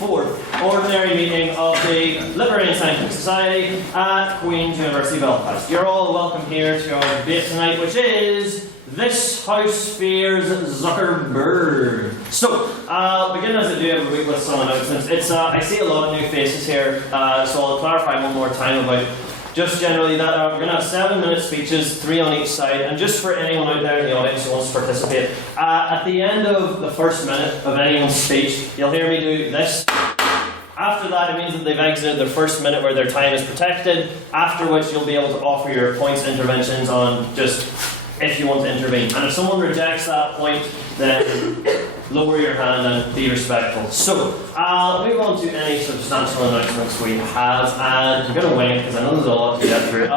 4th Ordinary Meeting of the Literary and Scientific Society at Queen's University Belfast. You're all welcome here to our debate tonight, which is This House Fears Zuckerberg. So, I'll begin as I do every week with some announcements. I see a lot of new faces here, so I'll clarify one more time about just generally that we're going to have 7-minute speeches, 3 on each side, and just for anyone out there in the audience who wants to participate, at the end of the first minute of anyone's speech, you'll hear me do this. After that, it means that they've exited their first minute where their time is protected, after which you'll be able to offer your points, interventions on just if you want to intervene. And if someone rejects that point, then lower your hand and be respectful. So, I'll move on to any substantial announcements we have, and I'm going to wing it because I know there's a lot to get through.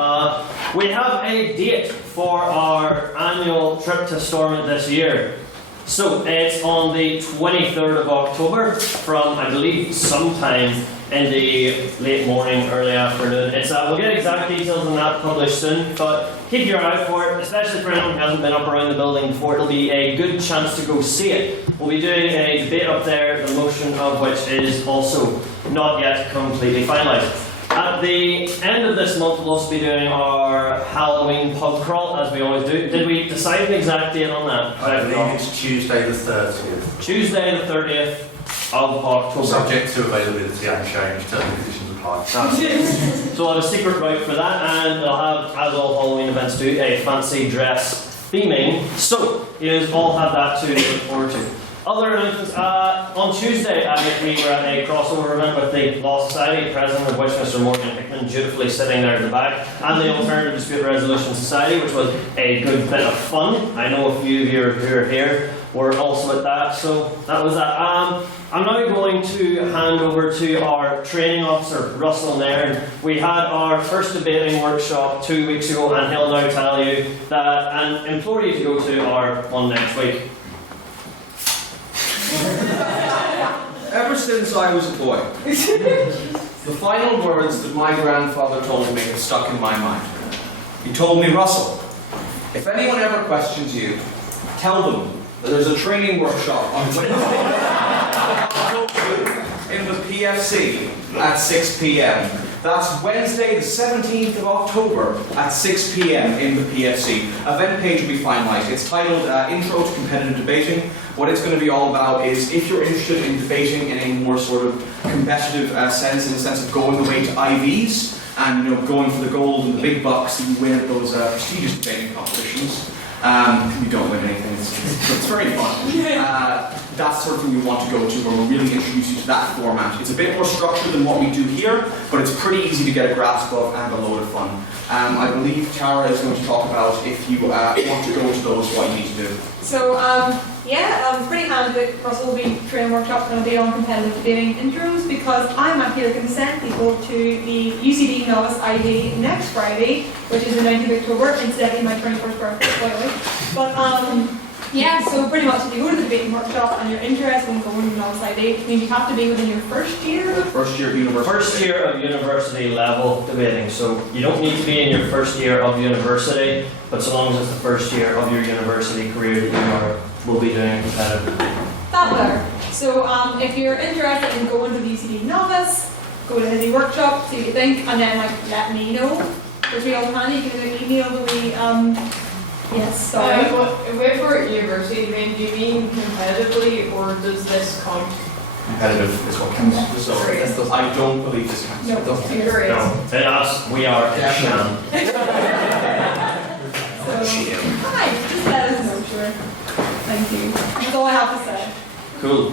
We have a date for our annual trip to Stormont this year. So, it's on the 23rd of October from, I believe, sometime in the late morning, early afternoon. We'll get exact details on that published soon, but keep your eye out for it, especially for anyone who hasn't been up around the building before. It'll be a good chance to go see it. We'll be doing a debate up there, the motion of which is also not yet completely finalised. At the end of this month, we'll also be doing our Halloween pub crawl, as we always do. Did we decide an exact date on that? I believe it's Tuesday the 30th. Tuesday the 30th of October. Subject to availability and change, terms and conditions apply. So we'll have a secret route for that, and we'll have, as all Halloween events do, a fancy dress theming. So, you all have that to look forward to. Other announcements, on Tuesday, we were at a crossover event with the Law Society, president of which Mr. Morgan Hickman dutifully sitting there at the back, and the Alternative Dispute Resolution Society, which was a good bit of fun. I know a few of you who are here were also at that, so that was that. I'm now going to hand over to our training officer, Russell Nairn. We had our first debating workshop 2 weeks ago, and he'll now tell you that, and implore you to go to our one next week. Ever since I was a boy, the final words that my grandfather told me have stuck in my mind. He told me, Russell, if anyone ever questions you, tell them that there's a training workshop on Wednesday in the PFC at 6 p.m. That's Wednesday the 17th of October at 6 p.m. in the PFC. Event page will be finalised. It's titled Intro to Competitive Debating. What it's going to be all about is if you're interested in debating in a more sort of competitive sense, in the sense of going away to IVs and going for the gold and the big bucks that you win at those prestigious debating competitions. You don't win anything, it's very fun. That's sort of thing we want to go to, where we'll really introduce you to that format. It's a bit more structured than what we do here, but it's pretty easy to get a grasp of and a load of fun. I believe Tara is going to talk about if you want to go to those, what you need to do. So, it's pretty handy that Russell will be training workshop going to be on competitive debating intros, because I'm actually going to send people to the UCD Novice ID next Friday, which is the 19th of October, instead of my 21st birthday, by the way. But, so pretty much if you go to the debating workshop and you're interested in going to Novice ID, it means you have to be within your first year. First year of university. First year of university level debating. So you don't need to be in your first year of university, but so long as it's the first year of your university career that you will be doing competitive. That better. So if you're interested in going to the UCD Novice, go to the workshop, see what you think, and then let me know. There's me all the handy, you can email me. Yes, sorry. Wait for university, do you mean competitively, or does this count? Competitive is what counts. Yeah. So I don't believe this counts. No, you're No, in us, we are sham. Hi, just let us know, sure. Thank you. That's all I have to say. Cool.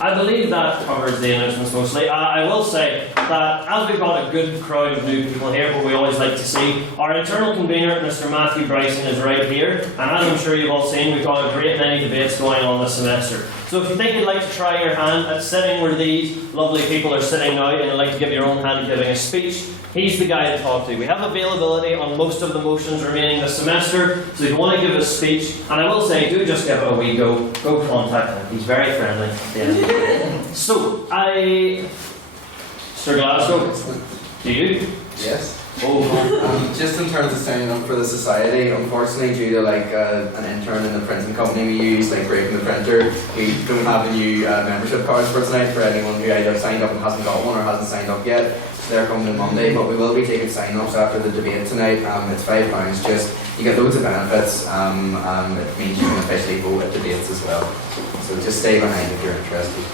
I believe that covers the announcements mostly. I will say that as we've got a good crowd of new people here, what we always like to see, our internal convener, Mr. Matthew Bryson, is right here. And as I'm sure you've all seen, we've got a great many debates going on this semester. So if you think you'd like to try your hand at sitting where these lovely people are sitting now, and you'd like to give your own hand at giving a speech, he's the guy to talk to. We have availability on most of the motions remaining this semester, so if you want to give a speech, and I will say, do just give it a wee go. Go contact him. He's very friendly. Yeah. So, Mr. Glasgow, do you? Yes. Just in terms of signing up for the society, unfortunately, due to an intern in the printing company we use, breaking the printer, we don't have a new membership cards for tonight for anyone who either signed up and hasn't got one or hasn't signed up yet. So they're coming on Monday, but we will be taking sign-ups after the debate tonight. It's £5. You get loads of benefits. It means you can officially vote at debates as well. So just stay behind if you're interested.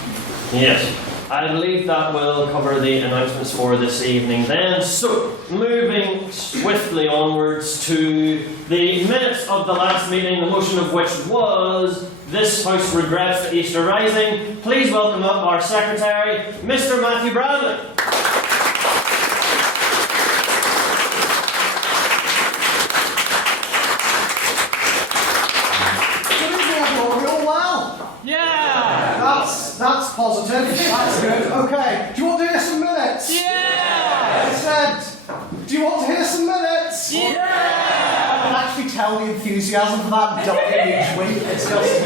Yes. I believe that will cover the announcements for this evening then. So, moving swiftly onwards to the minutes of the last meeting, the motion of which was, "This House regrets the Easter Rising." Please welcome up our Secretary, Mr. Matthew Bradley. That's positive. That's good. Okay. Do you want to hear some minutes? Yeah! I said, do you want to hear some minutes? Yeah! I can actually tell the enthusiasm for that dying each week. It's just,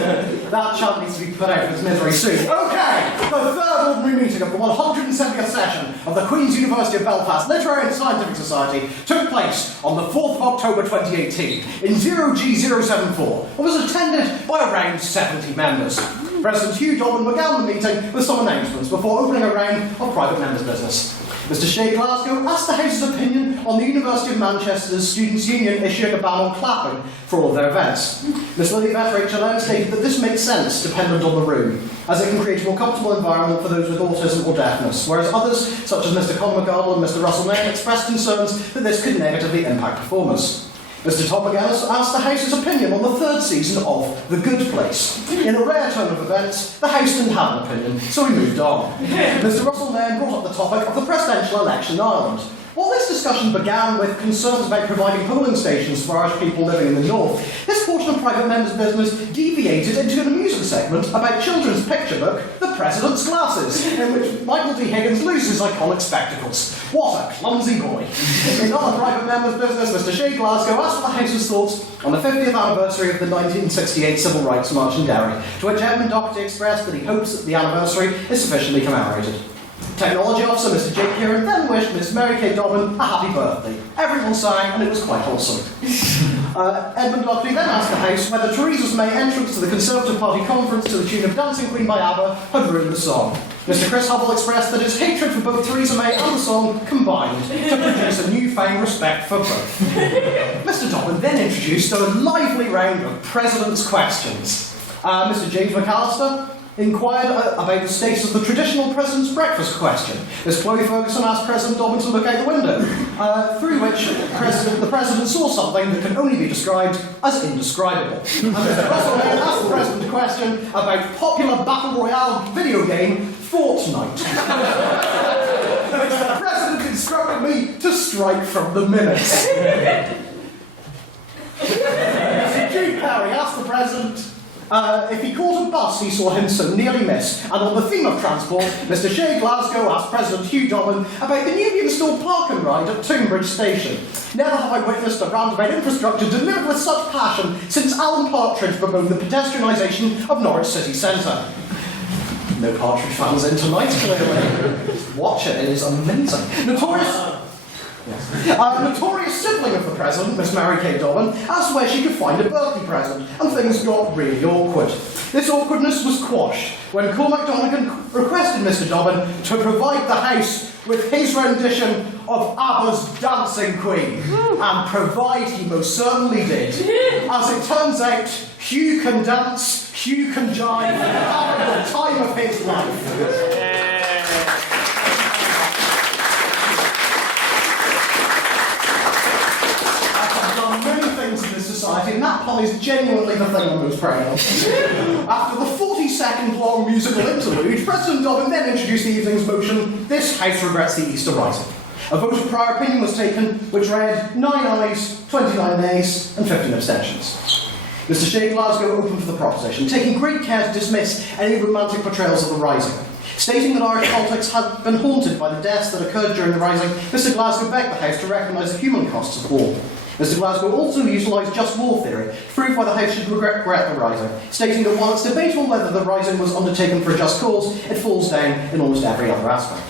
that chant needs to be put out of its misery soon. Okay! The third ordinary meeting of the 170th session of the Queen's University of Belfast Literary and Scientific Society took place on the 4th of October 2018 in 0G074 and was attended by around 70 members. President Hugh Dobbin began the meeting with some announcements before opening a round of private members' business. Mr. Shea Glasgow asked the House's opinion on the University of Manchester's Students' Union issuing a ban on clapping for all of their events. Ms. Lily Vettridge announced stated that this makes sense dependent on the room, as it can create a more comfortable environment for those with autism or deafness, whereas others, such as Mr. Conor McGardle and Mr. Russell Nairn, expressed concerns that this could negatively impact performers. Mr. Tom McGuinness asked the House's opinion on the third season of The Good Place. In a rare turn of events, the House didn't have an opinion, so we moved on. Mr. Russell Nairn brought up the topic of the presidential election in Ireland. While this discussion began with concerns about providing polling stations for Irish people living in the north, this portion of private members' business deviated into an amusing segment about children's picture book, The President's Glasses, in which Michael D. Higgins loses iconic spectacles. What a clumsy boy. In other private members' business, Mr. Shea Glasgow asked for the House's thoughts on the 50th anniversary of the 1968 Civil Rights March in Derry, to which Edmund Doherty expressed that he hopes that the anniversary is sufficiently commemorated. Technology Officer Mr. Jake Kieran then wished Miss Mary Kay Dobbin a happy birthday. Everyone sang and it was quite wholesome. Edmund Doherty then asked the House whether Theresa May's entrance to the Conservative Party conference to the tune of Dancing Queen by ABBA had ruined the song. Mr. Chris Hubble expressed that his hatred for both Theresa May and the song combined to produce a newfound respect for both. Mr. Dobbin then introduced a lively round of President's questions. Mr. James McAllister inquired about the status of the traditional President's breakfast question. Miss Chloe Ferguson asked President Dobbin to look out the window, through which the President saw something that can only be described as indescribable. And Mr. Russell Nairn asked the President a question about popular Battle Royale video game Fortnite, which the President instructed me to strike from the minutes. Mr. Duke Perry asked the President if he caught a bus he saw him so nearly miss. And on the theme of transport, Mr. Shea Glasgow asked President Hugh Dobbin about the newly installed park and ride at Tunbridge Station. Never have I witnessed a roundabout infrastructure delivered with such passion since Alan Partridge bemoaned the pedestrianisation of Norwich City Centre. No Partridge fans in tonight, clearly. Watch it, it is amazing. Notorious sibling of the President, Miss Mary Kay Dobbin, asked where she could find a birthday present, and things got really awkward. This awkwardness was quashed when Cormac Donegan requested Mr. Dobbin to provide the House with his rendition of ABBA's Dancing Queen. And provide he most certainly did. As it turns out, Hugh can dance, Hugh can jive, having the time of his life. In this society, and that pun is genuinely the thing I'm most proud of. After the 40-second long musical interlude, President Dobbin then introduced the evening's motion, "This House regrets the Easter Rising." A vote of prior opinion was taken, which read 9 ayes, 29 nays, and 15 abstentions. Mr. Shea Glasgow opened for the proposition, taking great care to dismiss any romantic portrayals of the Rising. Stating that Irish politics had been haunted by the deaths that occurred during the Rising, Mr. Glasgow begged the House to recognise the human costs of war. Mr. Glasgow also utilised just war theory to prove why the House should regret the Rising, stating that while it's debatable whether the Rising was undertaken for a just cause, it falls down in almost every other aspect.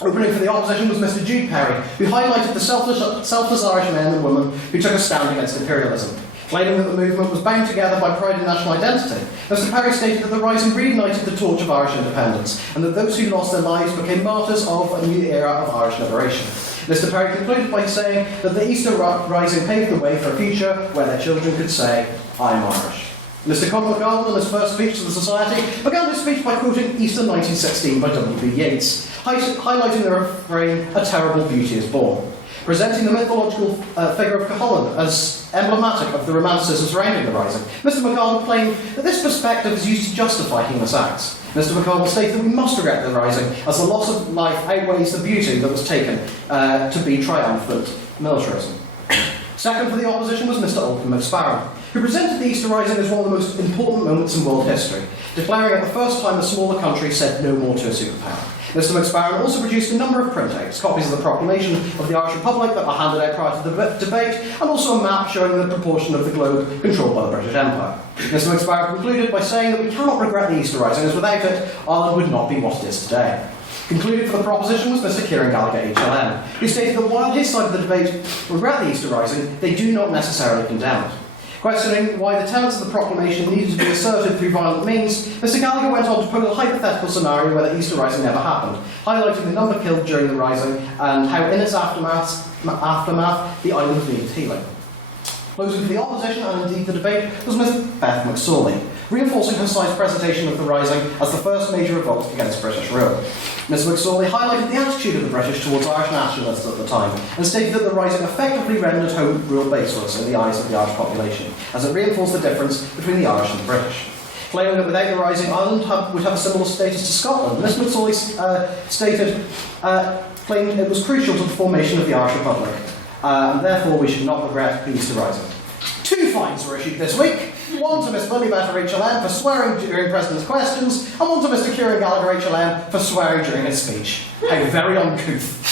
Opening for the opposition was Mr. Jude Perry, who highlighted the selfless Irish men and women who took a stand against imperialism. Claiming that the movement was bound together by pride in national identity, Mr. Perry stated that the rising reignited the torch of Irish independence, and that those who lost their lives became martyrs of a new era of Irish liberation. Mr. Perry concluded by saying that the Easter Rising paved the way for a future where their children could say, "I am Irish." Mr. Conor McGardle, in his first speech to the Society, began his speech by quoting Easter 1916 by W.B. Yeats, highlighting the refrain, "A terrible beauty is born," presenting the mythological figure of Cuchulainn as emblematic of the romanticism surrounding the Rising. Mr. McGardle claimed that this perspective is used to justify heinous acts. Mr. McGardle stated that we must regret the Rising, as the loss of life outweighs the beauty that was taken to be triumphant militarism. Second for the opposition was Mr. Alton McSparrow, who presented the Easter Rising as one of the most important moments in world history, declaring it the first time a smaller country said no more to a superpower. Mr. McSparrow also produced a number of printouts, copies of the proclamation of the Irish Republic that were handed out prior to the debate, and also a map showing the proportion of the globe controlled by the British Empire. Mr. McSparrow concluded by saying that we cannot regret the Easter Rising, as without it, Ireland would not be what it is today. Concluded for the proposition was Mr. Kieran Gallagher HLM, who stated that while his side of the debate regret the Easter Rising, they do not necessarily condemn it. Questioning why the tenets of the proclamation needed to be asserted through violent means, Mr. Gallagher went on to put a hypothetical scenario where the Easter Rising never happened, highlighting the number killed during the Rising and how in its aftermath the island needed healing. Closing for the opposition and indeed the debate was Miss Beth McSorley, reinforcing her side's presentation of the Rising as the first major revolt against British rule. Ms. McSorley highlighted the attitude of the British towards Irish nationalists at the time and stated that the Rising effectively rendered home rule baseless in the eyes of the Irish population, as it reinforced the difference between the Irish and the British. Claiming that without the Rising, Ireland would have a similar status to Scotland, Ms. McSorley claimed it was crucial to the formation of the Irish Republic, and therefore we should not regret the Easter Rising. 2 fines were issued this week. One to Miss Bunnybetter HLM for swearing during President's questions, and one to Mr. Kieran Gallagher HLM for swearing during his speech. How very uncouth.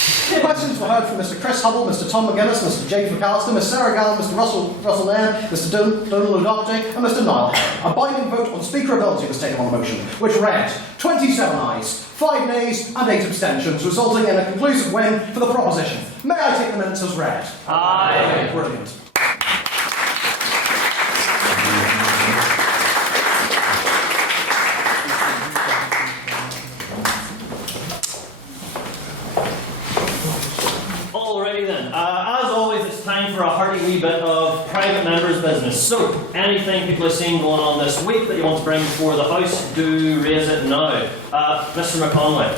Questions were heard from Mr. Chris Hubble, Mr. Tom McGuinness, Mr. Jake McAllister, Miss Sarah Gallen, Mr. Russell Nairn, Mr. Donald O'Doherty, and Mr. Niall. A binding vote on speakerability was taken on the motion, which read 27 ayes, 5 nays, and 8 abstentions, resulting in a conclusive win for the proposition. May I take the minutes as read? Aye. Brilliant. Alrighty then, as always it's time for a hearty wee bit of private members' business. So, anything people have seen going on this week that you want to bring before the House, do raise it now. Mr. McConway.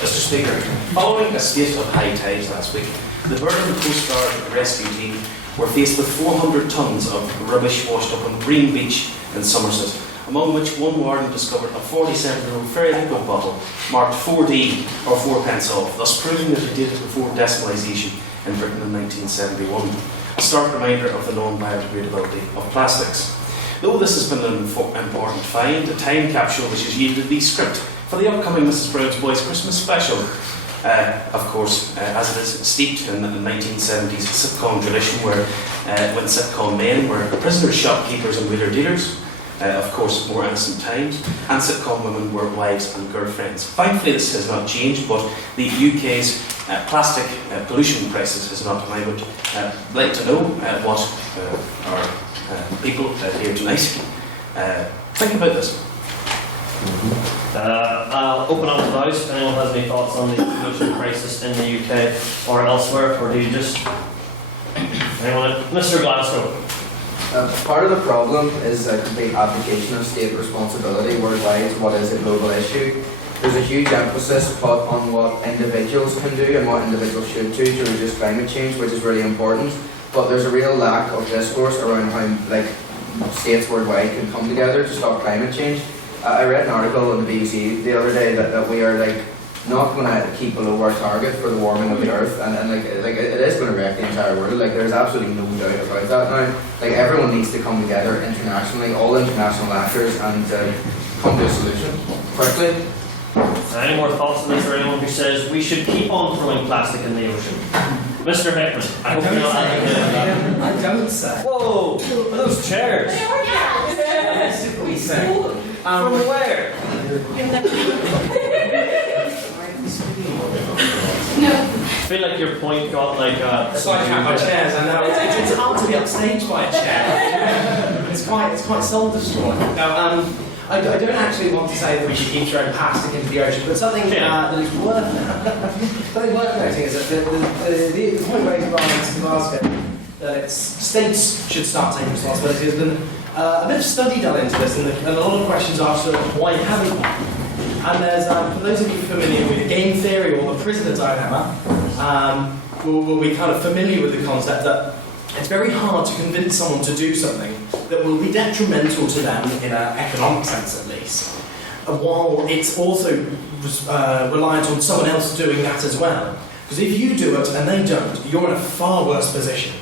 Mr. Speaker, following a spate of high tides last week, the Birmingham Coast Guard rescue team were faced with 400 tonnes of rubbish washed up on Green Beach in Somerset, among which one warden discovered a 47-year-old Fairy Liquid bottle marked 4D or 4 pence off, thus proving that it dated before decimalisation in Britain in 1971. A stark reminder of the non-biodegradability of plastics. Though this has been an important find, a time capsule which has yielded the script for the upcoming Mrs. Brown's Boys Christmas special. Of course, as it is steeped in the 1970s sitcom tradition where when sitcom men were prisoner shopkeepers and wheeler dealers, of course more innocent times, and sitcom women were wives and girlfriends. Thankfully this has not changed, but the UK's plastic pollution crisis has not, and I would like to know what our people here tonight think about this. I'll open up to the House if anyone has any thoughts on the pollution crisis in the UK or elsewhere, or do you just... Anyone? Mr. Glasgow. Part of the problem is a complete application of state responsibility worldwide to what is a global issue. There's a huge emphasis put on what individuals can do and what individuals should do to reduce climate change, which is really important. But there's a real lack of discourse around how states worldwide can come together to stop climate change. I read an article on the BBC the other day that we are not going to keep below our target for the warming of the earth, and it is going to wreck the entire world. There's absolutely no doubt about that now. Everyone needs to come together internationally, all international actors, and come to a solution quickly. Any more thoughts on this, or anyone who says we should keep on throwing plastic in the ocean? Mr. Hickman, I hope you're not advocating that. I don't say. Whoa! Are those chairs? Simply say. From where? feel like your point got like Sidetracked by chairs, I know. It's hard to be upstaged by a chair. It's quite soul destroying. No, I don't actually want to say that we should keep throwing plastic into the ocean, but something that is worth noting is that the point raised by Mr. Glasgow that it's states should start taking responsibility has been a bit of study done into this, and a lot of questions asked sort of why haven't we? And there's, for those of you familiar with game theory or the prisoner dilemma, will be kind of familiar with the concept that it's very hard to convince someone to do something that will be detrimental to them in an economic sense at least, while it's also reliant on someone else doing that as well. Because if you do it and they don't, you're in a far worse position.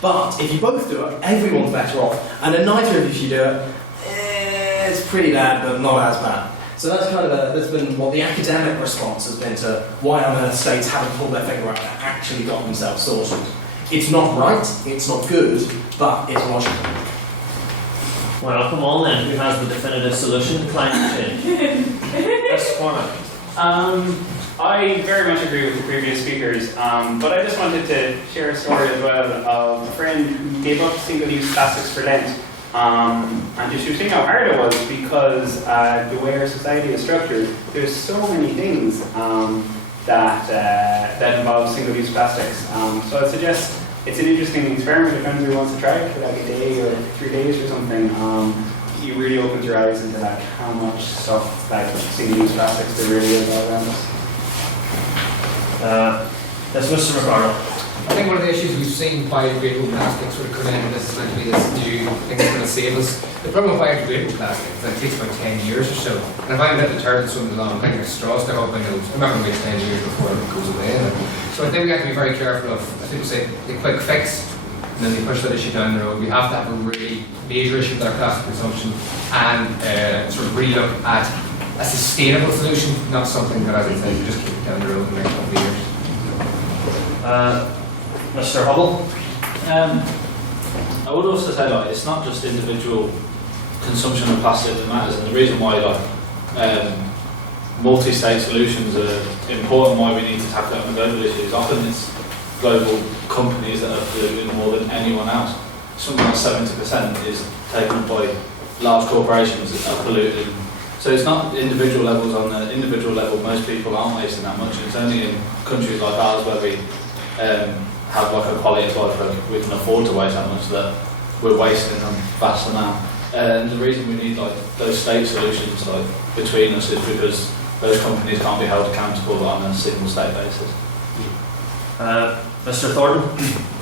But if you both do it, everyone's better off, and then neither of you do it, it's pretty bad, but not as bad. So that's kind of that's been what the academic response has been to why on earth states haven't pulled their finger out and actually got themselves sorted. It's not right, it's not good, but it's logical. Well, come on then, who has the definitive solution to climate change? Yes, Cormac. I very much agree with the previous speakers, but I just wanted to share a story as well of a friend who gave up single-use plastics for Lent. And just to see how hard it was, because the way our society is structured, there's so many things that involve single-use plastics. So I'd suggest it's an interesting experiment if anybody wants to try it for like a day or 3 days or something. You really opens your eyes into like how much stuff like single-use plastics there really is all around us. That's Mr. McCarroll. I think one of the issues we've seen biodegradable plastics sort of come in, and this is meant to be this new thing that's going to save us. The problem with biodegradable plastic is that it takes about 10 years or so. And if I'm a bit deterred swimming along, I'm thinking of straws to help my nose. I'm not going to wait 10 years before it goes away. So I think we have to be very careful of, I think we say, the quick fix, and then they push that issue down the road. We have to have a really major issue with our plastic consumption and sort of really look at a sustainable solution, not something that, as I said, you just kick it down the road in the next couple of years. Mr. Hubble? I would also say like it's not just individual consumption of plastic that matters, and the reason why like multi-state solutions are important, why we need to tackle it on a global issue is often it's global companies that are polluting more than anyone else. Something like 70% is taken up by large corporations that are polluting. So it's not individual levels. On the individual level, most people aren't wasting that much. It's only in countries like ours where we have like a quality of life where we can afford to waste that much that we're wasting a vast amount. And the reason we need like those state solutions like between us is because those companies can't be held accountable on a single state basis. Mr. Thornton?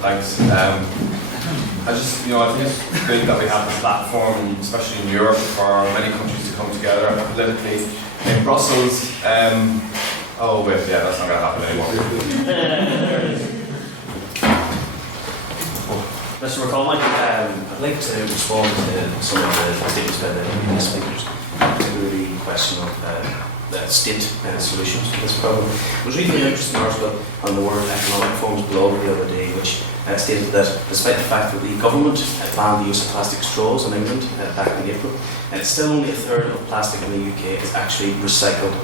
Thanks. I just, I think it's great that we have this platform, especially in Europe, for many countries to come together politically. In Brussels, oh wait, yeah, that's not going to happen anymore. There it is. Mr. McCall, I'd like to respond to some of the statements by the previous speakers, particularly the question of state solutions to this problem. I was reading an interesting article on the World Economic Forum's blog the other day, which stated that despite the fact that the government banned the use of plastic straws in England back in April, it's still only a third of plastic in the UK is actually recycled.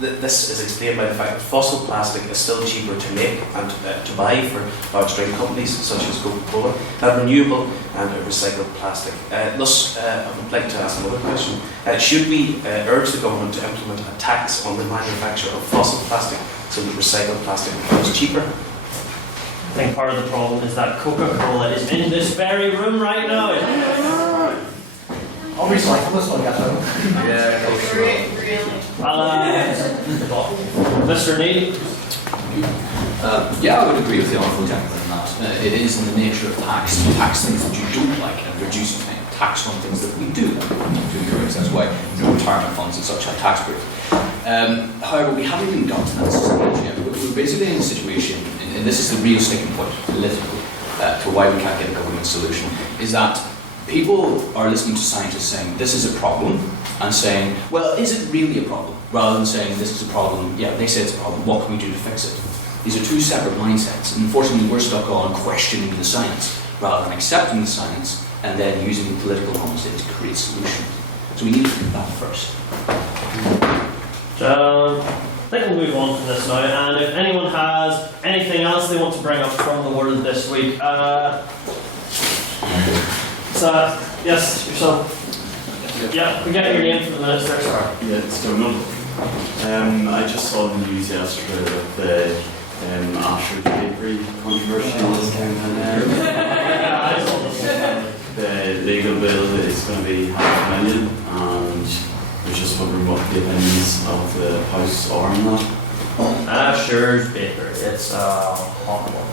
This is explained by the fact that fossil plastic is still cheaper to make and to buy for large drink companies such as Coca-Cola than renewable and recycled plastic. Thus, I would like to ask another question. Should we urge the government to implement a tax on the manufacture of fossil plastic so that recycled plastic becomes cheaper? I think part of the problem is that Coca-Cola is in this very room right now. I'll recycle this one, guys. Yeah, close. Really? Mr. Neal? Yeah, I would agree with the honourable gentleman on that. It is in the nature of tax to tax things that you don't like and reduce tax on things that we do like. That's why retirement funds and such have tax breaks. However, we haven't even got to that stage yet. We're basically in a situation, and this is the real sticking point politically, to why we can't get a government solution, is that people are listening to scientists saying this is a problem and saying, well, is it really a problem? Rather than saying this is a problem, yeah, they say it's a problem, what can we do to fix it? These are two separate mindsets, and unfortunately we're stuck on questioning the science rather than accepting the science and then using the political conversation to create solutions. So we need to do that first. think we'll move on from this now, and if anyone has anything else they want to bring up from the world this week, yes, yourself. Yeah, we get your name from the minister, sorry. Yeah, it's Donald. I just saw the news yesterday that the Asher Bakery controversy was kind of the legal bill is going to be $500,000, and I was just wondering what the opinions of the House are on that. Asher's Bakery, it's a hot one.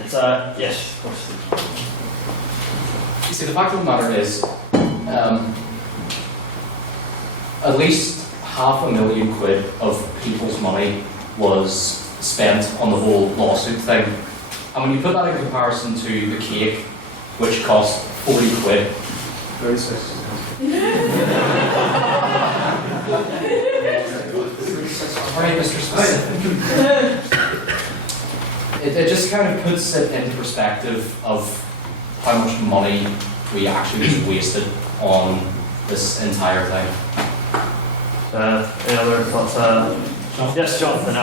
It's yes, of course. You see, the fact of the matter is, at least £500,000 of people's money was spent on the whole lawsuit thing. And when you put that in comparison to the cake, which cost £40. 36. Right, Mr. Specific. It just kind of puts it into perspective of how much money we actually just wasted on this entire thing. Any other thoughts? Yes, Jonathan.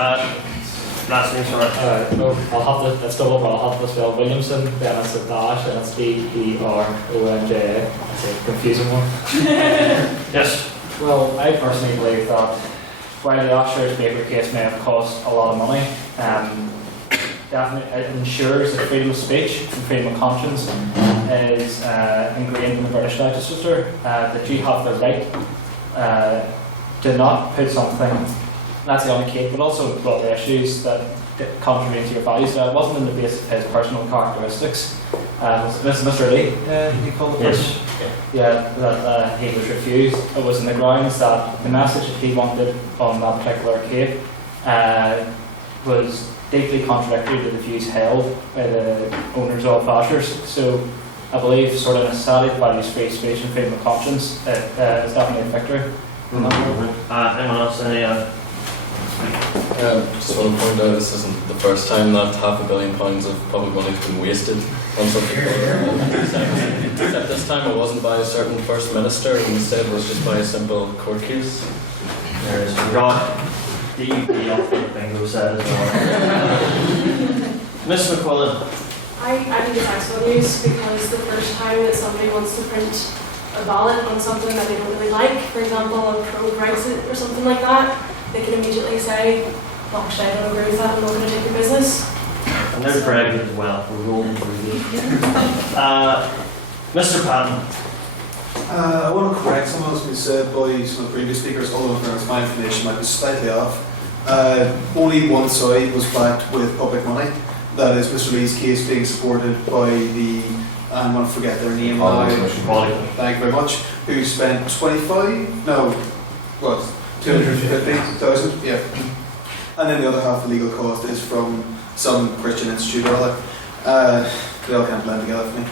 Last name, sorry. No, I'll have to, it's double, but I'll have to spell Williamson, then it's a dash, and it's BERONJ. It's a confusing one. Yes. Well, I personally believe that while the Asher's Bakery case may have cost a lot of money, definitely it ensures that freedom of speech and freedom of conscience is ingrained in the British legislature, that you have the right to not put something, not only on the cake, but also broader issues that contribute to your values. It wasn't on the basis of his personal characteristics. Was it Mr. Lee, you called the person? Yeah, that he was refused. It was on the grounds that the message that he wanted on that particular cake was deeply contradictory to the views held by the owners of Asher's. So I believe sort of necessarily values free speech and freedom of conscience is definitely a victory. Anyone else? Any? Just want to point out this isn't the first time that £500 million of public money has been wasted on something. Except this time it wasn't by a certain First Minister, and instead was just by a simple court case. There is God. DUP off the bingo set as well. Miss McQuillan. I think it's excellent news because the first time that somebody wants to print a ballot on something that they don't really like, for example, a pro-Brexit or something like that, they can immediately say, oh shit, I don't agree with that, I'm not going to take your business. And there's Brexit as well, we're rolling through these. Mr. Patton. I want to correct something that's been said by some of the previous speakers, although in fairness, my information might be slightly off. Only one side was backed with public money. That is Mr. Lee's case being supported by the, I'm going to forget their name now. Thank you very much. Who spent 250,000? Yeah. And then the other half of the legal cost is from some Christian institute or other. They all can't blend together for me.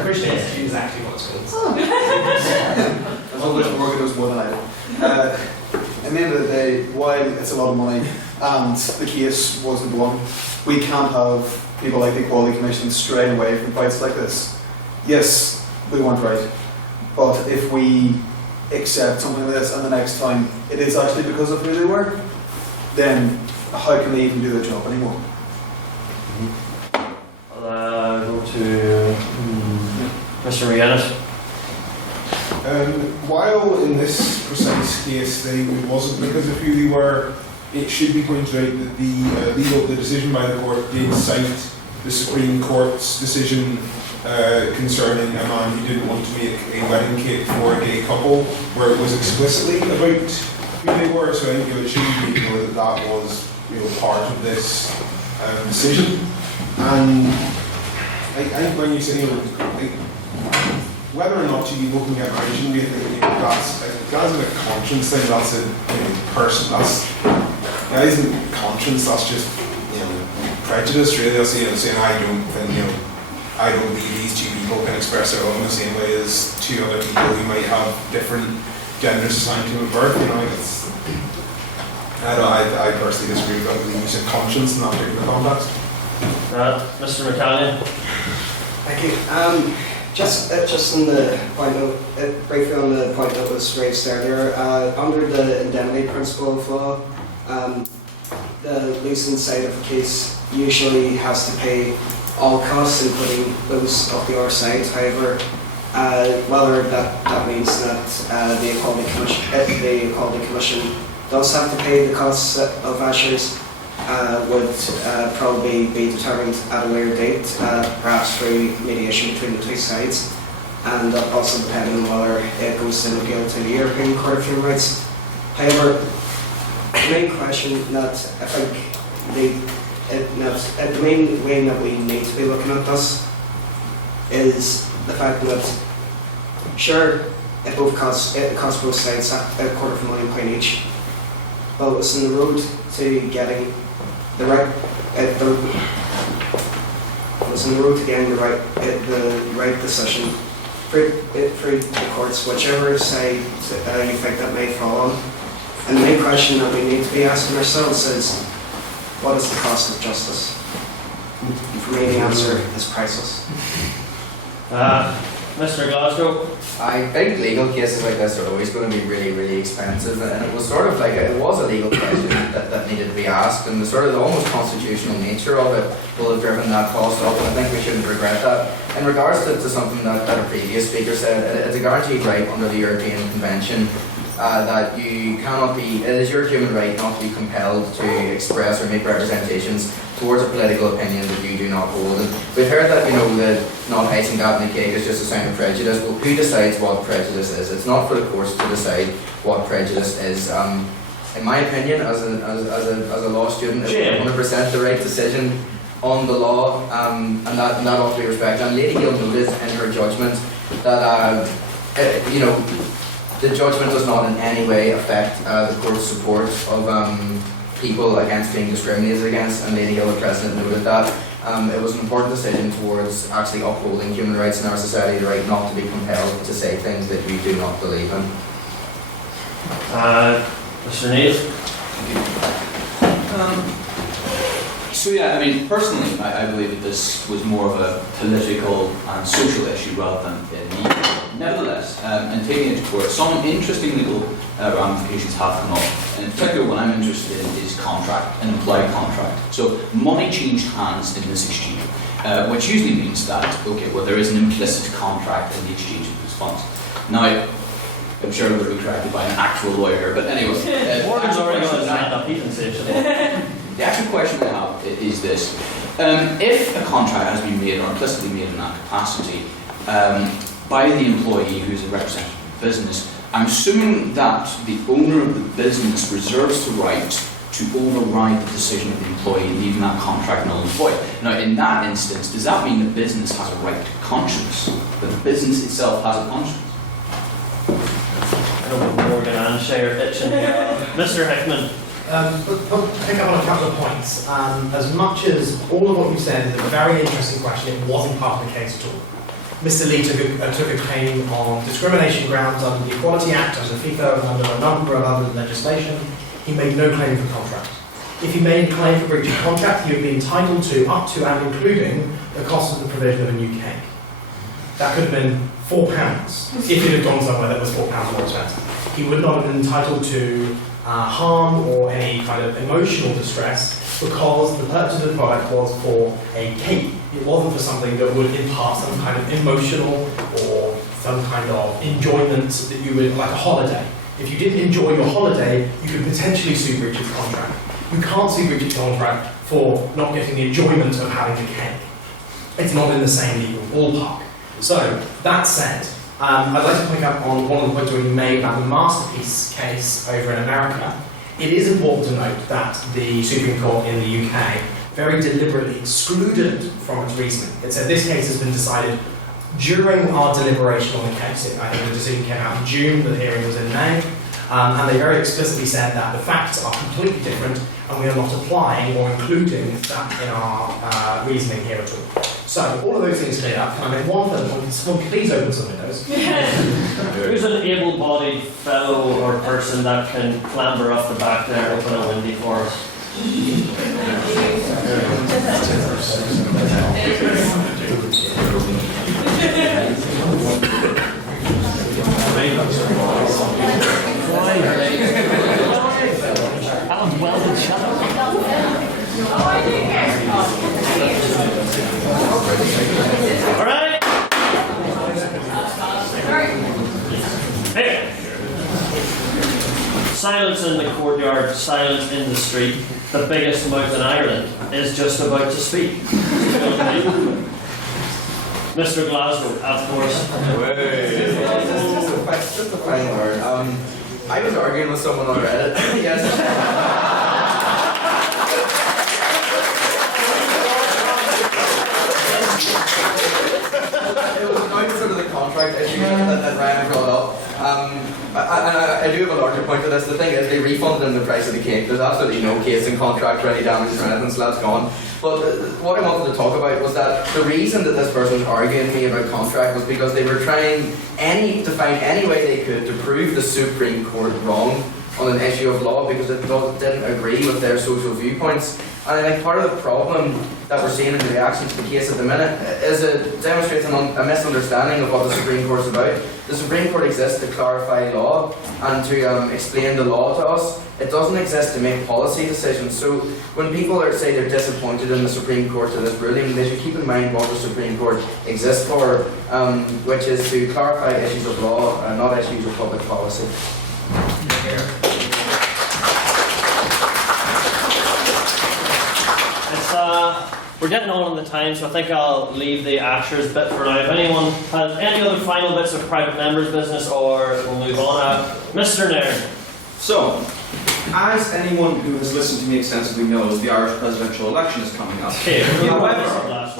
Christian institute is actually what it's called. As long as Morgan knows more than I do. At the end of the day, while it's a lot of money and the case wasn't won, we can't have people like the Equality Commission straying away from fights like this. Yes, we weren't right, but if we accept something like this and the next time it is actually because of who they were, then how can they even do their job anymore? I'll go to Mr. McGinnis. While in this precise case it wasn't because of who they were, it should be pointed out that the decision by the court did cite the Supreme Court's decision concerning a man who didn't want to make a wedding cake for a gay couple, where it was explicitly about who they were. So I think it should be ignored that was part of this decision. And I think when you say whether or not you look and get married, shouldn't be that's a conscience thing. That's a person. That isn't conscience. That's just prejudice. Really, they'll say saying I don't think I don't believe these two people can express their love in the same way as two other people who might have different genders assigned to them at birth. I personally disagree with the use of conscience in that particular context. Mr. McCallion. Thank you. Just on the point of, briefly on the point that was raised earlier, under the indemnity principle of law, the losing side of a case usually has to pay all costs, including those of the other side. However, whether that means that the Equality Commission does have to pay the costs of Ashers would probably be determined at a later date, perhaps through mediation between the two sides, and also depending on whether it goes to appeal to the European Court of Human Rights. However, the main question that I think the main way that we need to be looking at this is the fact that, sure, it costs both sides £250,000 each, but it's on the road to getting the right decision through the courts, whichever side you think that may fall on. And the main question that we need to be asking ourselves is, what is the cost of justice? For me, the answer is priceless. Mr. Glasgow? I think legal cases like this are always going to be really, really expensive, and it was sort of like it was a legal question that needed to be asked, and the sort of the almost constitutional nature of it will have driven that cost up, and I think we shouldn't regret that. In regards to something that a previous speaker said, it's a guaranteed right under the European Convention that you cannot be, it is your human right not to be compelled to express or make representations towards a political opinion that you do not hold. And we've heard that, that not icing that in the cake is just a sign of prejudice. Well, who decides what prejudice is? It's not for the courts to decide what prejudice is. In my opinion, as a law student, it's 100% the right decision on the law, and that ought to be respected. And Lady Gill noted in her judgment that, the judgment does not in any way affect the court's support of people against being discriminated against, and Lady Gill, the President, noted that. It was an important decision towards actually upholding human rights in our society, the right not to be compelled to say things that you do not believe in. Mr. Neil? So yeah, I mean, personally, I believe that this was more of a political and social issue rather than legal. Nevertheless, and taking it to court, some interesting legal ramifications have come up. And in particular, what I'm interested in is contract, an implied contract. So money changed hands in this exchange, which usually means that, there is an implicit contract in the exchange of these funds. Now, I'm sure it would be corrected by an actual lawyer, but anyway. Morgan's already going to stand up, he can say it. The actual question I have is this. If a contract has been made or implicitly made in that capacity by the employee who's a representative of the business, I'm assuming that the owner of the business reserves the right to override the decision of the employee leaving that contract null and void. Now, in that instance, does that mean the business has a right to conscience? That the business itself has a conscience? I don't know Morgan and Shire itching. Mr. Hickman? But pick up on a couple of points. As much as all of what you said is a very interesting question, it wasn't part of the case at all. Mr. Lee took a claim on discrimination grounds under the Equality Act, under FIFA, and under a number of other legislation. He made no claim for contract. If he made a claim for breach of contract, he would be entitled to up to and including the cost of the provision of a new cake. That could have been £4 if it had gone somewhere that was £4 more expensive. He would not have been entitled to harm or any kind of emotional distress because the purchase of the product was for a cake. It wasn't for something that would impart some kind of emotional or some kind of enjoyment that you would, like a holiday. If you didn't enjoy your holiday, you could potentially sue breach of contract. You can't sue breach of contract for not getting the enjoyment of having a cake. It's not in the same legal ballpark. So, that said, I'd like to point out on one of the points we made about the Masterpiece case over in America. It is important to note that the Supreme Court in the UK very deliberately excluded from its reasoning. It said this case has been decided during our deliberation on the case. I think the decision came out in June, the hearing was in May, and they very explicitly said that the facts are completely different and we are not applying or including that in our reasoning here at all. So, all of those things cleared up. Can I make one further point? Someone please open some windows. Who's an able-bodied fellow or person that can clamber off the back there, open a windy for us? All right. Hey. Silence in the courtyard, silence in the street. The biggest mouth in Ireland is just about to speak. Mr. Glasgow, of course. Just a final word. I was arguing with someone on Reddit. Yes. It was about sort of the contract issue that Ryan brought up. I do have a larger point to this. The thing is, they refunded him the price of the cake. There's absolutely no case in contract for any damages or anything, so that's gone. But what I wanted to talk about was that the reason that this person was arguing with me about contract was because they were trying to find any way they could to prove the Supreme Court wrong on an issue of law because it didn't agree with their social viewpoints. And I think part of the problem that we're seeing in the reaction to the case at the minute is it demonstrates a misunderstanding of what the Supreme Court is about. The Supreme Court exists to clarify law and to explain the law to us. It doesn't exist to make policy decisions. So when people say they're disappointed in the Supreme Court to this ruling, they should keep in mind what the Supreme Court exists for, which is to clarify issues of law and not issues of public policy. We're getting on the time, so I think I'll leave the Ashers bit for now. If anyone has any other final bits of private members' business, or we'll move on. Mr. Nairn. So, as anyone who has listened to me extensively knows, the Irish presidential election is coming up. However,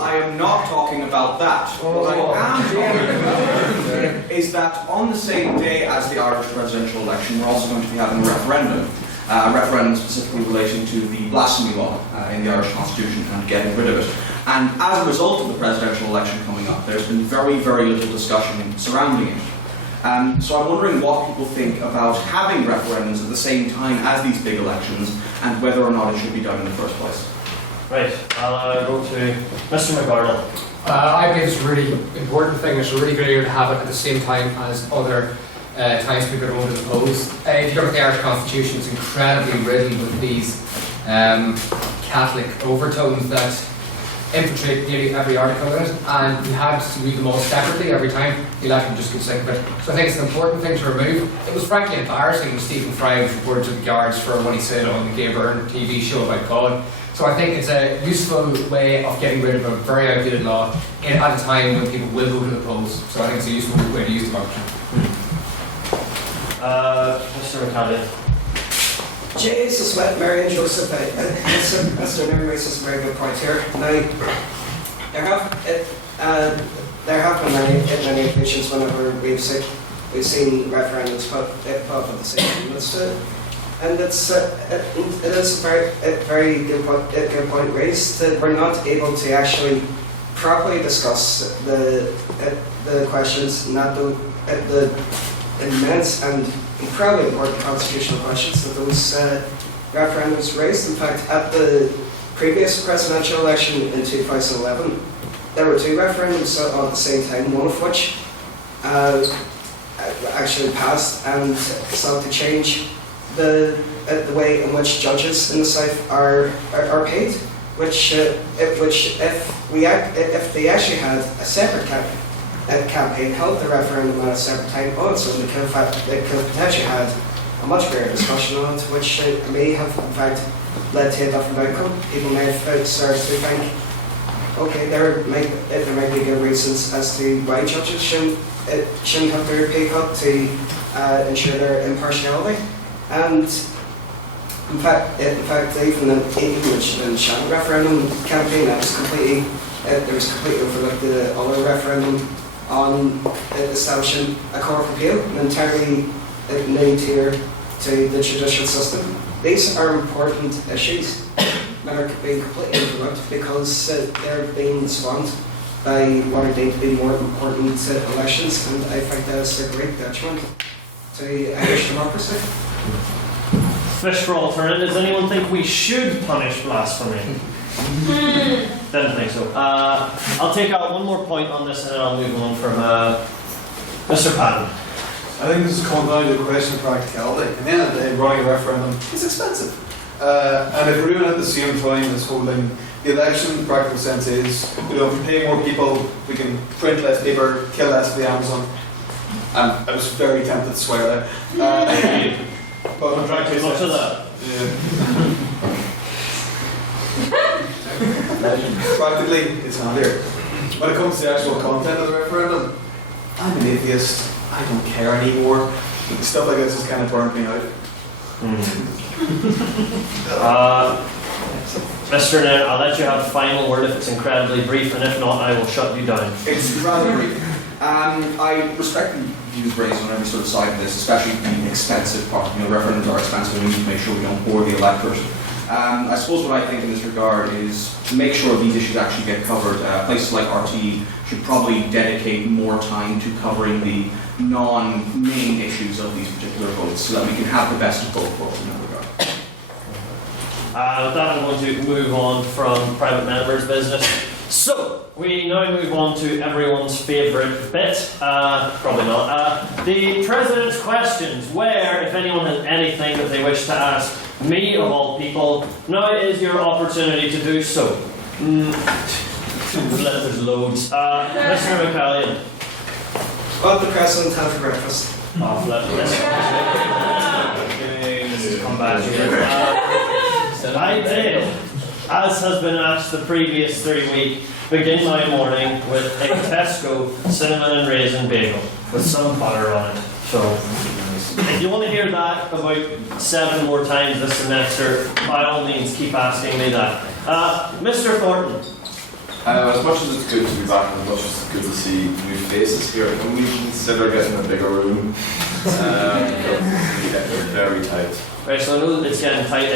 I am not talking about that. What I am talking about is that on the same day as the Irish presidential election, we're also going to be having a referendum. A referendum specifically relating to the blasphemy law in the Irish Constitution and getting rid of it. And as a result of the presidential election coming up, there's been very, very little discussion surrounding it. So I'm wondering what people think about having referendums at the same time as these big elections and whether or not it should be done in the first place. Right, I'll go to Mr. McGardle. I think it's a really important thing. It's a really good idea to have it at the same time as other times people are going to the polls. If you look at the Irish Constitution, it's incredibly riddled with these Catholic overtones that infiltrate nearly every article in it, and you had to read them all separately every time. The election just gets sick of it. So I think it's an important thing to remove. It was frankly embarrassing when Stephen Fry was reported to the guards for what he said on the Gay Byrne TV show about God. So I think it's a useful way of getting rid of a very outdated law at a time when people will go to the polls. So I think it's a useful way to use the motion. Mr. McCann. Jesus, Mary and Joseph, Mr. Nairn raises a very good point here. Now, there have been many occasions whenever we've seen referendums put up at the same time. And it is a very good point raised that we're not able to actually properly discuss the questions, not the immense and incredibly important constitutional questions that those referendums raised. In fact, at the previous presidential election in 2011, there were two referendums at the same time, one of which actually passed and sought to change the way in which judges in the South are paid, which if they actually had a separate campaign, held the referendum at a separate time on it, so they could have potentially had a much greater discussion on it, which may have in fact led to a different outcome. People may have started to think, okay, there might be good reasons as to why judges shouldn't have their pay cut to ensure their impartiality. And in fact, even in the Shannon referendum campaign, there was completely overlooked the other referendum on establishing a court of appeal, an entirely new tier to the judicial system. These are important issues that are being completely overlooked because they're being spawned by what are deemed to be more important elections, and I think that is a great detriment to Irish democracy. Fish for alternatives. Anyone think we should punish blasphemy? Didn't think so. I'll take out one more point on this and then I'll move on from Mr. Patton. I think this is come down to a question of practicality. At the end of the day, running a referendum is expensive. And if we're doing it at the same time as holding the election, the practical sense is, if we pay more people, we can print less paper, kill less of the Amazon. And I was very tempted to swear there. But I'm trying too much of that. Practically, it's handier. When it comes to the actual content of the referendum, I'm an atheist. I don't care anymore. Stuff like this has kind of burnt me out. Mr. Nair, I'll let you have final word if it's incredibly brief, and if not, I will shut you down. It's rather brief. I respect the views raised on every sort of side of this, especially the expensive part. Referendums are expensive and we need to make sure we don't bore the electorate. I suppose what I think in this regard is to make sure these issues actually get covered. Places like RTE should probably dedicate more time to covering the non-main issues of these particular votes so that we can have the best of both worlds in that regard. With that, I'm going to move on from private members' business. So, we now move on to everyone's favourite bit. Probably not. The President's questions, where, if anyone has anything that they wish to ask me, of all people, now is your opportunity to do so. There's loads. Mr. McCallion. What the President had for breakfast? Oh, flip. Come back here. I did, as has been asked the previous 3 weeks, begin my morning with a Tesco cinnamon and raisin bagel with some butter on it. So, if you want to hear that about 7 more times this semester, by all means keep asking me that. Mr. Thornton. As much as it's good to be back and as much as it's good to see new faces here, can we consider getting a bigger room? They're very tight. Right, so I know that it's getting tight.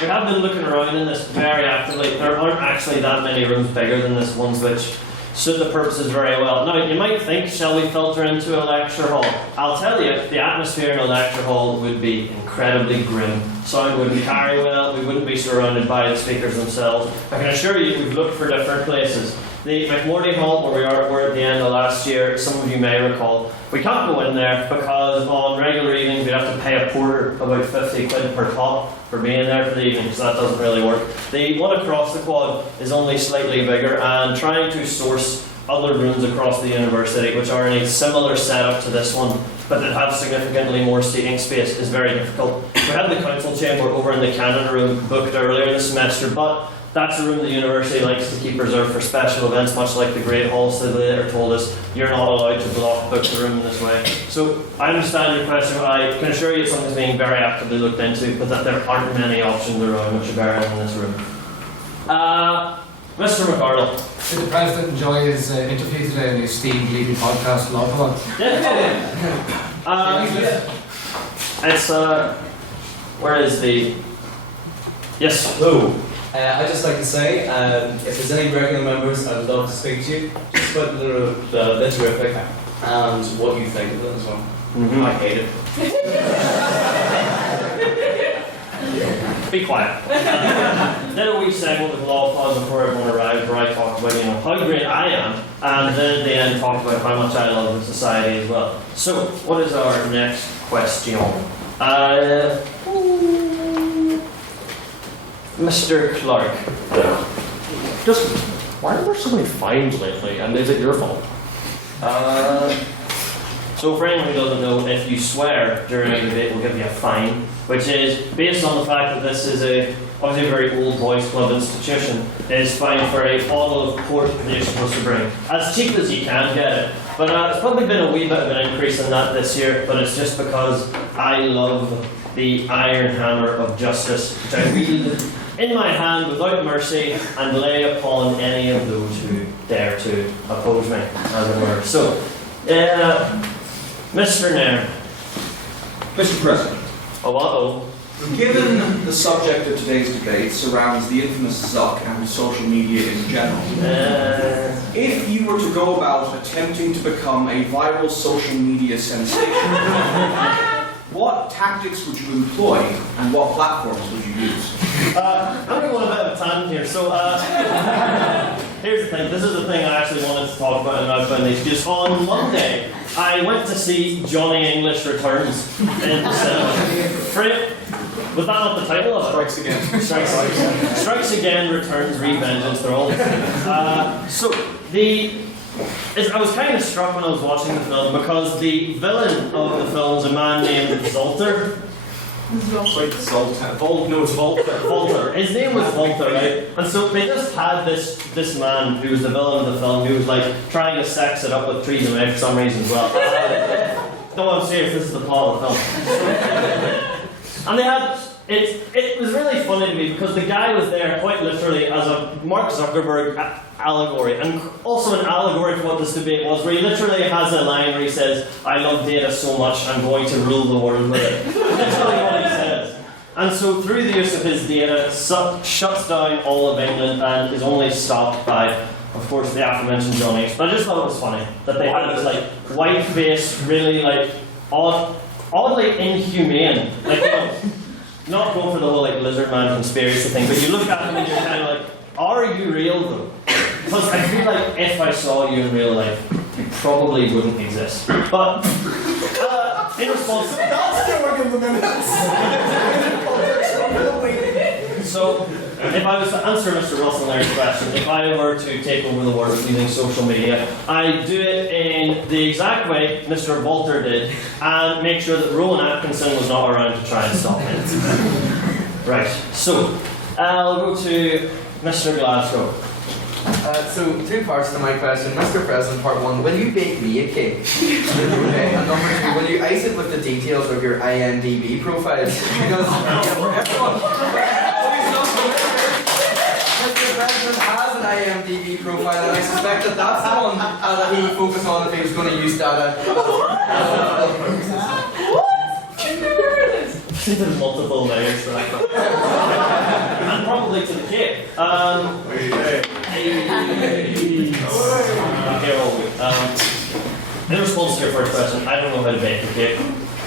We have been looking around in this very actively. There aren't actually that many rooms bigger than this, ones which suit the purposes very well. Now, you might think, shall we filter into a lecture hall? I'll tell you, the atmosphere in a lecture hall would be incredibly grim. Sound wouldn't carry well, we wouldn't be surrounded by the speakers themselves. I can assure you, we've looked for different places. The McMorty Hall, where we were at the end of last year, some of you may recall, we can't go in there because on regular evenings we'd have to pay a porter about 50 quid per top for being there for the evening, so that doesn't really work. The one across the quad is only slightly bigger, and trying to source other rooms across the university which are in a similar setup to this one but that have significantly more seating space is very difficult. We had the council chamber over in the Canada room booked earlier this semester, but that's a room the university likes to keep reserved for special events, much like the Great Hall. So they later told us you're not allowed to book the room in this way. So I understand your question, but I can assure you something's being very actively looked into, but that there aren't many options around which are better in this room. Mr. McArdle. Did the President enjoy his interview today in his esteemed leading podcast, Logpod? Yeah. It's, where is the... Yes, hello. I'd just like to say, if there's any regular members, I would love to speak to you. Just about the terrific and what you think of it as well. Mm-hmm. I hate it. Be quiet. Then a wee segment with law pause before everyone arrived, where I talked about how great I am, and then at the end talked about how much I love the society as well. So, what is our next question? Mr. Clark. Just, why are there so many fines lately, and is it your fault? So for anyone who doesn't know, if you swear during a debate, we'll give you a fine, which is based on the fact that this is obviously a very old boys club institution, is fine for a bottle of port that you're supposed to bring. As cheap as you can get it. But it's probably been a wee bit of an increase in that this year, but it's just because I love the iron hammer of justice, which I wield in my hand without mercy and lay upon any of those who dare to oppose me, as it were. So, Mr. Nair. Mr. President. Oh, uh-oh. Given the subject of today's debate surrounds the infamous Zuck and social media in general, if you were to go about attempting to become a viral social media sensation, what tactics would you employ and what platforms would you use? I'm going to go on a bit of a tangent here. So, here's the thing. This is the thing I actually wanted to talk about in Outbound News. Just on Monday, I went to see Johnny English Returns in the cinema. Was that not the title of it? Strikes Again. Strikes Again, Returns, Revengeance, they're all. I was kind of struck when I was watching the film because the villain of the film is a man named Zolter. Volter. His name was Volter, right? And so they just had this man who was the villain of the film who was like trying to sex it up with Theresa May for some reason as well. No, I'm serious, this is the plot of the film. And they had it was really funny to me because the guy was there quite literally as a Mark Zuckerberg allegory, and also an allegory for what this debate was, where he literally has a line where he says, "I love data so much, I'm going to rule the world with it." Literally what he says. And so through the use of his data, shuts down all of England and is only stopped by, of course, the aforementioned John H. But I just thought it was funny that they had this like white-faced, really like oddly inhumane, like, you know, not going for the whole like lizard man conspiracy thing, but you look at him and you're kind of like, are you real though? Because I feel like if I saw you in real life, you probably wouldn't exist. But in response, That's still working the minutes. So, if I was to answer Mr. Russell Larry's question, if I were to take over the world using social media, I'd do it in the exact way Mr. Volter did, and make sure that Rowan Atkinson was not around to try and stop it. Right, so, I'll go to Mr. Glasgow. So, 2 parts to my question. Mr. President, part 1, will you bake me a cake? Okay, and number 2, will you ice it with the details of your IMDb profiles? Because everyone... Mr. President has an IMDb profile, and I suspect that that's the one that he would focus on if he was going to use data. There's multiple layers to that. And probably to the cake. In response to your first question, I don't know how to bake a cake.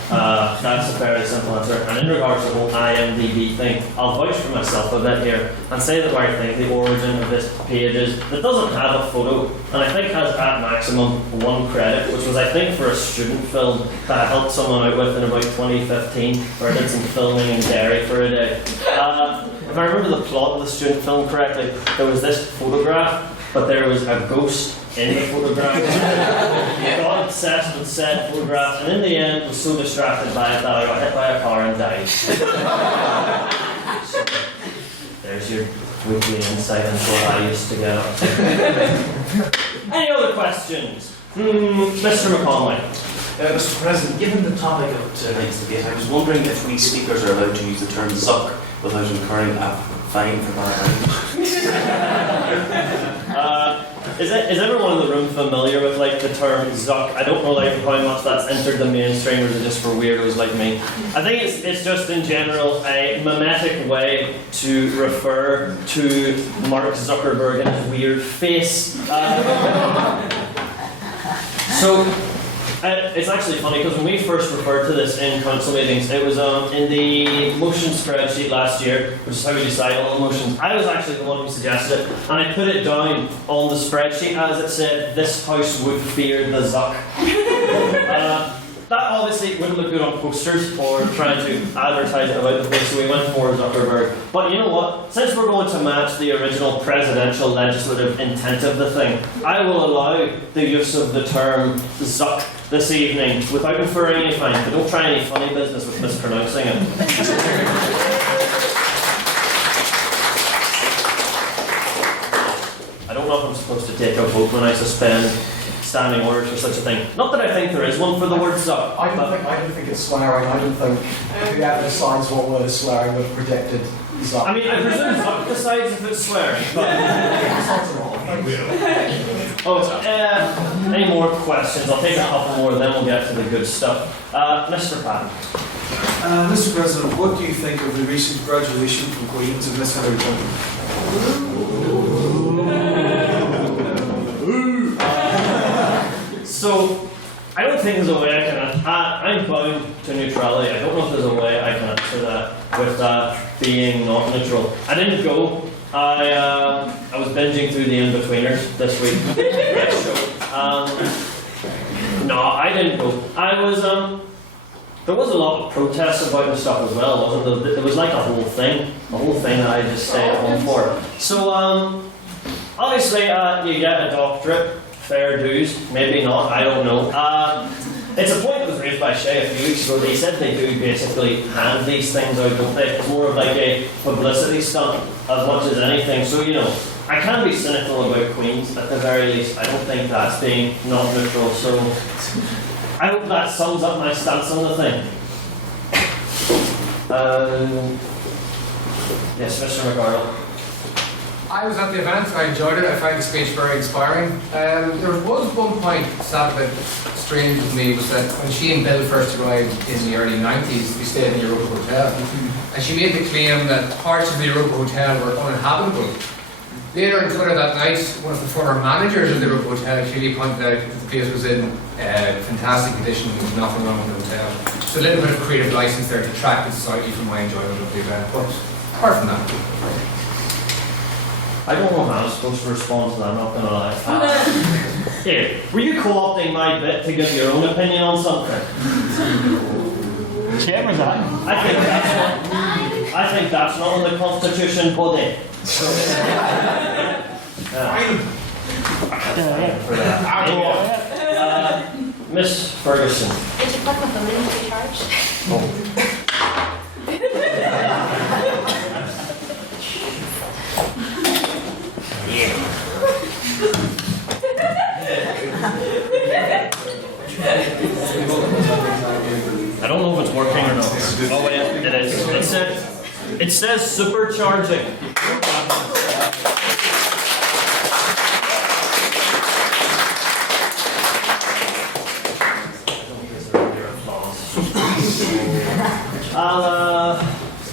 That's a fairly simple answer. And in regards to the whole IMDb thing, I'll vouch for myself a bit here and say that I think the origin of this page is that doesn't have a photo, and I think has at maximum 1 credit, which was I think for a student film that I helped someone out with in about 2015, where I did some filming in Derry for a day. If I remember the plot of the student film correctly, there was this photograph, but there was a ghost in the photograph. Got obsessed with said photograph, and in the end was so distracted by it that I got hit by a car and died. So, there's your weekly insight into what I used to get up to. Any other questions? Mr. McConway. Mr. President, given the topic of tonight's debate, I was wondering if we speakers are allowed to use the term Zuck without incurring a fine for bad language. Is everyone in the room familiar with like the term Zuck? I don't know like how much that's entered the mainstream, or is it just for weirdos like me? I think it's just in general a mimetic way to refer to Mark Zuckerberg and his weird face. It's actually funny because when we first referred to this in council meetings, it was in the motion spreadsheet last year, which is how we decide all the motions. I was actually the one who suggested it, and I put it down on the spreadsheet as it said, "This house would fear the Zuck." That obviously wouldn't look good on posters or trying to advertise it about the place, so we went for Zuckerberg. But you know what? Since we're going to match the original presidential legislative intent of the thing, I will allow the use of the term Zuck this evening without inferring any fine. But don't try any funny business with mispronouncing it. I don't know if I'm supposed to take a vote when I suspend standing orders for such a thing. Not that I think there is one for the word Zuck. I don't think it's swearing. I don't think whoever decides what word is swearing would have predicted Zuck. I mean, I presume Zuck decides if it's swearing, but... any more questions? I'll take a couple more, then we'll get to the good stuff. Mr. Patton. Mr. President, what do you think of the recent graduation from Queen's of Miss Hillary Clinton? So, I don't think there's a way I can... I'm bound to neutrality. I don't know if there's a way I can answer that with that being not neutral. I didn't go. I was binging through the In-Betweeners this week. Great show. No, I didn't go. I was... there was a lot of protests about and stuff as well, wasn't there? It was like a whole thing that I just stayed at home for. So, obviously, you get a doctorate, fair dues, maybe not, I don't know. It's a point that was raised by Shay a few weeks ago. They said they do basically hand these things out, don't they? It's more of like a publicity stunt as much as anything. So, you know, I can be cynical about Queens at the very least. I don't think that's being not neutral. So, I hope that sums up my stance on the thing. Yes, Mr. McArdle. I was at the event, I enjoyed it, I found the speech very inspiring. There was one point that was a bit strange with me, was that when she and Bill first arrived in the early 90s, we stayed in the Europa Hotel. And she made the claim that parts of the Europa Hotel were uninhabitable. Later on Twitter that night, one of the former managers of the Europa Hotel clearly pointed out that the place was in fantastic condition, there was nothing wrong with the hotel. So a little bit of creative license there to detracted slightly from my enjoyment of the event, but apart from that. I don't know how I'm supposed to respond to that, I'm not going to lie. Here, were you co-opting my bit to give your own opinion on something? Chairman's eye. I think that's not in the Constitution, buddy. For that. Miss Ferguson. Did you put my phone in to be charged? I don't know if it's working or not. Oh wait, it is. It says supercharging.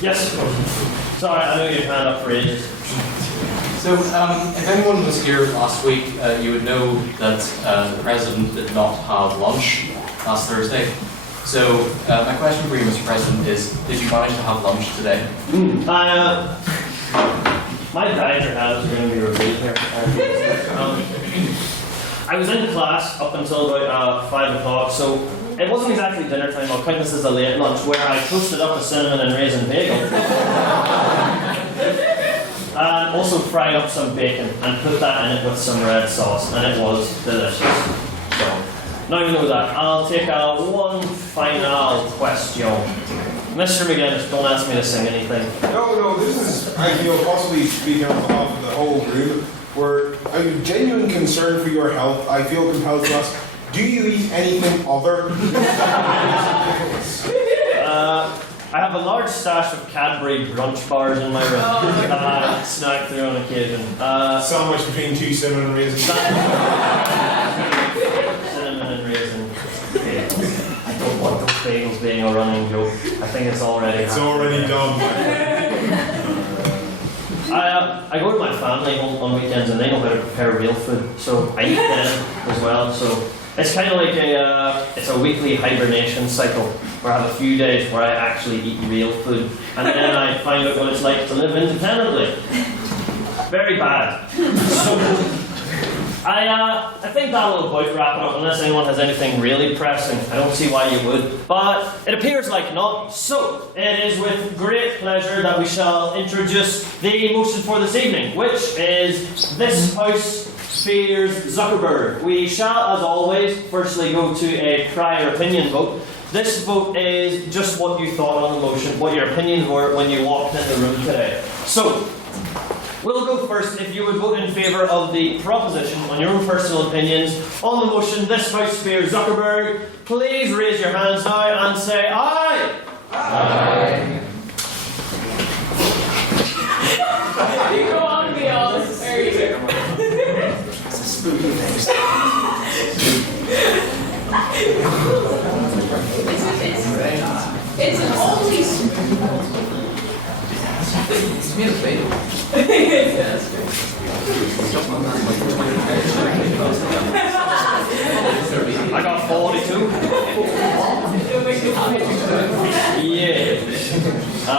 Yes. Sorry, I know you hand up for ages. So, if anyone was here last week, you would know that the President did not have lunch last Thursday. So, my question for you, Mr. President, is did you manage to have lunch today? My dietary habits are going to be revealed here. I was in class up until about 5 o'clock, so it wasn't exactly dinner time. I'll count this as a late lunch, where I toasted up a cinnamon and raisin bagel. And also fried up some bacon and put that in it with some red sauce, and it was delicious. So, now you know that. I'll take one final question. Mr. McGinnis, don't ask me to sing anything. No, this is, I feel, possibly speaking on behalf of the whole room, where I'm a genuine concern for your health. I feel compelled to ask, do you eat anything other? I have a large stash of Cadbury brunch bars in my room. Snack through on occasion. Sandwich between two cinnamon and raisin. Cinnamon and raisin. I don't want those bagels being a running joke. I think it's already done. I go to my family home on weekends and they know how to prepare real food, so I eat them as well. So it's kind of like it's a weekly hibernation cycle where I have a few days where I actually eat real food, and then I find out what it's like to live independently. Very bad. So I think that'll about wrap it up, unless anyone has anything really pressing. I don't see why you would, but it appears like not. So it is with great pleasure that we shall introduce the motion for this evening, which is this House Fears Zuckerberg. We shall, as always, firstly go to a prior opinion vote. This vote is just what you thought on the motion, what your opinions were when you walked in the room today. So, we'll go first. If you would vote in favour of the proposition on your own personal opinions on the motion, this House Fears Zuckerberg, please raise your hands now and say aye. Aye. You go on beyond. There you go. It's a spooky face. It's an oldie. It's made of bagel. I got 42. Yeah.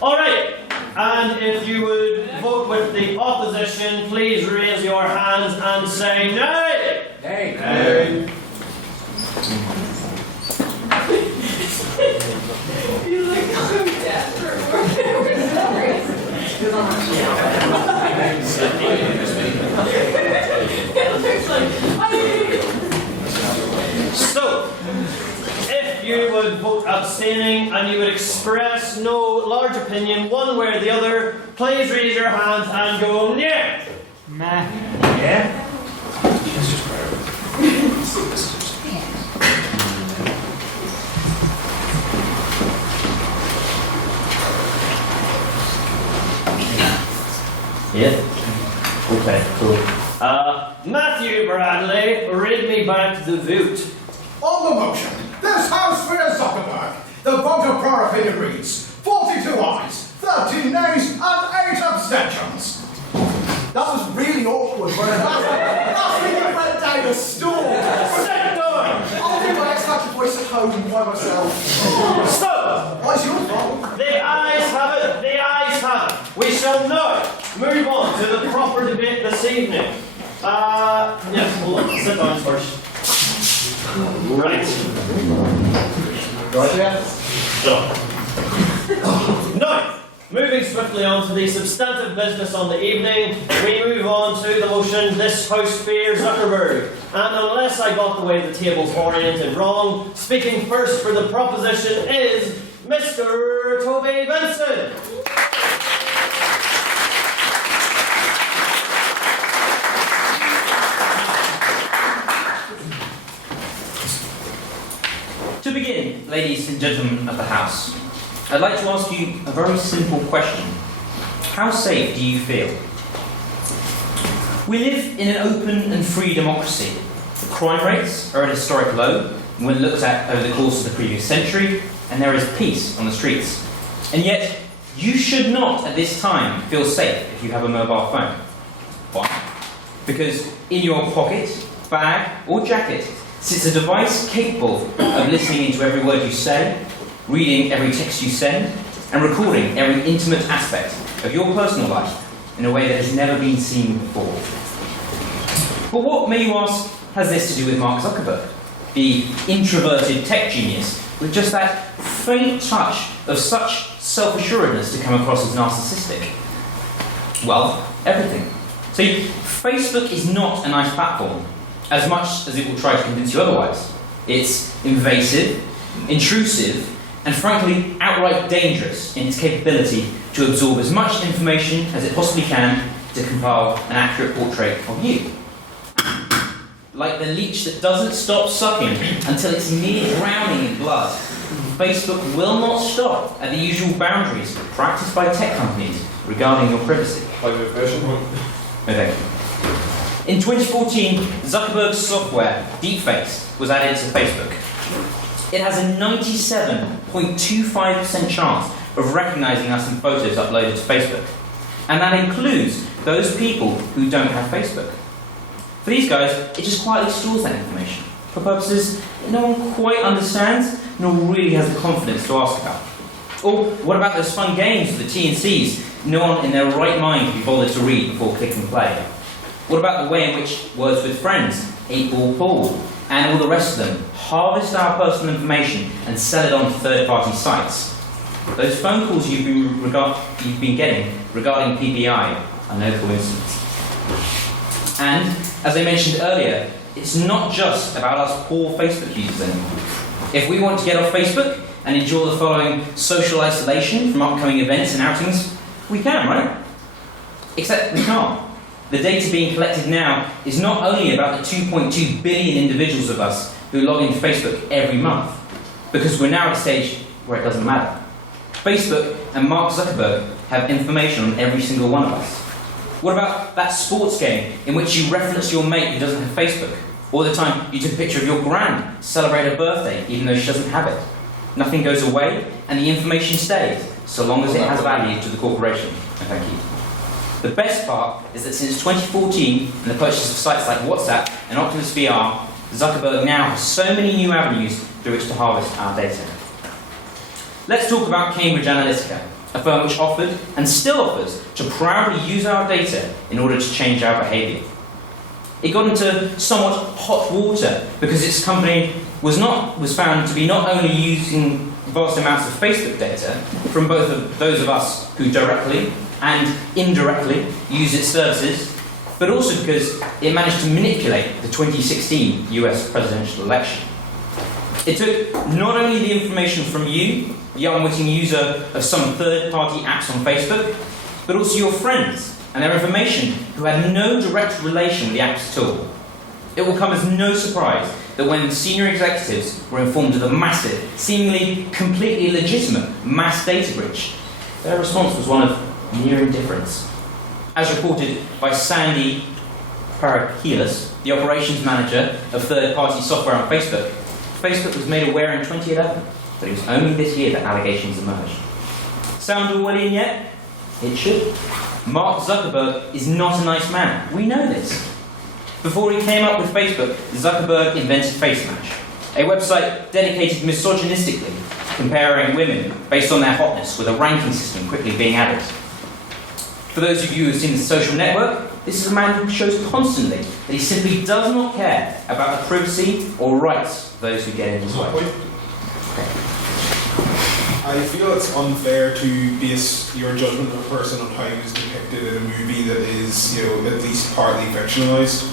Alright. And if you would vote with the opposition, please raise your hands and say nay. Nay. Nay. So, if you would vote abstaining and you would express no large opinion one way or the other, please raise your hand and go yeah. Nah. Yeah. Yeah. Okay, cool. Matthew Bradley, read me back the vote. On the motion, this House Fear Zuckerberg. The vote of prior opinion reads 42 ayes, 13 nays, and 8 abstentions. That was really awkward, wasn't it? That's when you went down the store. Sit down! I'll do my X-Factor voice at home by myself. Stop! What's your fault? The ayes have it, the ayes have it. We shall now move on to the proper debate this evening. Yes, hold on, sit down first. Right. Right, yeah? So. Now, moving swiftly on to the substantive business on the evening, we move on to the motion, this House Fear Zuckerberg. And unless I got the way the table's oriented wrong, speaking first for the proposition is Mr. Toby Benson. To begin, ladies and gentlemen of the House, I'd like to ask you a very simple question. How safe do you feel? We live in an open and free democracy. The crime rates are at a historic low when looked at over the course of the previous century, and there is peace on the streets. And yet, you should not at this time feel safe if you have a mobile phone. Why? Because in your pocket, bag, or jacket sits a device capable of listening into every word you say, reading every text you send, and recording every intimate aspect of your personal life in a way that has never been seen before. But what, may you ask, has this to do with Mark Zuckerberg, the introverted tech genius with just that faint touch of such self-assuredness to come across as narcissistic? Well, everything. See, Facebook is not a nice platform, as much as it will try to convince you otherwise. It's invasive, intrusive, and frankly, outright dangerous in its capability to absorb as much information as it possibly can to compile an accurate portrait of you. Like the leech that doesn't stop sucking until it's near drowning in blood, Facebook will not stop at the usual boundaries practiced by tech companies regarding your privacy. Okay. In 2014, Zuckerberg's software, Deepfakes, was added to Facebook. It has a 97.25% chance of recognizing us in photos uploaded to Facebook. And that includes those people who don't have Facebook. For these guys, it just quietly stores that information for purposes that no one quite understands nor really has the confidence to ask about. Or what about those fun games with the T&Cs no one in their right mind can be bothered to read before clicking play? What about the way in which Words with Friends, 8-Ball Pool, and all the rest of them harvest our personal information and sell it on to third-party sites? Those phone calls you've been getting regarding PPI are no coincidence. And, as I mentioned earlier, it's not just about us poor Facebook users anymore. If we want to get off Facebook and endure the following social isolation from upcoming events and outings, we can, right? Except we can't. The data being collected now is not only about the 2.2 billion individuals of us who log into Facebook every month, because we're now at a stage where it doesn't matter. Facebook and Mark Zuckerberg have information on every single one of us. What about that sports game in which you reference your mate who doesn't have Facebook? Or the time you took a picture of your gran to celebrate her birthday even though she doesn't have it? Nothing goes away and the information stays, so long as it has value to the corporation. And thank you. The best part is that since 2014 and the purchase of sites like WhatsApp and Oculus VR, Zuckerberg now has so many new avenues through which to harvest our data. Let's talk about Cambridge Analytica, a firm which offered and still offers to proudly use our data in order to change our behaviour. It got into somewhat hot water because its company was found to be not only using vast amounts of Facebook data from both of those of us who directly and indirectly use its services, but also because it managed to manipulate the 2016 US presidential election. It took not only the information from you, the unwitting user of some third-party apps on Facebook, but also your friends and their information who had no direct relation with the apps at all. It will come as no surprise that when senior executives were informed of the massive, seemingly completely legitimate mass data breach, their response was one of near indifference. As reported by Sandy Parakilas, the operations manager of third-party software on Facebook, Facebook was made aware in 2011, but it was only this year that allegations emerged. Sound Orwellian yet? It should. Mark Zuckerberg is not a nice man. We know this. Before he came up with Facebook, Zuckerberg invented FaceMatch, a website dedicated misogynistically comparing women based on their hotness, with a ranking system quickly being added. For those of you who have seen The Social Network, this is a man who shows constantly that he simply does not care about the privacy or rights of those who get in his way. I feel it's unfair to base your judgment of a person on how he was depicted in a movie that is, at least partly fictionalised.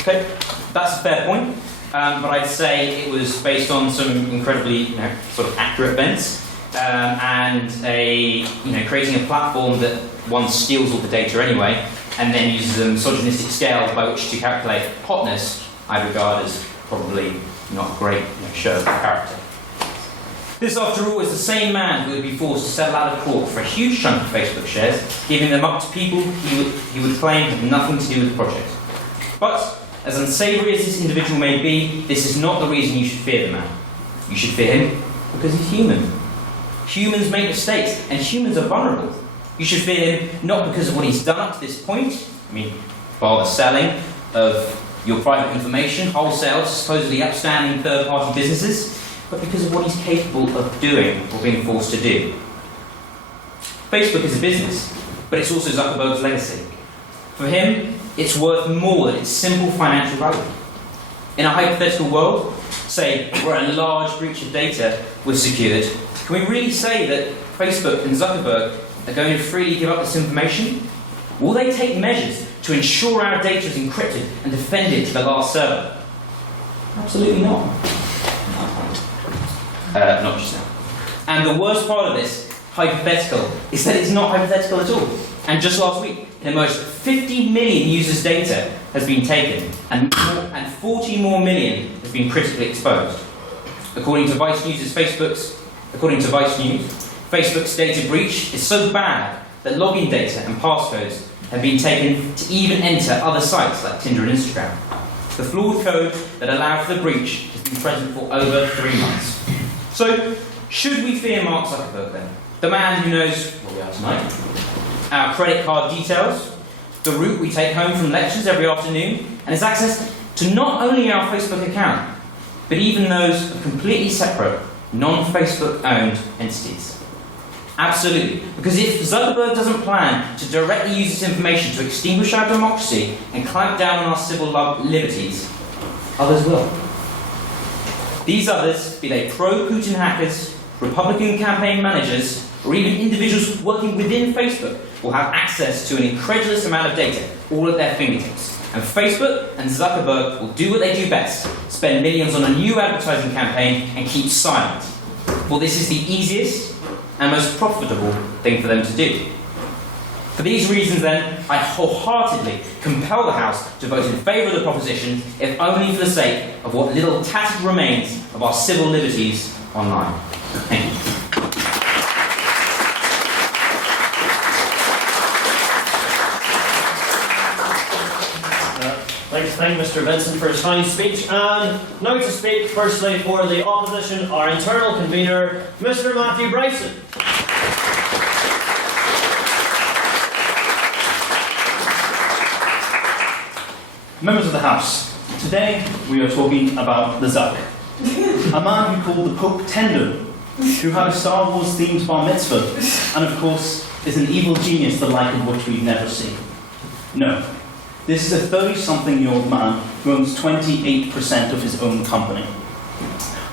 Okay, that's a fair point, but I'd say it was based on some incredibly, sort of accurate events, and creating a platform that one steals all the data anyway, and then uses a misogynistic scale by which to calculate hotness. I regard as probably not a great show of character. This, after all, is the same man who would be forced to settle out of court for a huge chunk of Facebook shares, giving them up to people he would claim had nothing to do with the project. But, as unsavoury as this individual may be, this is not the reason you should fear the man. You should fear him because he's human. Humans make mistakes, and humans are vulnerable. You should fear him not because of what he's done up to this point, bar the selling of your private information, wholesale to supposedly upstanding third-party businesses, but because of what he's capable of doing or being forced to do. Facebook is a business, but it's also Zuckerberg's legacy. For him, it's worth more than its simple financial value. In a hypothetical world, say where a large breach of data was secured, can we really say that Facebook and Zuckerberg are going to freely give up this information? Will they take measures to ensure our data is encrypted and defended to the last server? Absolutely not. Not just now. And the worst part of this hypothetical is that it's not hypothetical at all. And just last week, it emerged that 50 million users' data has been taken, and 40 more million has been critically exposed. According to Vice News, Facebook's data breach is so bad that login data and passcodes have been taken to even enter other sites like Tinder and Instagram. The flawed code that allowed for the breach has been present for over 3 months. So, should we fear Mark Zuckerberg then? The man who knows what we are tonight, our credit card details, the route we take home from lectures every afternoon, and has access to not only our Facebook account, but even those of completely separate, non-Facebook owned entities. Absolutely, because if Zuckerberg doesn't plan to directly use this information to extinguish our democracy and clamp down on our civil liberties, others will. These others, be they pro-Putin hackers, Republican campaign managers, or even individuals working within Facebook, will have access to an incredulous amount of data, all at their fingertips. And Facebook and Zuckerberg will do what they do best, spend millions on a new advertising campaign and keep silent. Well, this is the easiest and most profitable thing for them to do. For these reasons then, I wholeheartedly compel the House to vote in favour of the proposition, if only for the sake of what little tattered remains of our civil liberties online. Thank you. I'd like to thank Mr. Vincent for his fine speech, and now to speak firstly for the opposition, our internal convener, Mr. Matthew Bryson. Members of the House, today we are talking about the Zuck, a man who called the Pope tender, who had a Star Wars themed bar mitzvah, and of course is an evil genius the like of which we've never seen. No. This is a 30-something-year-old man who owns 28% of his own company.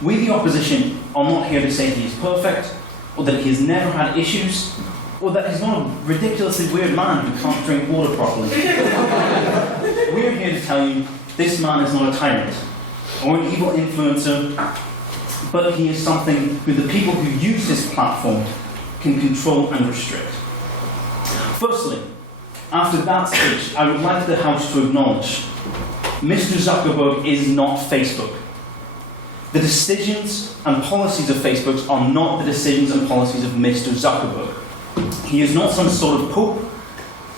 We, the opposition, are not here to say he is perfect, or that he has never had issues, or that he's not a ridiculously weird man who can't drink water properly. We're here to tell you this man is not a tyrant or an evil influencer, but he is something who the people who use his platform can control and restrict. Firstly, after that speech, I would like the House to acknowledge Mr. Zuckerberg is not Facebook. The decisions and policies of Facebook are not the decisions and policies of Mr. Zuckerberg. He is not some sort of pope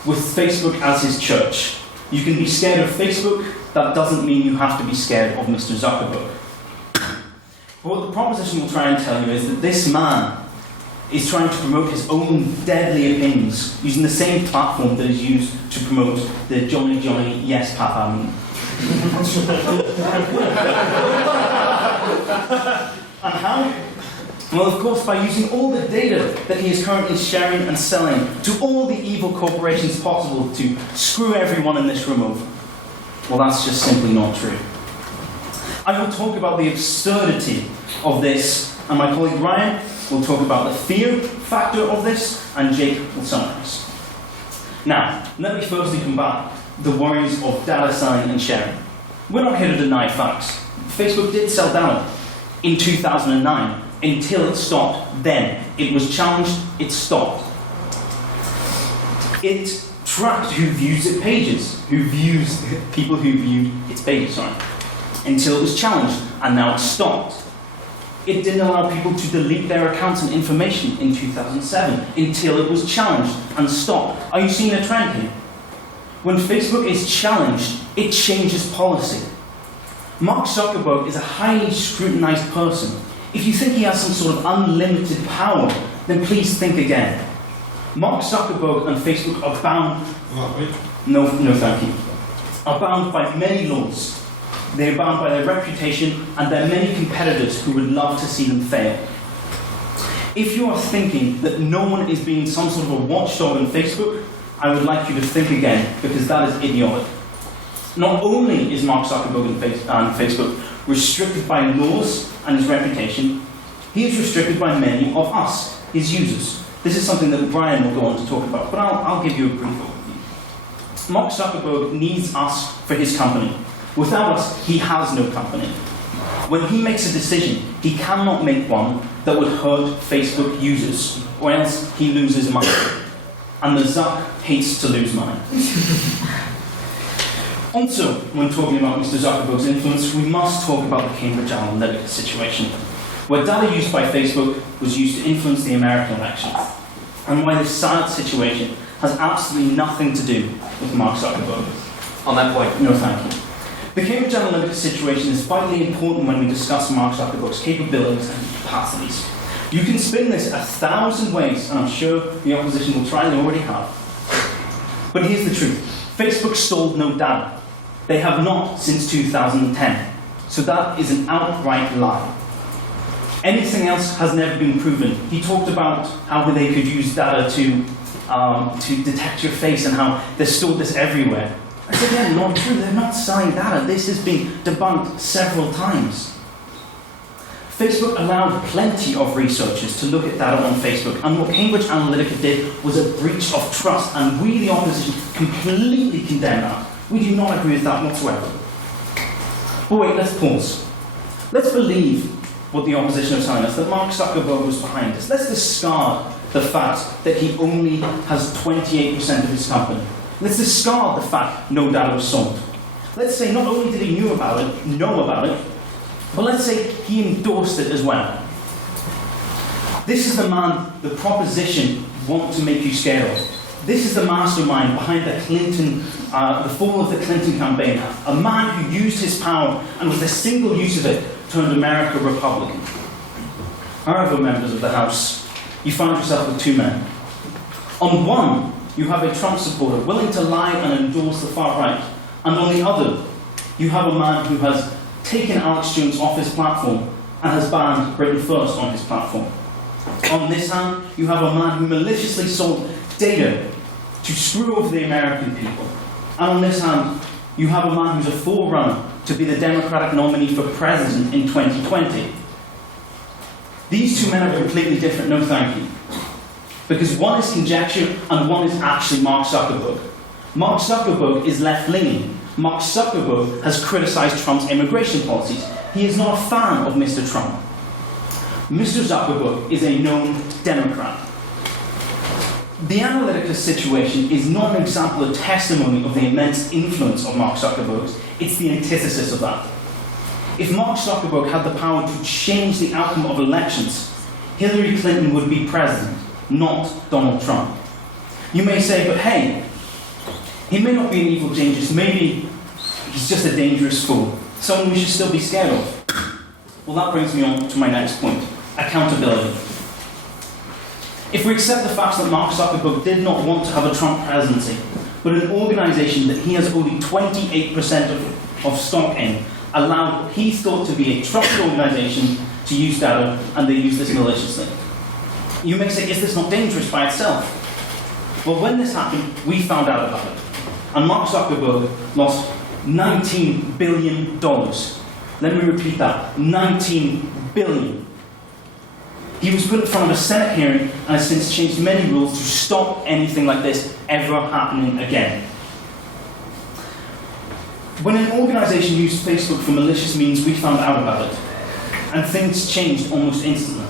with Facebook as his church. You can be scared of Facebook, that doesn't mean you have to be scared of Mr. Zuckerberg. But what the proposition will try and tell you is that this man is trying to promote his own deadly opinions using the same platform that is used to promote the Johnny Johnny Yes Papa meme. And how? Well, of course, by using all the data that he is currently sharing and selling to all the evil corporations possible to screw everyone in this room over. Well, that's just simply not true. I will talk about the absurdity of this, and my colleague Ryan will talk about the fear factor of this, and Jake will summarize. Now, let me firstly combat the worries of data selling and sharing. We're not here to deny facts. Facebook did sell data in 2009 until it stopped. Then it was challenged, it stopped. It tracked who views its pages, people who viewed its pages, until it was challenged, and now it stopped. It didn't allow people to delete their accounts and information in 2007 until it was challenged and stopped. Are you seeing a trend here? When Facebook is challenged, it changes policy. Mark Zuckerberg is a highly scrutinized person. If you think he has some sort of unlimited power, then please think again. Mark Zuckerberg and Facebook are bound... No, thank you. Are bound by many laws. They are bound by their reputation, and there are many competitors who would love to see them fail. If you are thinking that no one is being some sort of a watchdog on Facebook, I would like you to think again, because that is idiotic. Not only is Mark Zuckerberg and Facebook restricted by laws and his reputation, he is restricted by many of us, his users. This is something that Brian will go on to talk about, but I'll give you a brief overview. Mark Zuckerberg needs us for his company. Without us, he has no company. When he makes a decision, he cannot make one that would hurt Facebook users, or else he loses money. And the Zuck hates to lose money. Also, when talking about Mr. Zuckerberg's influence, we must talk about the Cambridge Analytica situation, where data used by Facebook was used to influence the American election, and why this sad situation has absolutely nothing to do with Mark Zuckerberg. On that point, no thank you. The Cambridge Analytica situation is vitally important when we discuss Mark Zuckerberg's capabilities and capacities. You can spin this 1,000 ways, and I'm sure the opposition will try, they already have. But here's the truth. Facebook stole no data. They have not since 2010. So that is an outright lie. Anything else has never been proven. He talked about how they could use data to detect your face and how they stored this everywhere. I said, yeah, not true. They're not selling data. This has been debunked several times. Facebook allowed plenty of researchers to look at data on Facebook, and what Cambridge Analytica did was a breach of trust, and we, the opposition, completely condemn that. We do not agree with that whatsoever. But wait, let's pause. Let's believe what the opposition are telling us, that Mark Zuckerberg was behind this. Let's discard the fact that he only has 28% of his company. Let's discard the fact no data was sold. Let's say not only did he know about it, but let's say he endorsed it as well. This is the man the proposition want to make you scared of. This is the mastermind behind the fall of the Clinton campaign. A man who used his power and with a single use of it turned America Republican. However, members of the House, you find yourself with two men. On one, you have a Trump supporter willing to lie and endorse the far right. And on the other, you have a man who has taken Alex Jones off his platform and has banned Britain First on his platform. On this hand, you have a man who maliciously sold data to screw over the American people. And on this hand, you have a man who's a forerunner to be the Democratic nominee for president in 2020. These two men are completely different, no thank you. Because one is conjecture and one is actually Mark Zuckerberg. Mark Zuckerberg is left-leaning. Mark Zuckerberg has criticised Trump's immigration policies. He is not a fan of Mr. Trump. Mr. Zuckerberg is a known Democrat. The Analytica situation is not an example of testimony of the immense influence of Mark Zuckerberg. It's the antithesis of that. If Mark Zuckerberg had the power to change the outcome of elections, Hillary Clinton would be president, not Donald Trump. You may say, but hey, he may not be an evil genius, maybe he's just a dangerous fool, someone we should still be scared of. Well, that brings me on to my next point, accountability. If we accept the fact that Mark Zuckerberg did not want to have a Trump presidency, but an organisation that he has only 28% of stock in allowed what he thought to be a trusted organisation to use data, and they use this maliciously. You may say, is this not dangerous by itself? Well, when this happened, we found out about it. And Mark Zuckerberg lost $19 billion. Let me repeat that, $19 billion. He was put in front of a Senate hearing and has since changed many rules to stop anything like this ever happening again. When an organisation used Facebook for malicious means, we found out about it. And things changed almost instantly.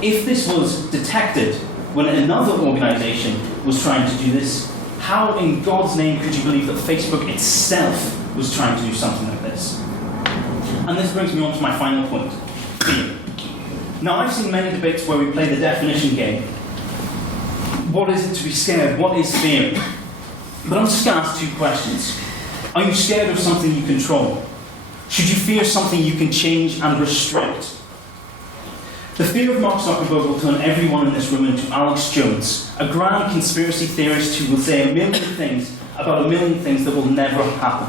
If this was detected when another organisation was trying to do this, how in God's name could you believe that Facebook itself was trying to do something like this? And this brings me on to my final point, fear. Now, I've seen many debates where we play the definition game. What is it to be scared? What is fear? But I'm just going to ask two questions. Are you scared of something you control? Should you fear something you can change and restrict? The fear of Mark Zuckerberg will turn everyone in this room into Alex Jones, a grand conspiracy theorist who will say a million things about a million things that will never happen.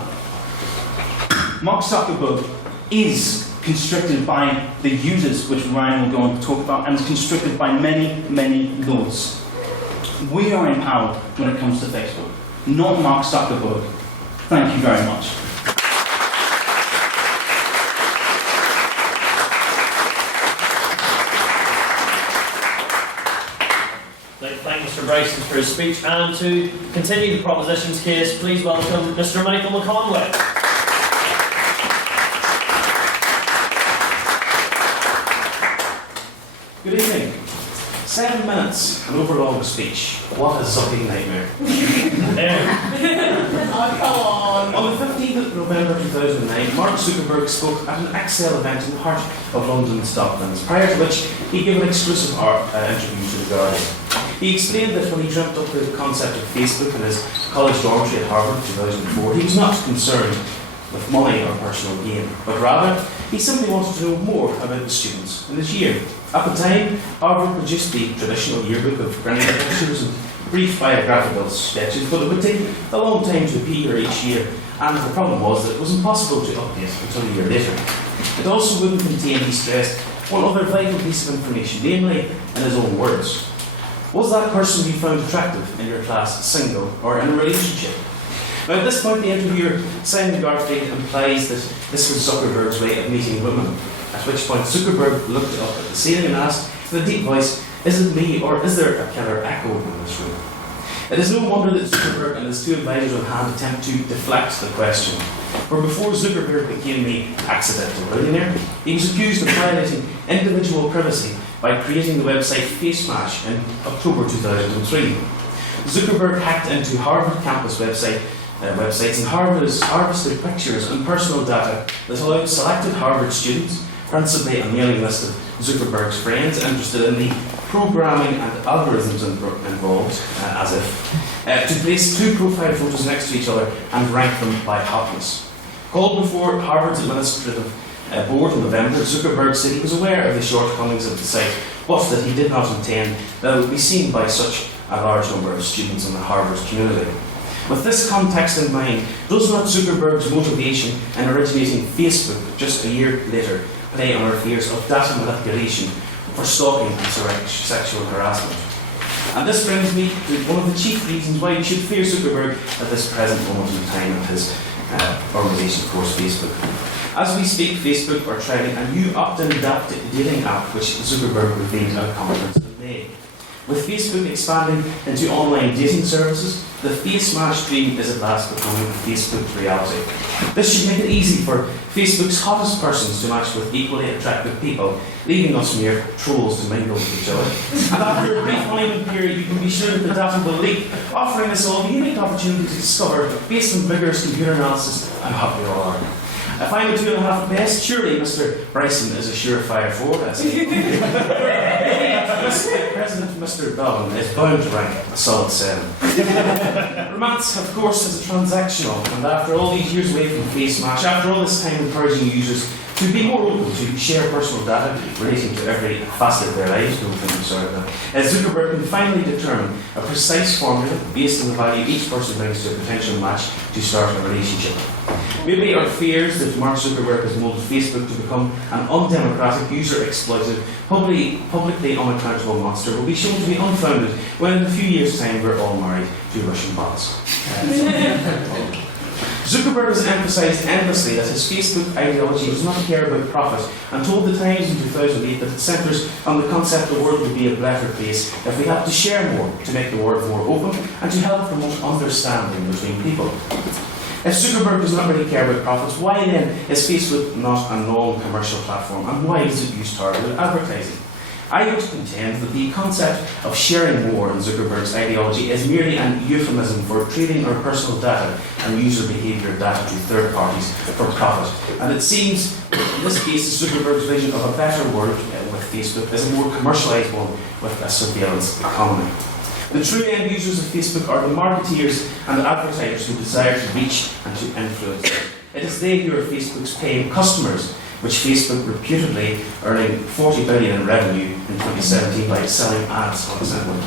Mark Zuckerberg is constricted by the users, which Ryan will go on to talk about, and is constricted by many, many laws. We are empowered when it comes to Facebook, not Mark Zuckerberg. Thank you very much. Thank Mr. Bryson for his speech, and to continue the propositions case, please welcome Mr. Michael McConway. Good evening. 7 minutes, an overlong speech. What a zucking nightmare. On the 15th of November 2009, Mark Zuckerberg spoke at an Excel event in the heart of London's Docklands, prior to which he gave an exclusive interview to The Guardian. He explained that when he dreamt up the concept of Facebook in his college dormitory at Harvard in 2004, he was not concerned with money or personal gain, but rather he simply wanted to know more about the students in his year. At the time, Harvard produced the traditional yearbook of granular lectures and brief biographical sketches, but it would take a long time to appear each year, and the problem was that it was impossible to update until a year later. It also wouldn't contain, he stressed, one other vital piece of information, namely, in his own words. Was that person you found attractive in your class single or in a relationship? Now, at this point, the interviewer, Simon Garfield, implies that this was Zuckerberg's way of meeting women, at which point Zuckerberg looked up at the ceiling and asked, in a deep voice, "Is it me, or is there a killer echo in this room?" It is no wonder that Zuckerberg and his two advisors on hand attempt to deflect the question. For before Zuckerberg became the accidental billionaire, he was accused of violating individual privacy by creating the website FaceMash in October 2003. Zuckerberg hacked into Harvard campus websites and harvested pictures and personal data that allowed selected Harvard students, principally a mailing list of Zuckerberg's friends interested in the programming and algorithms involved, to place two profile photos next to each other and rank them by hotness. Called before Harvard's administrative board in November, Zuckerberg said he was aware of the shortcomings of the site, but that he did not intend that it would be seen by such a large number of students in the Harvard community. With this context in mind, does not Zuckerberg's motivation in originating Facebook just a year later play on our fears of data manipulation for stalking and sexual harassment? And this brings me to one of the chief reasons why we should fear Zuckerberg at this present moment in time of his organisation, of course, Facebook. As we speak, Facebook are trialling a new opt-in dating app which Zuckerberg revealed at a conference in May. With Facebook expanding into online dating services, the face smash dream is at last becoming a Facebook reality. This should make it easy for Facebook's hottest persons to match with equally attractive people, leaving us mere trolls to mingle with each other. And after a brief honeymoon period, you can be sure that the data will leak, offering us all the unique opportunity to discover, based on vigorous computer analysis, how happy we all are. If I'm a 2.5 at best, surely Mr. Bryson is a surefire 4. That's President Mr. Dobbin is bound to rank a solid 7. Romance, of course, is a transactional, and after all these years away from face smash, after all this time encouraging users to be more open to share personal data relating to every facet of their lives, Zuckerberg can finally determine a precise formula based on the value each person brings to a potential match to start a relationship. Maybe our fears that Mark Zuckerberg has molded Facebook to become an undemocratic, user-exploited, publicly unaccountable monster will be shown to be unfounded when in a few years' time we're all married to Russian bots. Zuckerberg has emphasised endlessly that his Facebook ideology does not care about profit and told the Times in 2008 that it centres on the concept the world would be a better place if we had to share more to make the world more open and to help promote understanding between people. If Zuckerberg does not really care about profits, why then is Facebook not a non-commercial platform, and why does it use targeted advertising? I would contend that the concept of sharing more in Zuckerberg's ideology is merely an euphemism for trading our personal data and user behaviour data to third parties for profit. And it seems, in this case, Zuckerberg's vision of a better world with Facebook is a more commercialised one with a surveillance economy. The true end users of Facebook are the marketeers and the advertisers who desire to reach and to influence. It is they who are Facebook's paying customers, which Facebook reputedly earning $40 billion in revenue in 2017 by selling ads on its network.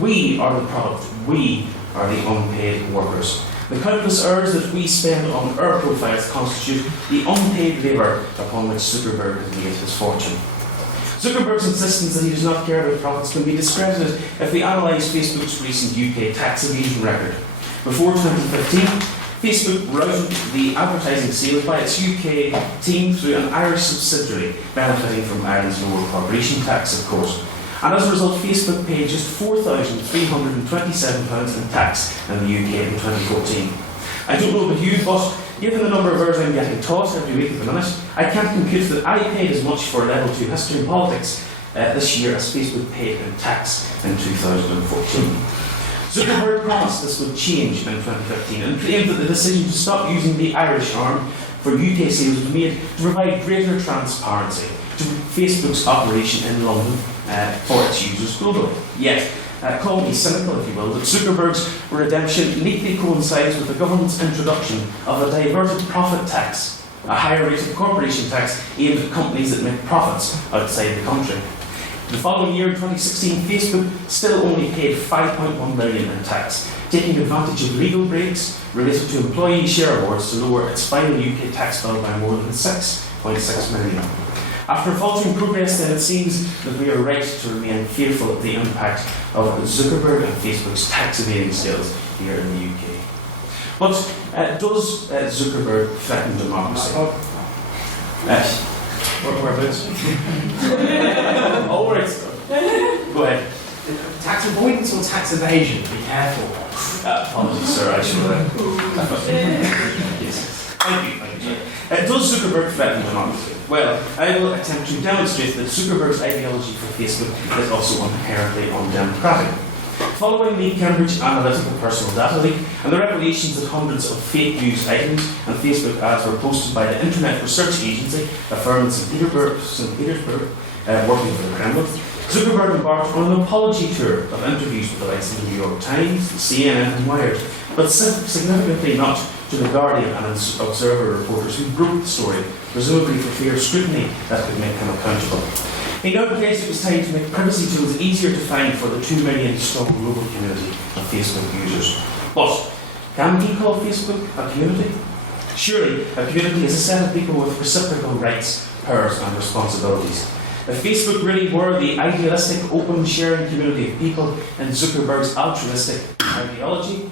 We are the product. We are the unpaid workers. The countless hours that we spend on our profiles constitute the unpaid labour upon which Zuckerberg has made his fortune. Zuckerberg's insistence that he does not care about profits can be discredited if we analyse Facebook's recent UK tax evasion record. Before 2015, Facebook routed the advertising sales by its UK team through an Irish subsidiary, benefiting from Ireland's lower corporation tax, of course. And as a result, Facebook paid just £4,327 in tax in the UK in 2014. I don't know about you, but given the number of hours I'm getting taught every week at the minute, I can't compute that I paid as much for level 2 history and politics this year as Facebook paid in tax in 2014. Zuckerberg promised this would change in 2015 and claimed that the decision to stop using the Irish arm for UK sales was made to provide greater transparency to Facebook's operation in London for its users globally. Yet, call me cynical if you will, that Zuckerberg's redemption neatly coincides with the government's introduction of a diverted profit tax, a higher rate of corporation tax aimed at companies that make profits outside the country. The following year, in 2016, Facebook still only paid $5.1 million in tax, taking advantage of legal breaks related to employee share awards to lower its final UK tax bill by more than $6.6 million. After faltering progress, then it seems that we are right to remain fearful of the impact of Zuckerberg and Facebook's tax evading sales here in the UK. But does Zuckerberg threaten democracy? Whereabouts? Oh, right. Go ahead. Tax avoidance or tax evasion? Be careful. Apologies, sir. I should Yes. Thank you. Does Zuckerberg threaten democracy? Well, I will attempt to demonstrate that Zuckerberg's ideology for Facebook is also inherently undemocratic. Following the Cambridge Analytica personal data leak and the revelations that hundreds of fake news items and Facebook ads were posted by the Internet Research Agency, a firm in St. Petersburg, working for the Kremlin, Zuckerberg embarked on an apology tour of interviews with the likes of the New York Times, CNN and Wired, but significantly not to the Guardian and Observer reporters who broke the story, presumably for fear of scrutiny that could make him accountable. He now believes it was time to make privacy tools easier to find for the 2 million strong global community of Facebook users. But can we call Facebook a community? Surely a community is a set of people with reciprocal rights, powers and responsibilities. If Facebook really were the idealistic, open, sharing community of people in Zuckerberg's altruistic ideology,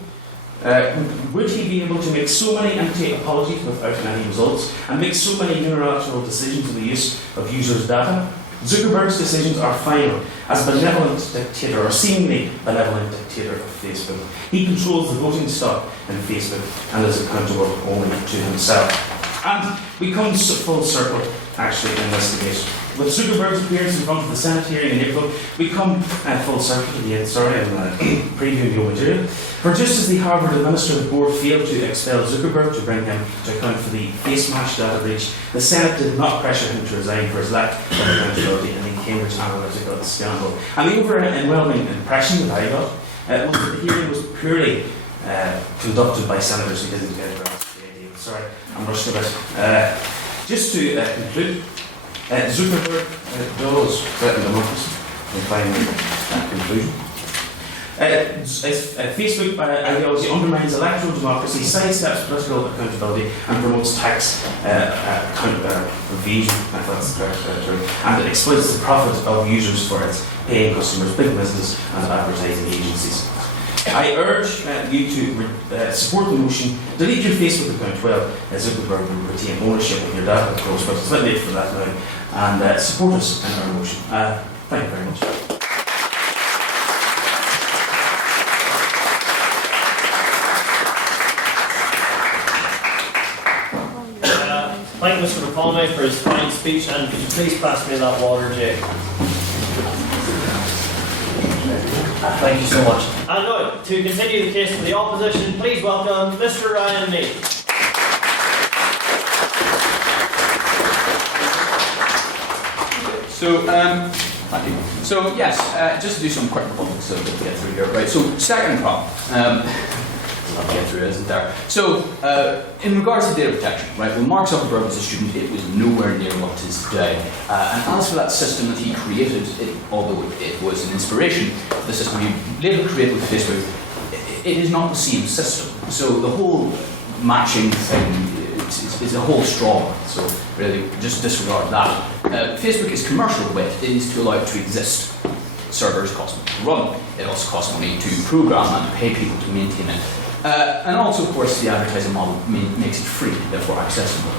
would he be able to make so many empty apologies without any results and make so many unilateral decisions in the use of users' data? Zuckerberg's decisions are final. As benevolent dictator, or seemingly benevolent dictator of Facebook, he controls the voting stock in Facebook and is accountable only to himself. And we come full circle, actually, in this debate. With Zuckerberg's appearance in front of the Senate hearing in April, we come full circle to the end. Sorry, I'm previewing your material. For just as the Harvard Administrative Board failed to expel Zuckerberg to bring him to account for the face mash data breach, the Senate did not pressure him to resign for his lack of accountability in the Cambridge Analytica scandal. And the overwhelming impression that I got was that the hearing was purely conducted by senators who didn't get a grasp of the idea. Sorry, I'm rushing a bit. Just to conclude, Zuckerberg does threaten democracy. And finally, conclusion. Facebook ideology undermines electoral democracy, sidesteps political accountability, and promotes tax evasion, if that's the correct term, and it exploits the profit of users for its paying customers, big business, and advertising agencies. I urge you to support the motion, delete your Facebook account. Well, Zuckerberg will retain ownership of your data, of course, but it's a bit late for that now. And support us in our motion. Thank you very much. Thank you, Mr. McConaughey, for his fine speech, and could you please pass me that water, Jay? Thank you so much. And now, to continue the case for the opposition, please welcome Mr. Ryan Mead. So, thank you. So, yes, just to do some quick points so we'll get through here. Right, so second problem. I'll get through it, isn't there? So, in regards to data protection, right, when Mark Zuckerberg was a student, it was nowhere near what it is today. And as for that system that he created, although it was an inspiration, the system he later created with Facebook, it is not the same system. So the whole matching thing is a whole straw. So really, just disregard that. Facebook is commercial, but it is to allow it to exist. Servers cost money to run. It also costs money to program and to pay people to maintain it. And also, of course, the advertising model makes it free, therefore accessible.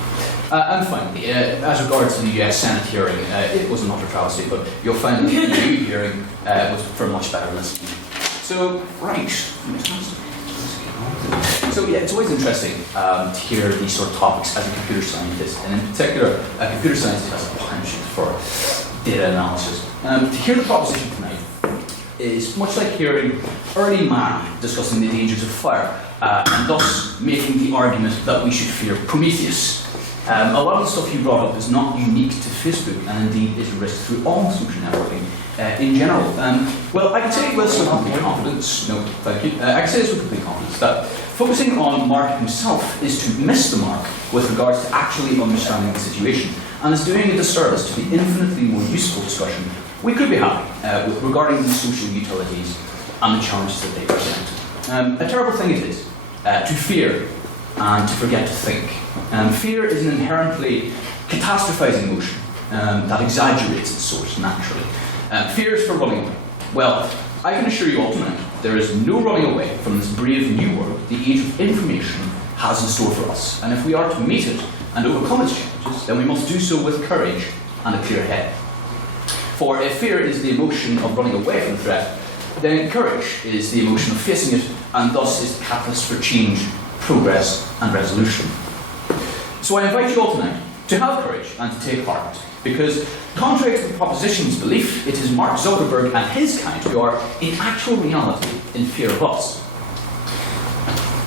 And finally, as regards to the US Senate hearing, it was an utter travesty, but you'll find that the EU hearing was for much better listening. So, right. So yeah, it's always interesting to hear these sort of topics as a computer scientist, and in particular, a computer scientist has a penchant for data analysis. To hear the proposition tonight is much like hearing early man discussing the dangers of fire, and thus making the argument that we should fear Prometheus. A lot of the stuff you brought up is not unique to Facebook, and indeed is risked through all social networking in general. Well, I can say this with complete confidence. No, thank you. I can say this with complete confidence that focusing on Mark himself is to miss the mark with regards to actually understanding the situation, and is doing a disservice to the infinitely more useful discussion we could be having regarding the social utilities and the challenges that they present. A terrible thing it is to fear and to forget to think. Fear is an inherently catastrophizing emotion that exaggerates its source naturally. Fear is for running away. Well, I can assure you all tonight, there is no running away from this brave new world the age of information has in store for us. And if we are to meet it and overcome its challenges, then we must do so with courage and a clear head. For if fear is the emotion of running away from the threat, then courage is the emotion of facing it, and thus is the catalyst for change, progress, and resolution. So I invite you all tonight to have courage and to take heart, because contrary to the proposition's belief, it is Mark Zuckerberg and his kind who are, in actual reality, in fear of us.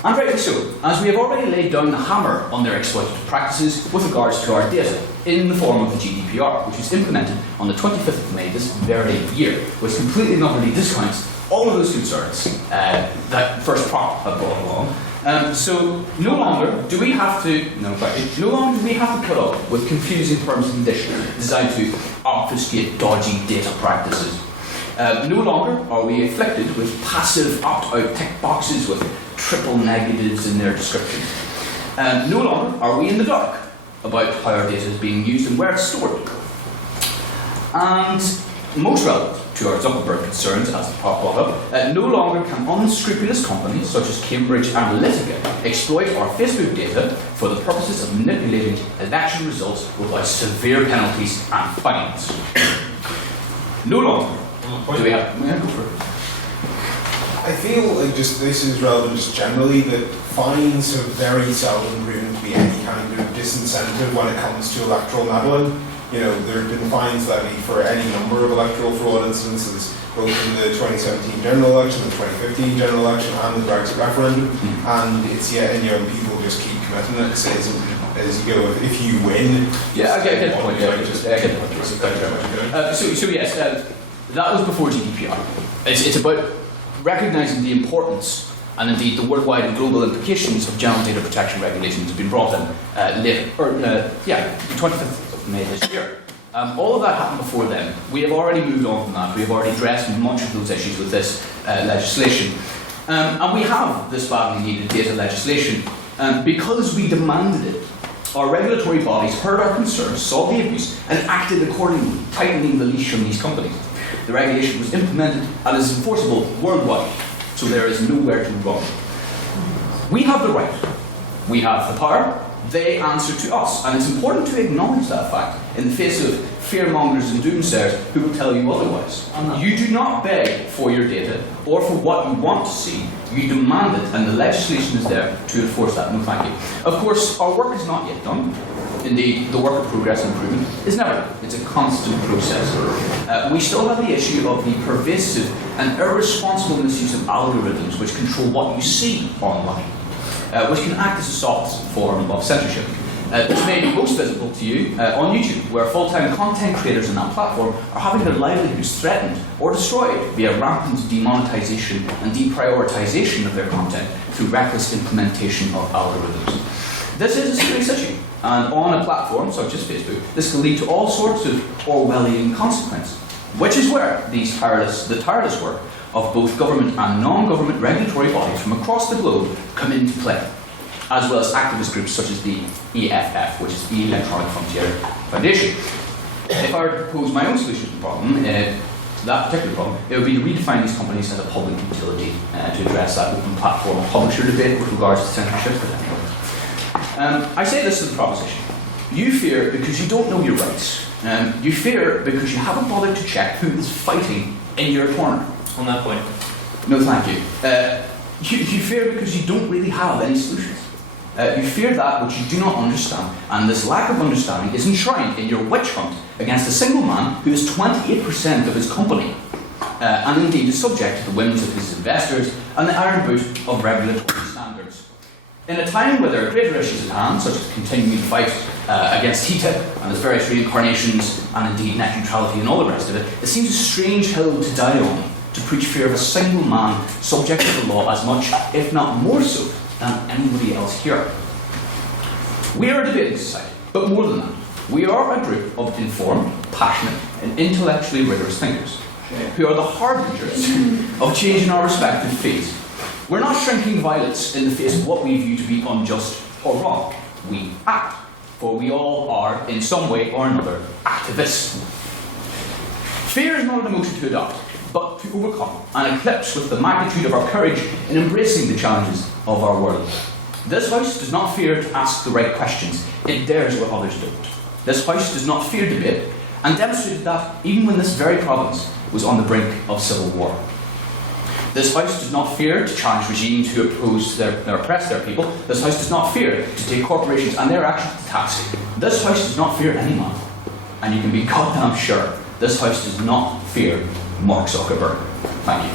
And rightly so, as we have already laid down the hammer on their exploitative practices with regards to our data in the form of the GDPR, which was implemented on the 25th of May this very year, which completely and utterly discounts all of those concerns that first prop have brought along. So no longer do we have to put up with confusing terms and conditions designed to obfuscate dodgy data practices. No longer are we afflicted with passive opt-out tick boxes with triple negatives in their descriptions. No longer are we in the dark about how our data is being used and where it's stored. And most relevant to our Zuckerberg concerns, as the prop brought up, no longer can unscrupulous companies such as Cambridge Analytica exploit our Facebook data for the purposes of manipulating election results without severe penalties and fines. No longer do we have. Yeah, go for it. I feel like just this is relevant just generally that fines have very seldom proven to be any kind of disincentive when it comes to electoral meddling. You know, there have been fines levied for any number of electoral fraud incidences, both in the 2017 general election, the 2015 general election, and the Brexit referendum. And it's and people just keep committing it as you go. If you win, yeah, I get the point. Yeah, I get the point. Thank you very much. So yes, that was before GDPR. It's about recognising the importance and indeed the worldwide and global implications of general data protection regulations have been brought in later, the 25th of May this year. All of that happened before then. We have already moved on from that. We have already addressed much of those issues with this legislation. And we have this badly needed data legislation because we demanded it. Our regulatory bodies heard our concerns, saw the abuse, and acted accordingly, tightening the leash on these companies. The regulation was implemented and is enforceable worldwide, so there is nowhere to run. We have the right, we have the power, they answer to us, and it's important to acknowledge that fact in the face of fearmongers and doomsayers who will tell you otherwise. You do not beg for your data or for what you want to see, you demand it, and the legislation is there to enforce that. No thank you. Of course, our work is not yet done. Indeed, the work of progress and improvement is never done. It's a constant process. We still have the issue of the pervasive and irresponsible misuse of algorithms which control what you see online, which can act as a soft form of censorship. This may be most visible to you on YouTube, where full-time content creators on that platform are having their livelihoods threatened or destroyed via rampant demonetization and deprioritization of their content through reckless implementation of algorithms. This is a serious issue, and on a platform such as Facebook, this can lead to all sorts of Orwellian consequences, which is where the tireless work of both government and non-government regulatory bodies from across the globe come into play, as well as activist groups such as the EFF, which is the Electronic Frontier Foundation. If I were to propose my own solution to the problem, that particular problem, it would be to redefine these companies as a public utility to address that open platform publisher debate with regards to censorship potential. I say this as a proposition. You fear because you don't know your rights. You fear because you haven't bothered to check who is fighting in your corner. On that point. No, thank you. You fear because you don't really have any solutions. You fear that which you do not understand, and this lack of understanding is enshrined in your witch hunt against a single man who is 28% of his company, and indeed is subject to the whims of his investors and the iron boot of regulatory standards. In a time where there are greater issues at hand, such as continuing the fight against TTIP and its various reincarnations, and indeed net neutrality and all the rest of it, it seems a strange hill to die on to preach fear of a single man subject to the law as much, if not more so, than anybody else here. We are a debating society, but more than that, we are a group of informed, passionate, and intellectually rigorous thinkers who are the harbingers of change in our respective fields. We're not shrinking violets in the face of what we view to be unjust or wrong. We act, for we all are, in some way or another, activists. Fear is not an emotion to adopt, but to overcome and eclipse with the magnitude of our courage in embracing the challenges of our world. This House does not fear to ask the right questions. It dares what others don't. This House does not fear debate, and demonstrated that even when this very province was on the brink of civil war. This House does not fear to challenge regimes who oppress their people. This House does not fear to take corporations and their actions to task. This House does not fear any man. And you can be goddamn sure this House does not fear Mark Zuckerberg. Thank you.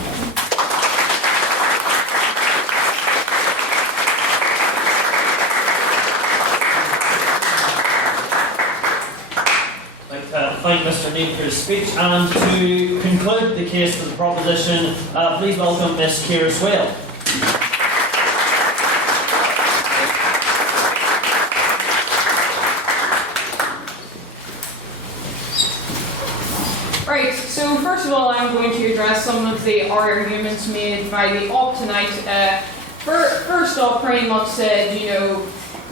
Thank Mr. Neal for his speech, and to conclude the case for the proposition, please welcome Ms. Ciara Swale. Right, so first of all, I'm going to address some of the arguments made by the op tonight. First off, pretty much said, you know,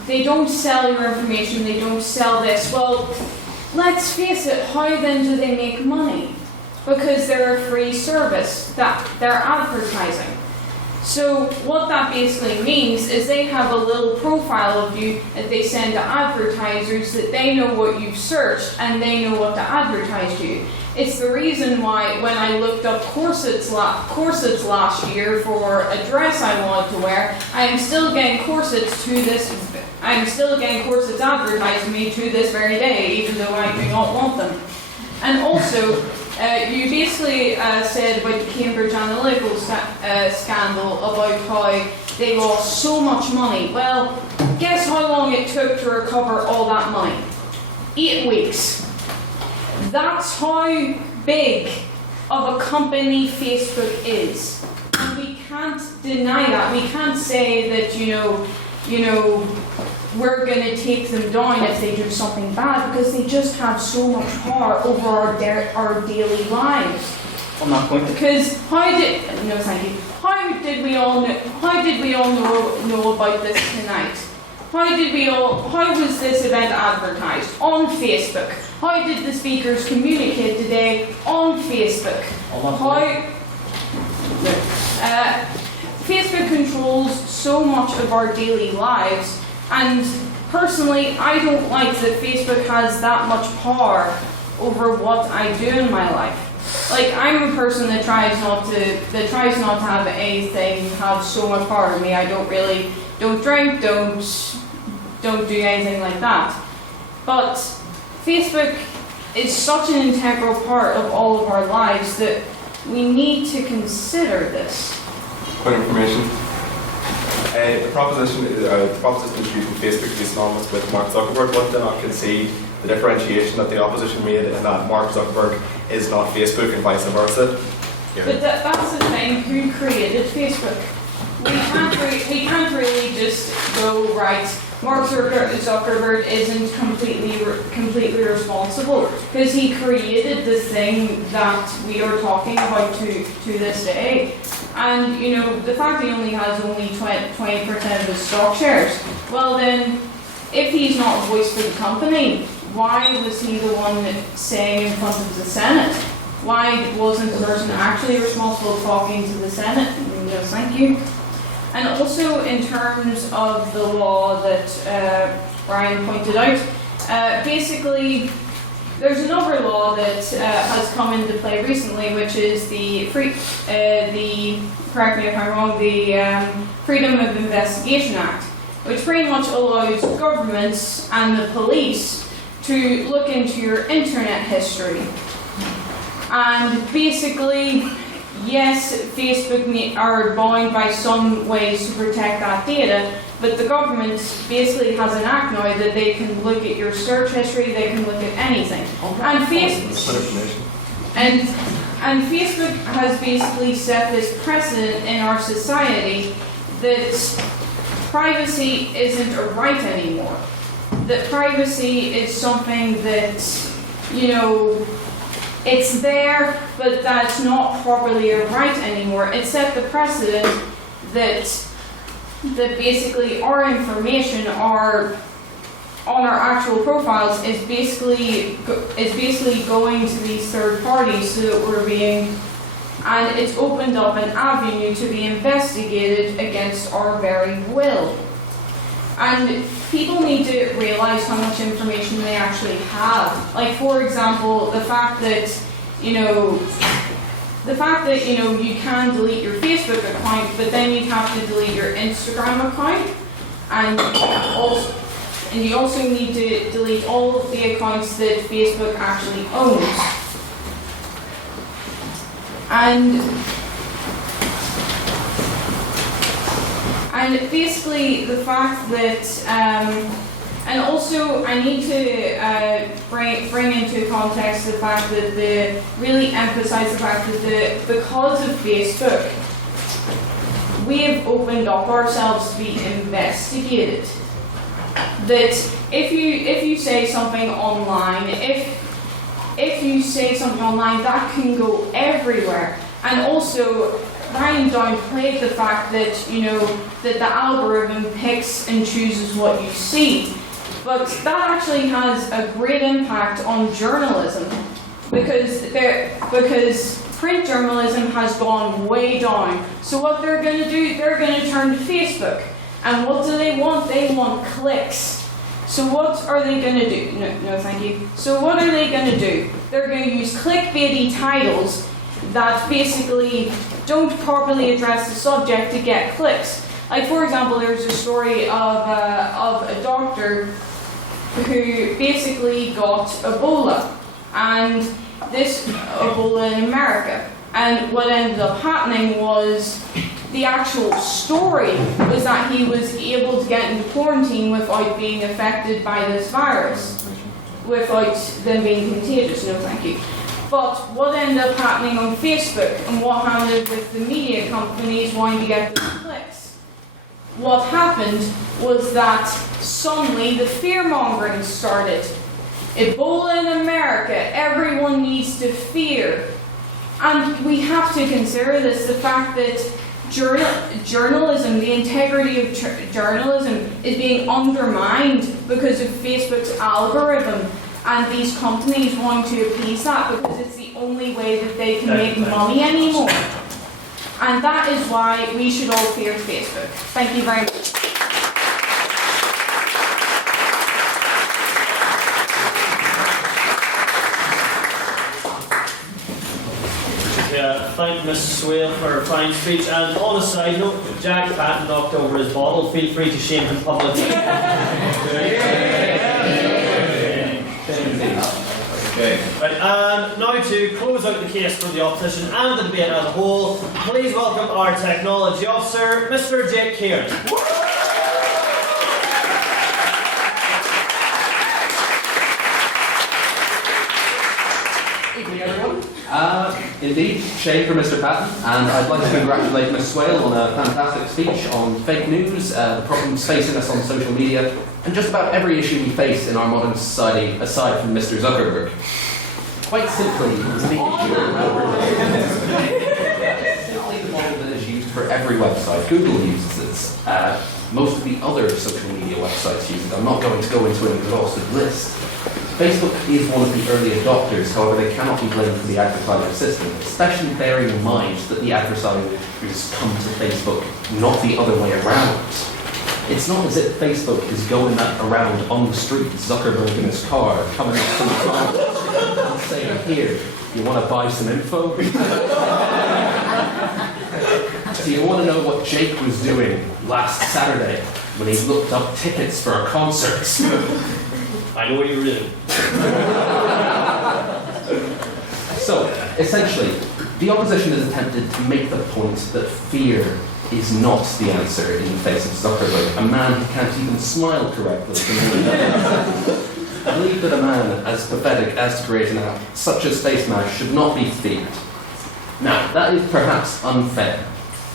they don't sell your information, they don't sell this. Well, let's face it, how then do they make money? Because they're a free service that they're advertising. So what that basically means is they have a little profile of you that they send to advertisers, that they know what you've searched and they know what to advertise to you. It's the reason why when I looked up corsets last year for a dress I wanted to wear, I am still getting corsets advertised to me to this very day, even though I do not want them. And also, you basically said about the Cambridge Analytica scandal, about how they lost so much money. Well, guess how long it took to recover all that money? 8 weeks. That's how big of a company Facebook is. And we can't deny that. We can't say that, we're going to take them down if they do something bad, because they just have so much power over our daily lives. On that point. Because how did we all know about this tonight? How was this event advertised? On Facebook. How did the speakers communicate today? On Facebook. Facebook controls so much of our daily lives, and personally, I don't like that Facebook has that much power over what I do in my life. Like, I'm a person that tries not to have anything have so much power over me. I don't drink, don't do anything like that. But Facebook is such an integral part of all of our lives that we need to consider this. Point of information. The proposition introduced in Facebook is synonymous with Mark Zuckerberg, but did not concede the differentiation that the opposition made in that Mark Zuckerberg is not Facebook and vice versa. Yeah. But that's the thing, who created Facebook? We can't really just go, right, Mark Zuckerberg isn't completely responsible, because he created the thing that we are talking about to this day. And, the fact he only has 20% of his stock shares, well then, if he's not a voice for the company, why was he the one saying in front of the Senate? Why wasn't the person actually responsible talking to the Senate? No, thank you. And also in terms of the law that Brian pointed out, basically there's another law that has come into play recently, which is the correct me if I'm wrong, the Freedom of Investigation Act, which pretty much allows governments and the police to look into your internet history. And basically, yes, Facebook are bound by some ways to protect that data, but the government basically has an act now that they can look at your search history, they can look at anything. And Facebook has basically set this precedent in our society that privacy isn't a right anymore. That privacy is something that, it's there, but that's not properly a right anymore. It set the precedent that basically our information, on our actual profiles, is basically going to these third parties, so that and it's opened up an avenue to be investigated against our very will. And people need to realize how much information they actually have. Like, for example, the fact that you can delete your Facebook account, but then you have to delete your Instagram account, and you also need to delete all of the accounts that Facebook actually owns. And basically the fact that, and also I need to bring into context the fact that really emphasize the fact that because of Facebook, we have opened up ourselves to be investigated. That if you say something online, if you say something online, that can go everywhere. And also, Ryan downplayed the fact that that the algorithm picks and chooses what you see, but that actually has a great impact on journalism, because print journalism has gone way down. So what they're going to do, they're going to turn to Facebook. And what do they want? They want clicks. So what are they going to do? No, thank you. So what are they going to do? They're going to use clickbaity titles that basically don't properly address the subject to get clicks. Like, for example, there's a story of a doctor who basically got Ebola, and this Ebola in America. And what ended up happening was the actual story was that he was able to get into quarantine without being affected by this virus, without them being contagious. No, thank you. But what ended up happening on Facebook and what happened with the media companies wanting to get those clicks, what happened was that suddenly the fear-mongering started. Ebola in America, everyone needs to fear. And we have to consider this, the fact that journalism, the integrity of journalism is being undermined because of Facebook's algorithm and these companies want to appease that because it's the only way that they can make money anymore. And that is why we should all fear Facebook. Thank you very much. Thank Ms. Swale for her fine speech. And on a side note, if Jack Patton knocked over his bottle, feel free to shame him publicly. Right, and now to close out the case for the opposition and the debate as a whole, please welcome our technology officer, Mr. Jake Cairn. Evening, everyone. Indeed, shame for Mr. Patton, and I'd like to congratulate Ms. Swale on a fantastic speech on fake news, the problems facing us on social media, and just about every issue we face in our modern society aside from Mr. Zuckerberg. Quite simply, it's the issue simply the model that is used for every website. Google uses it. Most of the other social media websites use it. I'm not going to go into an exhaustive list. Facebook is one of the early adopters, however they cannot be blamed for the advertiser system, especially bearing in mind that the advertisers come to Facebook, not the other way around. It's not as if Facebook is going around on the street, Zuckerberg in his car, coming up to the car and saying, here, you want to buy some info? So you want to know what Jake was doing last Saturday when he looked up tickets for a concert? I know what you're doing. So, essentially, the opposition has attempted to make the point that fear is not the answer in the face of Zuckerberg, a man who can't even smile correctly. I believe that a man as pathetic as to create an app such as Face Mash should not be feared. Now, that is perhaps unfair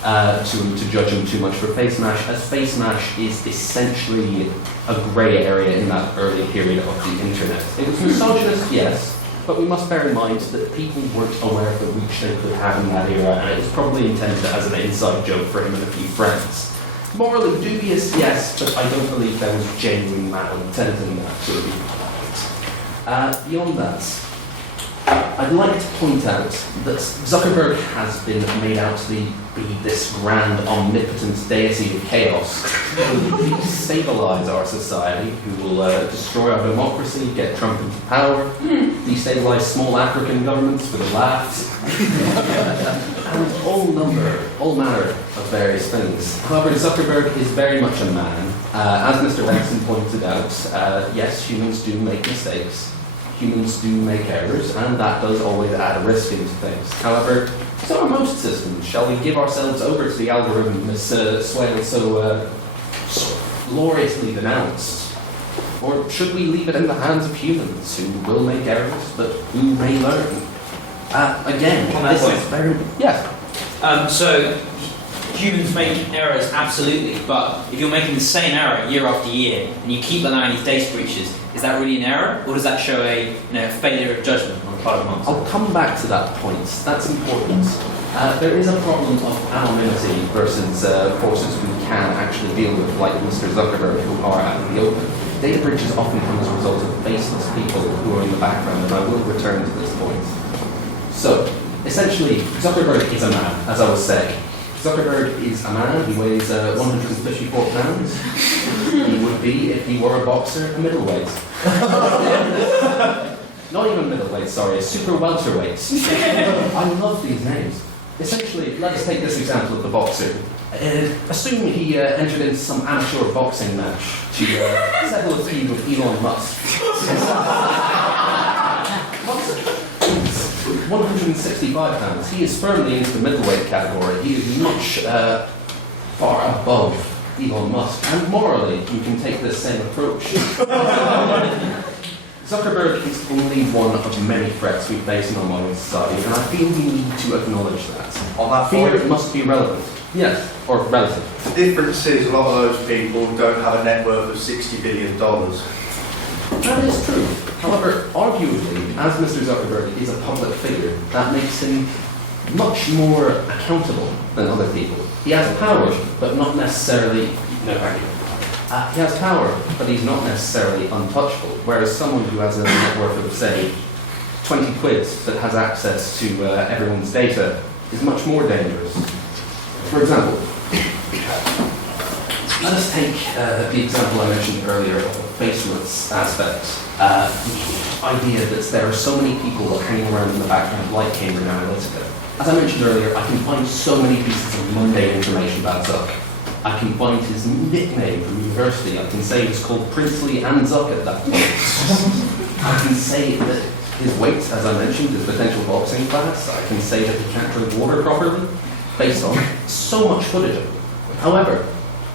to judge him too much for Face Mash, as Face Mash is essentially a grey area in that early period of the internet. It was misogynist, yes, but we must bear in mind that people weren't aware of the reach they could have in that era, and it was probably intended as an inside joke for him and a few friends. Morally dubious, yes, but I don't believe there was genuine malintent in that sort of beyond that, I'd like to point out that Zuckerberg has been made out to be this grand, omnipotent deity of chaos who will destabilise our society, who will destroy our democracy, get Trump into power, destabilise small African governments for the laughs, and all manner of various things. However, Zuckerberg is very much a man. As Mr. Benson pointed out, yes, humans do make mistakes. Humans do make errors, and that does always add a risk into things. However, so are most systems. Shall we give ourselves over to the algorithm Ms. Swale so gloriously denounced? Or should we leave it in the hands of humans who will make errors, but who may learn? Again, on that this point. is very... Yes. So, humans make errors, absolutely, but if you're making the same error year after year, and you keep allowing these data breaches, is that really an error, or does that show a failure of judgment on the part of months? I'll come back to that point. That's important. There is a problem of anonymity versus forces we can actually deal with, like Mr. Zuckerberg, who are out in the open. Data breaches often come as a result of faceless people who are in the background, and I will return to this point. So, Essentially, Zuckerberg is a man, as I was saying. Zuckerberg is a man, he weighs 154 pounds. He would be, if he were a boxer, a middleweight. Not even middleweight, sorry, a super welterweight. I love these names. Essentially, let us take this example of the boxer. Assume he entered into some amateur boxing match to settle a feud with Elon Musk. 165 pounds. He is firmly into the middleweight category. He is much far above Elon Musk. And morally, you can take this same approach. Zuckerberg is only one of many threats we face in our modern society, and I feel we need to acknowledge that. On that Fear point, must be relevant. Yes, or relative. the difference is a lot of those people don't have a net worth of $60 billion. That is true. However, arguably, as Mr. Zuckerberg is a public figure, that makes him much more accountable than other people. He has power, but not necessarily... No, thank you. He has power, but he's not necessarily untouchable, whereas someone who has a net worth of, say, 20 quid that has access to everyone's data is much more dangerous. For example, let us take the example I mentioned earlier of the faceless aspect. The idea that there are so many people hanging around in the background like Cambridge Analytica. As I mentioned earlier, I can find so many pieces of mundane information about Zuck. I can find his nickname from university. I can say it's called Princely and Zuck at that point. I can say that his weight, as I mentioned, is potential boxing class. I can say that he can't drink water properly, based on so much footage of him. However,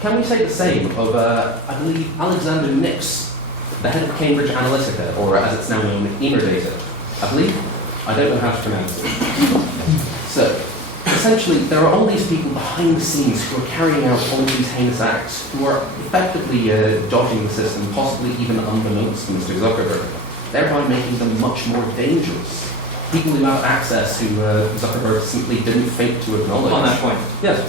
can we say the same of, I believe, Alexander Nix, the head of Cambridge Analytica, or as it's now known, Data, I believe? I don't know how to pronounce it. So, essentially, there are all these people behind the scenes who are carrying out all these heinous acts, who are effectively dodging the system, possibly even unbeknownst to Mr. Zuckerberg, thereby making them much more dangerous. People who have access who Zuckerberg simply didn't think to acknowledge. On that point. Yes.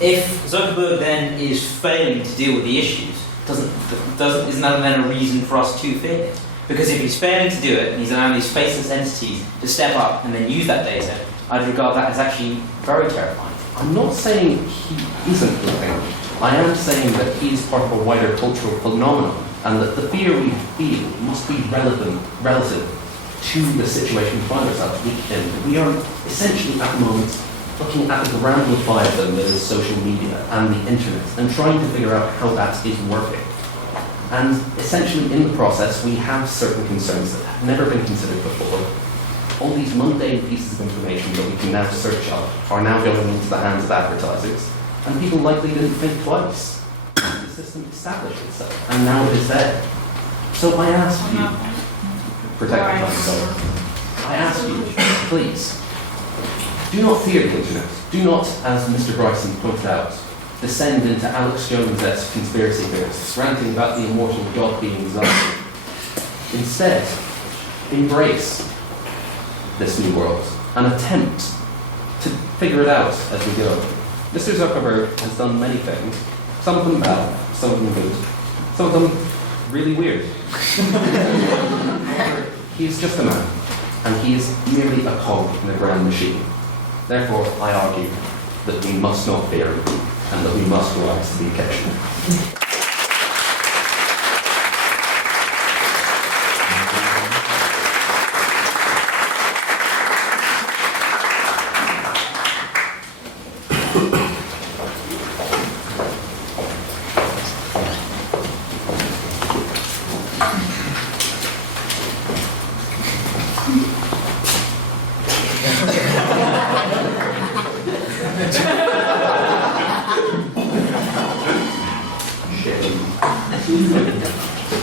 If Zuckerberg then is failing to deal with the issues, isn't that then a reason for us to fear him? Because if he's failing to do it, and he's allowing these faceless entities to step up and then use that data, I'd regard that as actually very terrifying. I'm not saying he isn't the thing. I am saying that he is part of a wider cultural phenomenon, and that the fear we feel must be relative to the situation we find ourselves in. We are essentially at the moment looking at the grand leviathan that is social media and the internet, and trying to figure out how that is working. And essentially in the process, we have certain concerns that have never been considered before. All these mundane pieces of information that we can now search up are now going into the hands of advertisers, and people likely didn't think twice. The system established itself, and now it is there. So I ask you, protect myself. I ask you, please, do not fear the internet. Do not, as Mr. Bryson pointed out, descend into Alex Jones-esque conspiracy theorists, ranting about the immortal God being Zuck. Instead, embrace this new world and attempt to figure it out as we go. Mr. Zuckerberg has done many things, some of them bad, some of them good, some of them really weird. He is just a man, and he is merely a cog in a grand machine. Therefore, I argue that we must not fear him, and that we must rise to the occasion.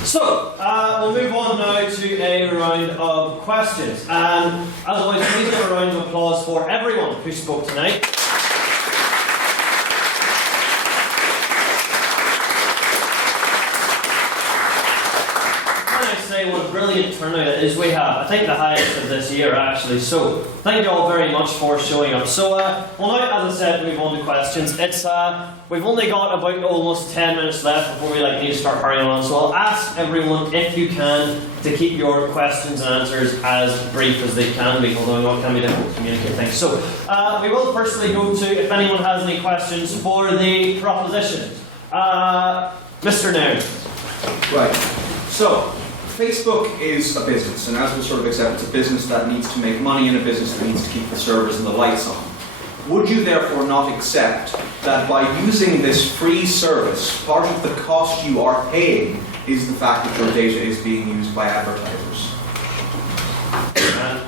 So, we'll move on now to a round of questions. And as always, please give a round of applause for everyone who spoke tonight. When I say say what a brilliant turnout it is we have. I think the highest of this year, actually. So, thank you all very much for showing up. So, well, now, as I said, move on to questions. It's we've only got about almost 10 minutes left before we need to start hurrying on. So, I'll ask everyone, if you can, to keep your questions and answers as brief as they can be, although I know it can be difficult to communicate things. So, we will firstly go to, if anyone has any questions for the proposition. Mr. Nairn. Right. So, Facebook is a business, and as we sort of accept, it's a business that needs to make money and a business that needs to keep the servers and the lights on. Would you therefore not accept that by using this free service, part of the cost you are paying is the fact that your data is being used by advertisers?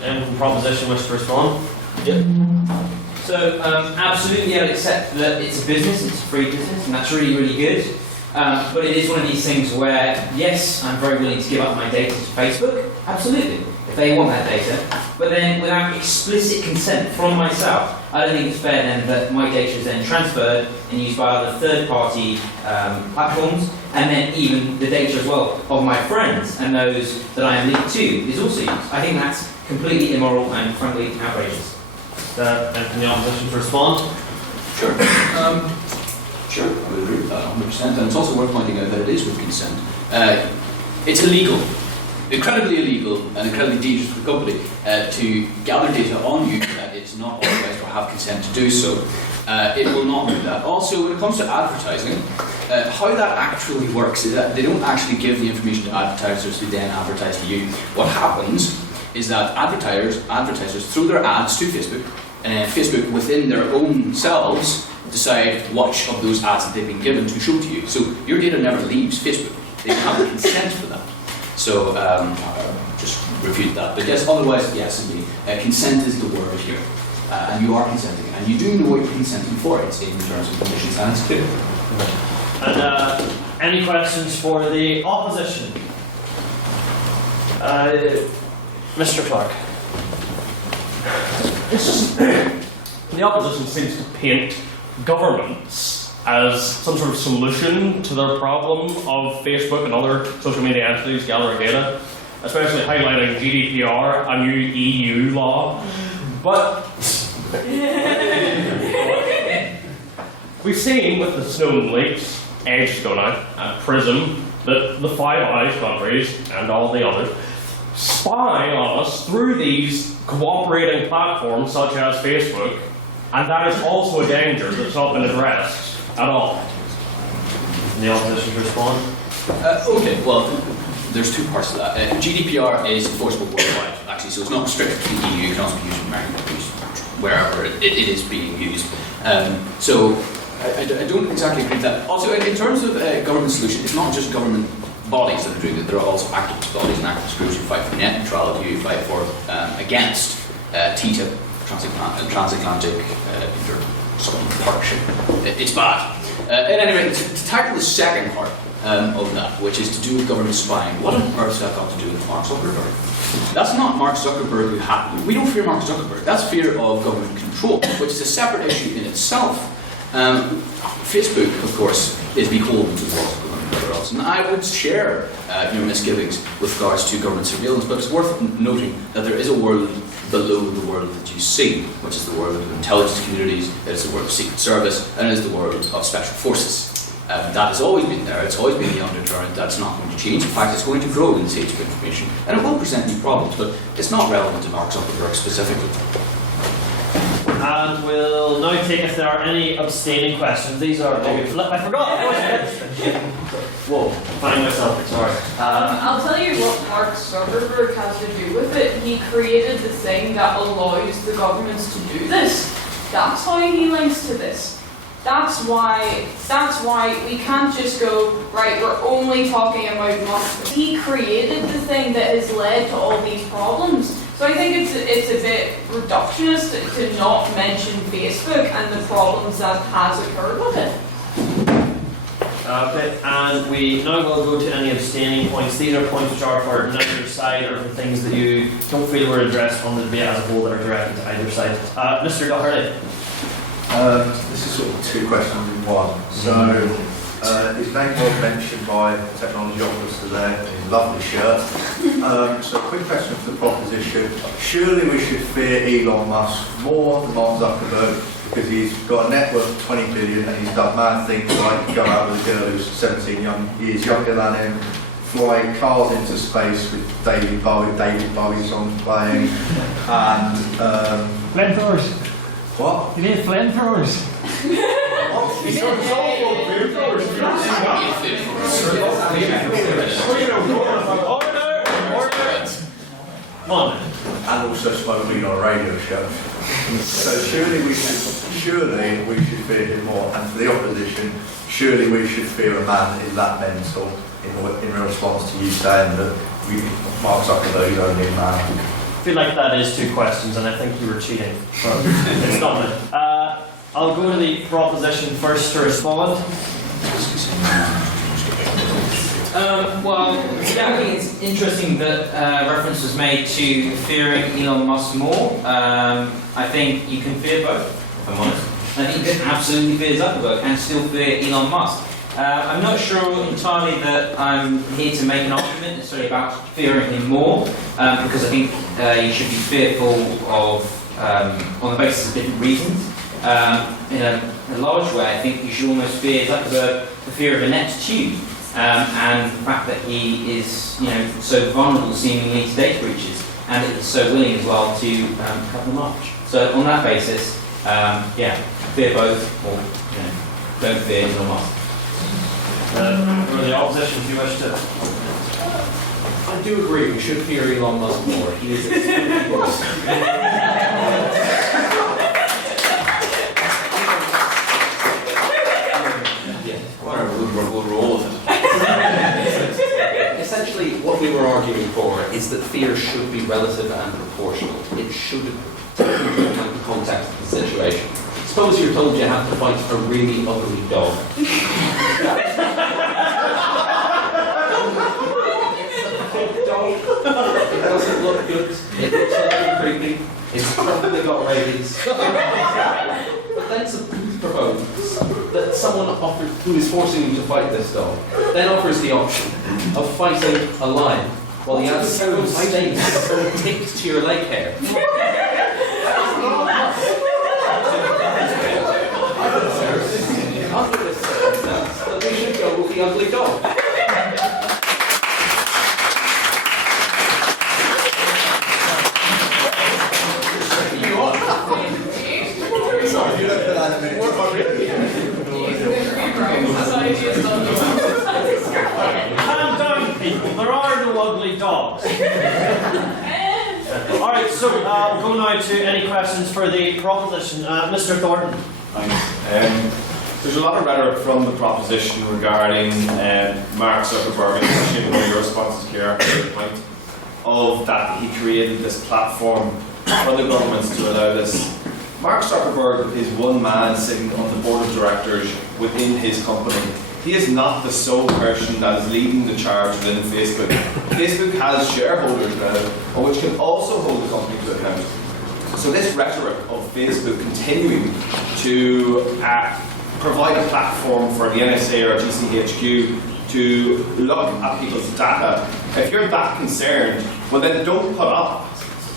And from proposition, wish to respond? Yep. So, absolutely, I'd accept that it's a business, it's a free business, and that's really, really good. But it is one of these things where, yes, I'm very willing to give up my data to Facebook, absolutely, if they want that data. But then, without explicit consent from myself, I don't think it's fair then that my data is then transferred and used by other third-party platforms, and then even the data as well of my friends and those that I am linked to is also used. I think that's completely immoral and frankly outrageous. And can the opposition respond? Sure. Sure, I would agree with that 100%. And it's also worth pointing out that it is with consent. It's illegal, incredibly illegal, and incredibly dangerous for the company to gather data on you that it's not authorized or have consent to do so. It will not do that. Also, when it comes to advertising, how that actually works is that they don't actually give the information to advertisers who then advertise to you. What happens is that advertisers throw their ads to Facebook, and Facebook within their own selves decide which of those ads that they've been given to show to you. So your data never leaves Facebook. They have the consent for that. So just refute that. But yes, otherwise, yes, indeed. Consent is the word here. And you are consenting. And you do know what you're consenting for. It's in terms of conditions and it's clear. And any questions for the opposition? Mr. Clark. It's just the opposition seems to paint governments as some sort of solution to their problem of Facebook and other social media entities gathering data, especially highlighting GDPR, a new EU law. But we've seen with the Snowden leaks, Edge going out, and Prism, that the Five Eyes countries and all the others spy on us through these cooperating platforms such as Facebook, and that is also a danger that's not been addressed at all. And the opposition respond? Okay, well, there's two parts to that. GDPR is enforceable worldwide, actually, so it's not restricted to the EU. It can also be used in American countries, wherever it is being used. So I don't exactly agree with that. Also, in terms of government solution, it's not just government bodies that are doing it. There are also activist bodies and activist groups who fight for net neutrality, who fight for against THW, transatlantic partnership. It's bad. At any rate, to tackle the second part of that, which is to do with government spying, what on earth's that got to do with Mark Zuckerberg? That's not Mark Zuckerberg who happened. We don't fear Mark Zuckerberg. That's fear of government control, which is a separate issue in itself. Facebook, of course, is beholden to the laws of government everywhere else. And I would share your misgivings with regards to government surveillance, but it's worth noting that there is a world below the world that you see, which is the world of intelligence communities, it is the world of Secret Service, and it is the world of special forces. That has always been there, it's always been the undercurrent, that's not going to change. In fact, it's going to grow in the age of information, and it will present new problems, but it's not relevant to Mark Zuckerberg specifically. And we'll now take if there are any abstaining questions. These are maybe I forgot. Whoa, find myself. Sorry. I'll tell you what Mark Zuckerberg has to do with it. He created the thing that allows the governments to do this. That's how he links to this. That's why we can't just go, right, we're only talking about money. He created the thing that has led to all these problems. So I think it's a bit reductionist to not mention Facebook and the problems that has occurred with it. Okay, and we now will go to any abstaining points. These are points which are for neither side or for things that you don't feel were addressed on the debate as a whole that are directed to either side. Mr. Doherty. This is sort of two questions in one. So, His name was mentioned by the technology officer there in his lovely shirt. So quick question for the proposition. Surely we should fear Elon Musk more than Mark Zuckerberg because he's got a net worth of 20 billion and he's done mad things like go out with a girl who's 17 years younger than him, fly cars into space with David Bowie songs playing, and flamethrowers. What? You need flamethrowers. And also smoking on a radio show. So surely we should fear him more. And for the opposition, surely we should fear a man is that mental in response to you saying that Mark Zuckerberg is only a man. I feel like that is two questions, and I think you were cheating. It's not me. I'll go to the proposition first to respond. Well, yeah, I think it's interesting that reference was made to fearing Elon Musk more. I think you can fear both, if I'm honest. I think you can absolutely fear Zuckerberg and still fear Elon Musk. I'm not sure entirely that I'm here to make an argument necessarily about fearing him more, because I think you should be fearful of, on the basis of different reasons. In a large way, I think you should almost fear Zuckerberg for fear of ineptitude, and the fact that he is, so vulnerable seemingly to data breaches, and is so willing as well to cut them off. So on that basis, fear both, or don't fear Elon Musk. Or the opposition, if you wish to. I do agree, we should fear Elon Musk more. He is extremely worse. We'll roll with it. Essentially, what we were arguing for is that fear should be relative and proportional. It should take into account the context of the situation. Suppose you're told you have to fight a really ugly dog. It doesn't look good. It looks a little creepy. It's probably got rabies. But then suppose that someone who is forcing you to fight this dog then offers the option of fighting a lion while the adversarial state is tipped to your leg hair. Under this circumstance, that we should go with the ugly dog. Calm down, people. There are no ugly dogs. Alright, so we'll go now to any questions for the proposition. Mr. Thornton. Thanks. There's a lot of rhetoric from the proposition regarding Mark Zuckerberg, and especially one of your responses here, the point of that he created this platform for the governments to allow this. Mark Zuckerberg is one man sitting on the board of directors within his company. He is not the sole person that is leading the charge within Facebook. Facebook has shareholders now, which can also hold the company to account. So this rhetoric of Facebook continuing to provide a platform for the NSA or GCHQ to look at people's data, if you're that concerned, well then don't put up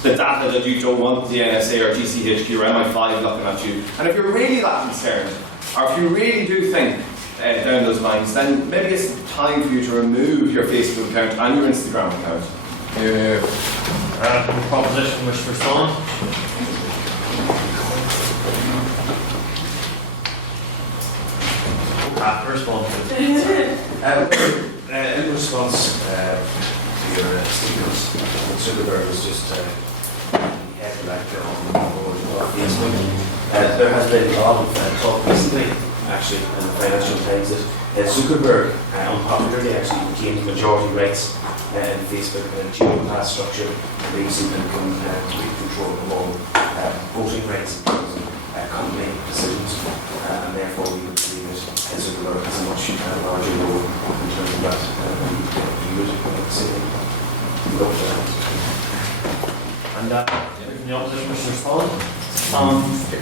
the data that you don't want the NSA or GCHQ or MI5 looking at you. And if you're really that concerned, or if you really do think down those lines, then maybe it's time for you to remove your Facebook account and your Instagram account. Proposition, wish to respond? Respond. In response to your statements, Zuckerberg was just the head director on Facebook. There has been a lot of talk recently, actually, in the Financial Times, that Zuckerberg unpopularly actually gained majority rights in Facebook and geopath structure, and these have been complete control of all voting rights and company decisions, and therefore we would believe that Zuckerberg has a much larger role in terms of that. You would say go for that. And the opposition wish to respond?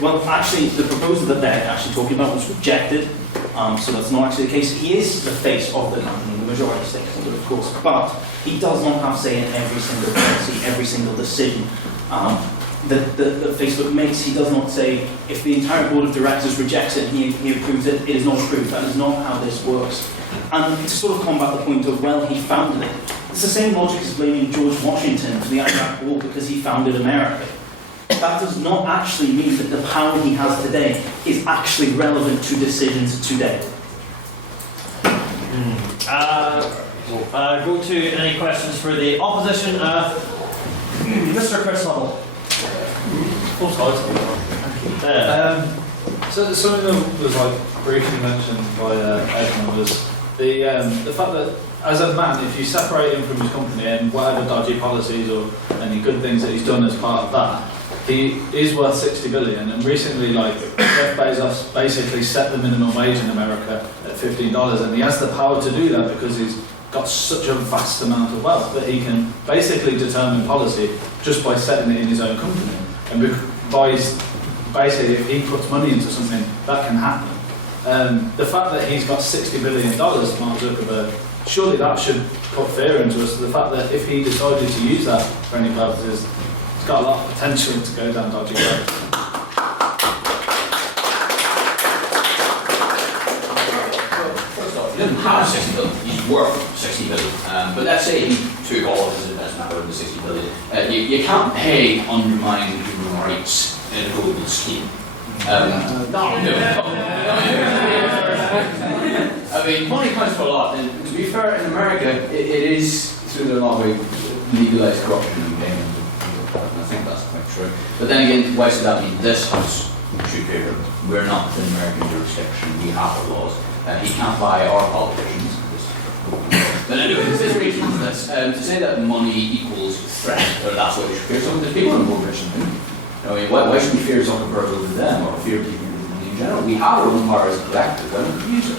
Well, actually, the proposal that they're actually talking about was rejected So that's not actually the case. He is the face of the company, the majority stakeholder, of course, but he does not have say in every single policy, every single decision that Facebook makes. He does not say, if the entire board of directors rejects it and he approves it, it is not approved. That is not how this works. And to sort of combat the point of, well, he founded it, it's the same logic as blaming George Washington for the Iraq War because he founded America. That does not actually mean that the power he has today is actually relevant to decisions today. We'll go to any questions for the opposition. Mr. Chris Hubble. So something that was like briefly mentioned by Edmund was the fact that as a man, if you separate him from his company and whatever dodgy policies or any good things that he's done as part of that, he is worth 60 billion. And recently, like Jeff Bezos basically set the minimum wage in America at $15, and he has the power to do that because he's got such a vast amount of wealth that he can basically determine policy just by setting it in his own company. And basically, if he puts money into something, that can happen. The fact that he's got $60 billion, Mark Zuckerberg, surely that should put fear into us. The fact that if he decided to use that for any purposes, it's got a lot of potential to go down dodgy road. First off, he doesn't have 60 billion, he's worth 60 billion. But let's say he took all of his investment out of the 60 billion. You can't pay undermine human rights in a global scheme. I mean, money counts for a lot, and to be fair, in America, it is through the law we legalised corruption and payment. I think that's quite true. But then again, why should that mean this house should pay her? We're not in American jurisdiction, we have our laws. He can't buy our politicians. But anyway, consideration of this, to say that money equals threat, or that's what we should fear, so there's people in more rich than me. I mean, why should we fear Zuckerberg over them, or fear people in general? We have our own power as a collective, why don't we use it?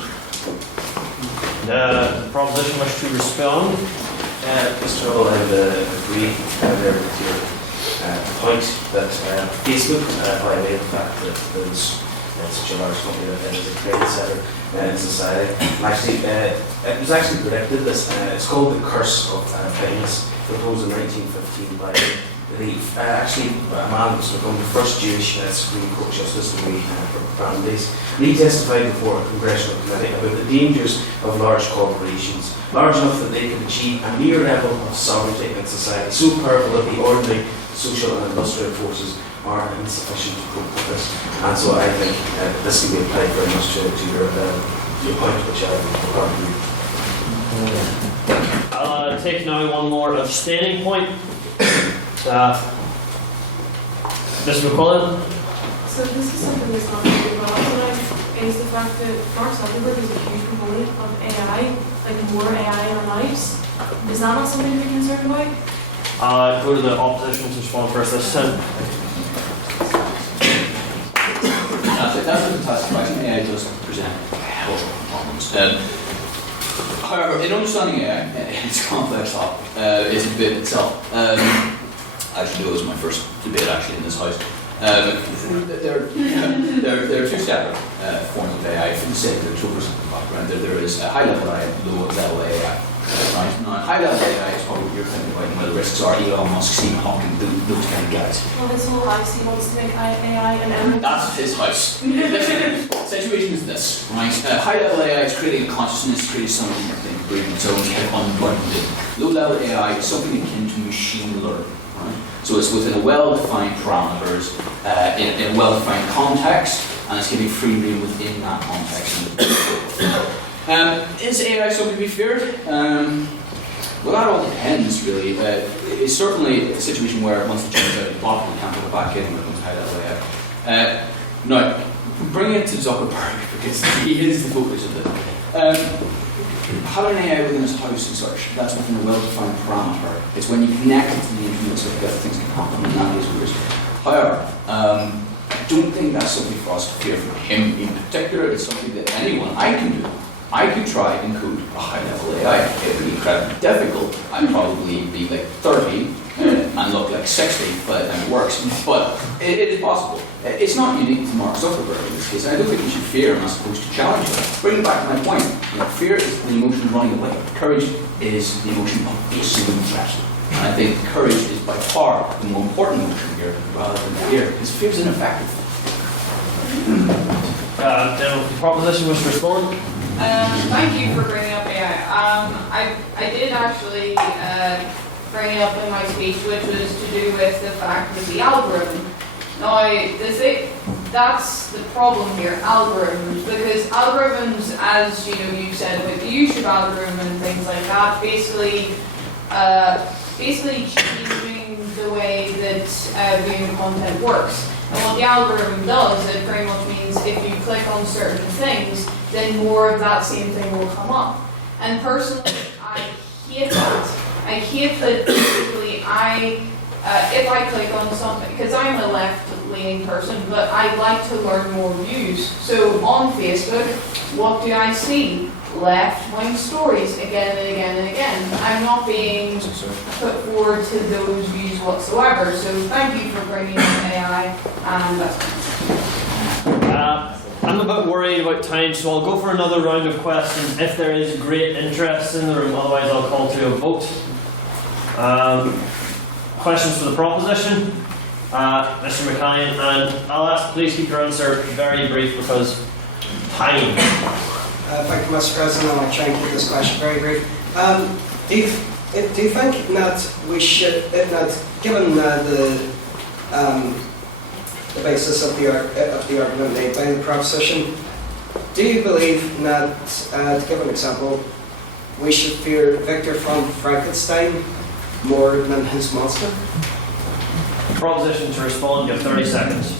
The proposition wish to respond. Mr. Hubble, I would agree there with your point that Facebook, by way of the fact that there's such a large company that is a trade setter in society, actually, it was actually predicted this. It's called the curse of famous, proposed in 1915 by actually a man who's become the first Jewish Supreme Court Justice in the families. He testified before a congressional committee about the dangers of large corporations, large enough that they could achieve a mere level of sovereignty in society, so powerful that the ordinary social and industrial forces are insufficient to cope with this. And so I think this can be applied very much to your point, which I would agree. I'll take now one more abstaining point. Mr. McCullen. So this is something that's not really brought up tonight, is the fact that Mark Zuckerberg is a huge proponent of AI, like more AI in our lives. Is that not something to be concerned about? Go to the opposition to respond first this time. That's a fantastic question. AI does present a hell of problems. However, in understanding AI, it's a complex topic. It's a debate itself. Actually, it was my first debate actually in this house. There are two separate forms of AI. For the sake of the troopers in the background, there is high-level AI and low-level AI. Right? Now, high-level AI is probably what you're thinking about, and where the risks are Elon Musk, Stephen Hawking, those kind of guys. Well, his whole house, he wants to make AI and everything. That's his house. The situation is this, right? High-level AI is creating a consciousness, creating something that can bring its own kind of unbundled. Low-level AI is something akin to machine learning. Right? So it's within a well-defined parameters, in a well-defined context, and it's giving free rein within that context. Is AI something to be feared? Well, that all depends, really. It's certainly a situation where once the chips out of the bottle, you can't put it back in when it comes to high-level AI. Now, bring it to Zuckerberg, because he is the focus of it. Having an AI within his house and such, that's within a well-defined parameter. It's when you connect it to the internet so that things can happen, and that is weird. However, I don't think that's something for us to fear from him in particular. It's something that anyone, I can do. I could try and code a high-level AI. It would be incredibly difficult. I'd probably be like 30, and look like 60 by the time it works. But it is possible. It's not unique to Mark Zuckerberg in this case. I don't think we should fear him as opposed to challenge him. Bringing back to my point, fear is the emotion of running away. Courage is the emotion of facing the threat. And I think courage is by far the more important emotion here rather than fear, because fear is ineffective. The proposition was to respond. Thank you for bringing up AI. I did actually bring it up in my speech, which was to do with the fact that the algorithm. Now, that's the problem here, algorithms, because algorithms, as you said about the YouTube algorithm and things like that, basically changing the way that viewing content works. And what the algorithm does, it pretty much means if you click on certain things, then more of that same thing will come up. And personally, I hate that. I hate that basically if I click on something, because I'm a left-leaning person, but I like to learn more views. So on Facebook, what do I see? Left-wing stories again and again and again. I'm not being put forward to those views whatsoever. So thank you for bringing up AI, and that's I'm a bit worried about time, so I'll go for another round of questions if there is great interest in the room. Otherwise, I'll call to a vote. Questions for the proposition, Mr. McKine, and I'll ask, please keep your answer very brief because time. Thank you, Mr. President. I'll try and keep this question very brief. Do you think that we should, given the basis of the argument made by the proposition, do you believe that, to give an example, we should fear Victor von Frankenstein more than his monster? Proposition to respond, you have 30 seconds.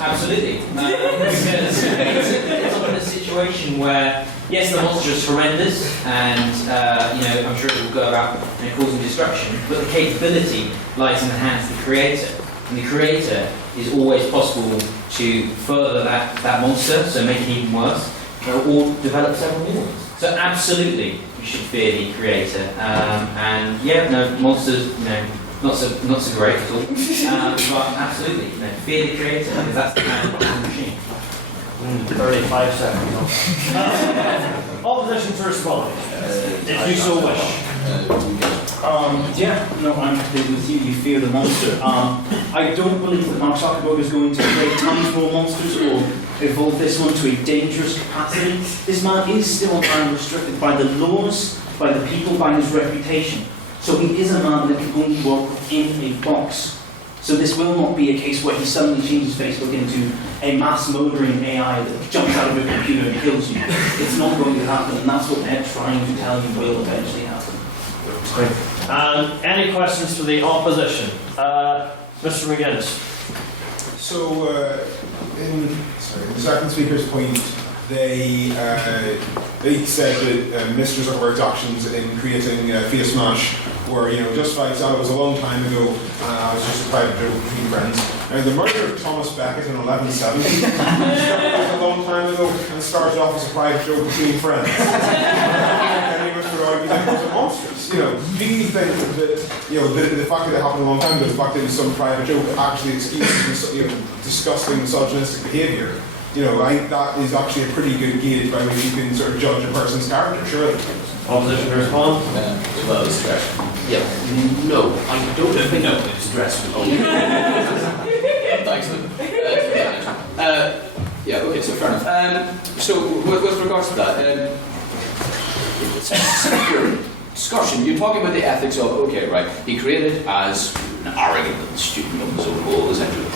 Absolutely. Because it's often a situation where, yes, the monster is horrendous, and I'm sure it will go about causing destruction, but the capability lies in the hands of the creator. And the creator is always possible to further that monster, so make it even worse, or develop several new ones. So absolutely, you should fear the creator. Monsters, not so great at all. But absolutely, fear the creator, because that's the kind of machine. 35 seconds. Opposition to respond, if you so wish. I'm completely with you. You fear the monster. I don't believe that Mark Zuckerberg is going to create tons more monsters or evolve this one to a dangerous capacity. This man is still restricted by the laws, by the people, by his reputation. So he is a man that can only work within a box. So this will not be a case where he suddenly changes Facebook into a mass murdering AI that jumps out of a computer and kills you. It's not going to happen, and that's what they're trying to tell you will eventually happen. Any questions for the opposition? Mr. McGuinness. So, in the second speaker's point, they said that Mr. Zuckerberg's actions in creating Face Smash were, justified. So it was a long time ago. It was just a private joke between friends. Now, the murder of Thomas Becket in 1170 was a long time ago and started off as a private joke between friends. Any of us would argue that it was a monstrous. Do you think that the fact that it happened a long time ago, the fact that it was some private joke, actually excuses disgusting misogynistic behaviour? I think that is actually a pretty good gauge by which you can sort of judge a person's character, surely. Opposition to respond? Well, it's stressful. Yeah. No, I don't think it's stressful. Thanks. Okay, so fair enough. So, with regards to that, it's a separate discussion. You're talking about the ethics of, he created as an arrogant little student of his own goal, essentially.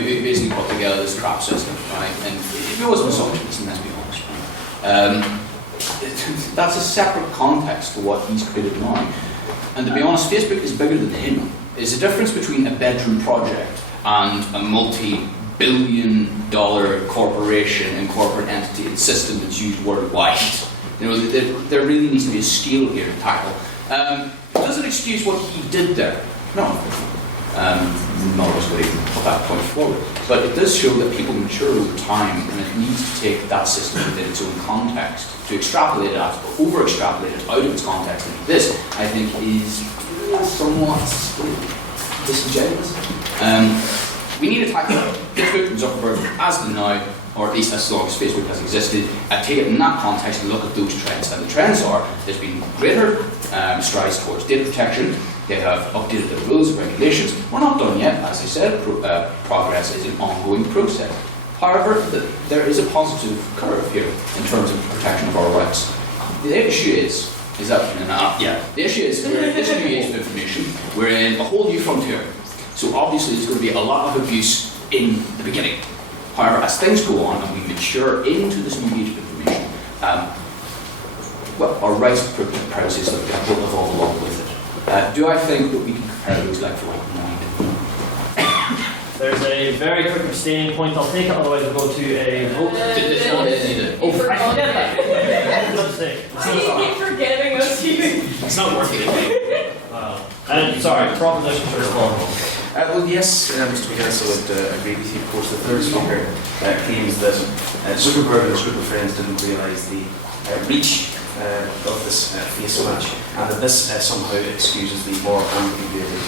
He basically put together this crap system, right? And it was misogynist, let's be honest. Right? That's a separate context to what he's created now. And to be honest, Facebook is bigger than him. There's a difference between a bedroom project and a multi-billion-dollar corporation and corporate entity and system that's used worldwide. There really needs to be a scale here to tackle. Does it excuse what he did there? No. None of us would even put that point forward. But it does show that people mature over time, and it needs to take that system within its own context. To extrapolate it out, or over-extrapolate it out of its context into this, I think is somewhat disingenuous. We need to tackle Facebook and Zuckerberg as the now, or at least as long as Facebook has existed, and take it in that context and look at those trends. And the trends are, there's been greater strides towards data protection. They have updated the rules and regulations. We're not done yet, as I said, progress is an ongoing process. However, there is a positive curve here in terms of protection of our rights. The issue is that, the issue is we're in this new age of information, we're in a whole new frontier. So obviously there's going to be a lot of abuse in the beginning. However, as things go on and we mature into this new age of information, our rights to privacy will evolve along with it. Do I think that we can compare those like for like? There's a very quick abstaining point. I'll take it, otherwise we'll go to a vote. This one is needed. Oh, I forget that. Why do you keep forgetting us here? It's not working. And sorry, proposition first of all. Well, yes, Mr. McGinnis, I would agree with you. Of course, the third speaker claims that Zuckerberg and his group of friends didn't realise the reach of this face match, and that this somehow excuses the more ambiguity.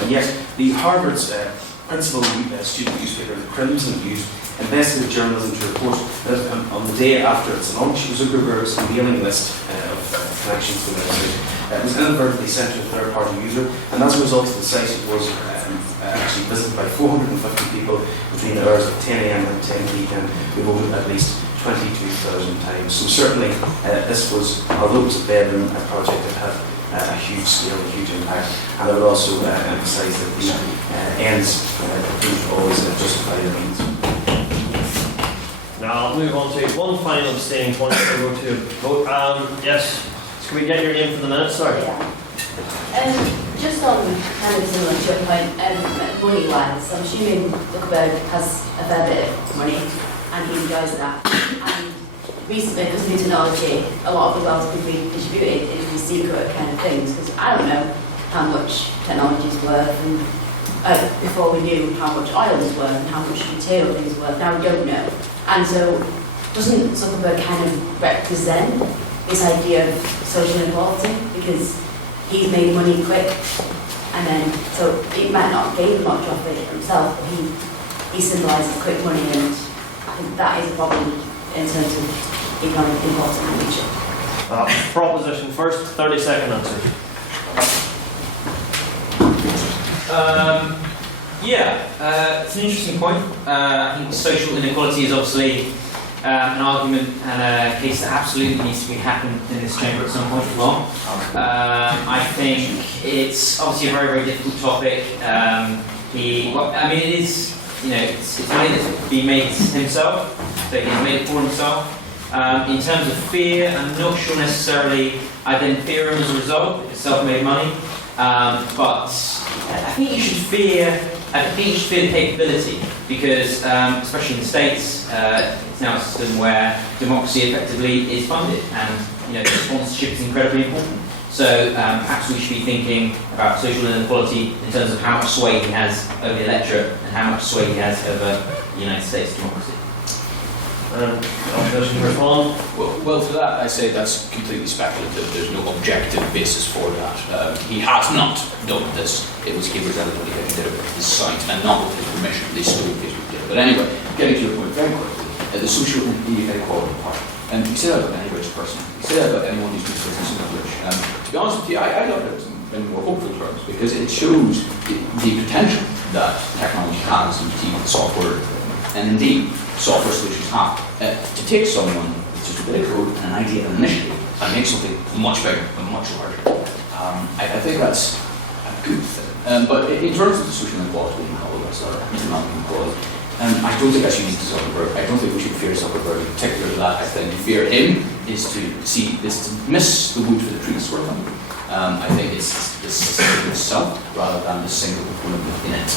And yet, the Harvard's principal student newspaper, the Crimson News, investigated journalism to report that on the day after its launch, Zuckerberg's mailing list of connections to the website was inadvertently sent to a third-party user, and as a result of the site, it was actually visited by 450 people between the hours of 10 a.m. and 10 p.m. who voted at least 22,000 times. So certainly, this was, although it was a bedroom project, it had a huge scale, a huge impact, and I would also emphasise that the ends don't always justify the means. Now I'll move on to one final abstaining point before we go to vote. Yes, can we get your name for the minute? Sorry. Just on kind of similar to your point, money-wise, I'm assuming Zuckerberg has a fair bit of money and he enjoys that. And recently, because of new technology, a lot of the wealth could be distributed in these secret kind of things, because I don't know how much technology is worth, and before we knew how much oil is worth and how much material things are worth, now we don't know. And so, doesn't Zuckerberg kind of represent this idea of social inequality? Because he's made money quick, and then, so he might not gain much off it himself, but he symbolises quick money, and I think that is a problem in terms of economic inequality in the future. Proposition first, 30-second answer. It's an interesting point. I think social inequality is obviously an argument and a case that absolutely needs to be happened in this chamber at some point as well. I think it's obviously a very, very difficult topic. It is, it's money that's been made himself, so he's made it for himself. In terms of fear, I'm not sure necessarily I then fear him as a result, because self-made money. But I think you should fear the capability, because especially in the States, it's now a system where democracy effectively is funded, and sponsorship is incredibly important. So perhaps we should be thinking about social inequality in terms of how much sway he has over the electorate and how much sway he has over the United States democracy. Well, for that, I say that's completely speculative. There's no objective basis for that. He has not done this. It was Cambridge Analytica who did it with his site, and not with his permission. They stole Facebook did it. But anyway, getting to your point very quickly, the social inequality part. And you say that about any rich person. You say that about anyone who's doing business in the rich. To be honest with you, I look at it in more hopeful terms, because it shows the potential that technology has in software, and indeed software solutions have, to take someone with just a bit of code and an idea and an initiative and make something much bigger and much larger. I think that's a good thing. But in terms of the social inequality and all of this, or economic inequality, I don't think that's unique to Zuckerberg. I don't think we should fear Zuckerberg in particular to that. I think to fear him is to miss the wood for the trees sort of thing. I think it's the system itself rather than the single component within it.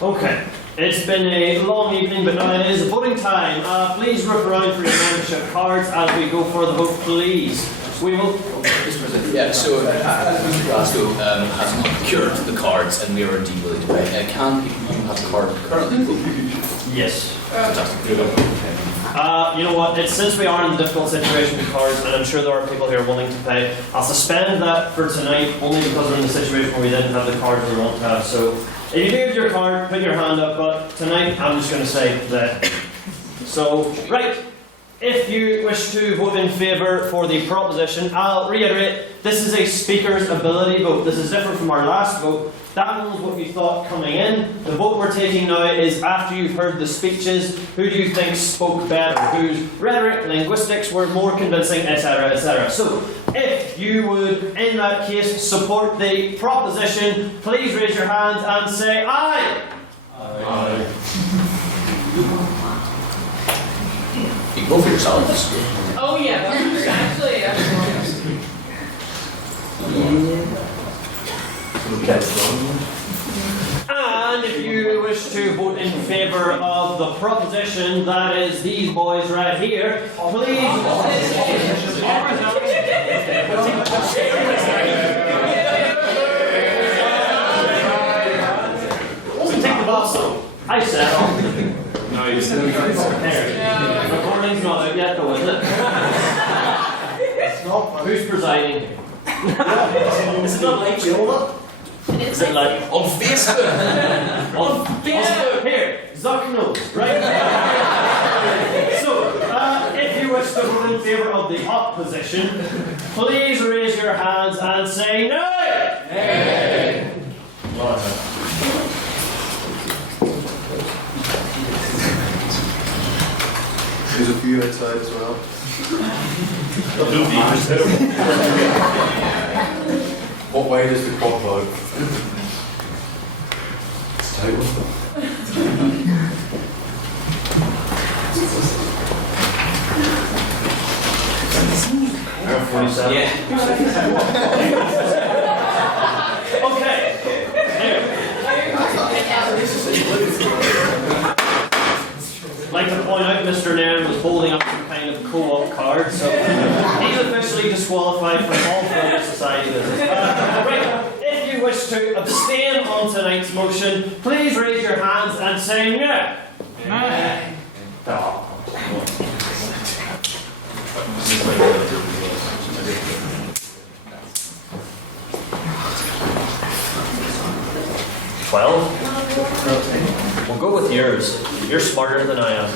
Okay. It's been a long evening, but now it is voting time. Please look around for your membership cards as we go for the vote, please. we will. Yeah, so Glasgow has procured the cards and we are indeed willing to pay. Can people who have the card currently vote? Yes. Fantastic. You know what? Since we are in a difficult situation with cards, and I'm sure there are people here willing to pay, I'll suspend that for tonight only because we're in the situation where we didn't have the cards we want to have. So if you do have your card, put your hand up. But tonight, I'm just going to say that. So, right. If you wish to vote in favour for the proposition, I'll reiterate, this is a speaker's ability vote. This is different from our last vote. That was what you thought coming in. The vote we're taking now is after you've heard the speeches, who do you think spoke better, whose rhetoric, linguistics were more convincing, etc., etc. So, if you would, in that case, support the proposition, please raise your hand and say aye. Aye. You go for yourselves. Oh yeah, that's actually And if you wish to vote in favour of the proposition, that is these boys right here, please. Take the boss on. I said. No, you said the recording's not out yet, though, is it? It's not. Who's presiding? Is it not like Is it like on Facebook? On Facebook. Here, Zuck knows, right? So, if you wish to vote in favour of the opposition, please raise your hands and say no. Nay. There's a few outside as well. What way does the crowd vote? It's tight. Yeah. Okay. I'd like to point out Mr. Nairn was holding up some kind of co-op card, so he's officially disqualified from all further society business. Right, if you wish to abstain on tonight's motion, please raise your hands and say no. No. 12? We'll go with yours. You're smarter than I am.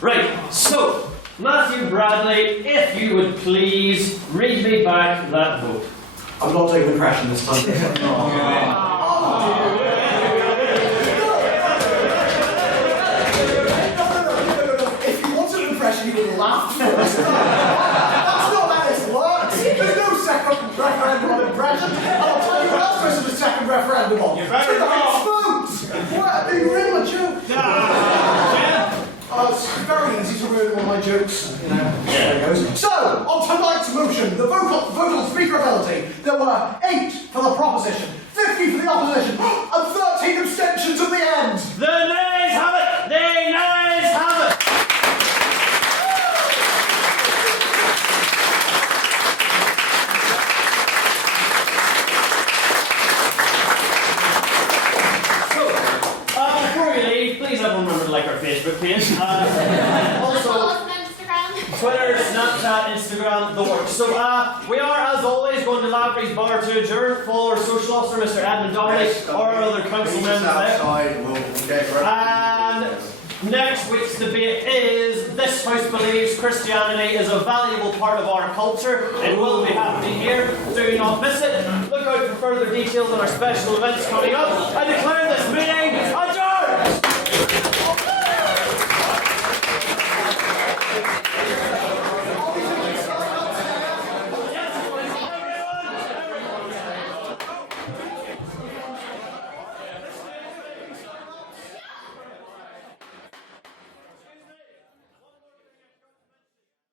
Right, so, Matthew Bradley, if you would please read me back that vote. I'm not taking the pressure this time. If you wanted an impression, you would have laughed first. That's not how this works. There's no second referendum on impression. And I'll tell you what else there's in the second referendum on. You're very wrong. What? Are you ruining my joke? It's very easy to ruin all my jokes, you know. There it goes. So, on tonight's motion, the vote on speakerability, there were 8 for the proposition, 50 for the opposition, and 13 abstentions at the end. The nays have it! The nays have it! Before we leave, please everyone remember to like our Facebook page. Also, Twitter, Snapchat, Instagram, the works. So we are, as always, going to Lavery's Bar to adjourn. Follow our social officer, Mr. Edmund Dominic, or our other council members there. And next week's debate is this house believes Christianity is a valuable part of our culture. It will be happening here. Do not miss it. Look out for further details on our special events coming up. I declare this meeting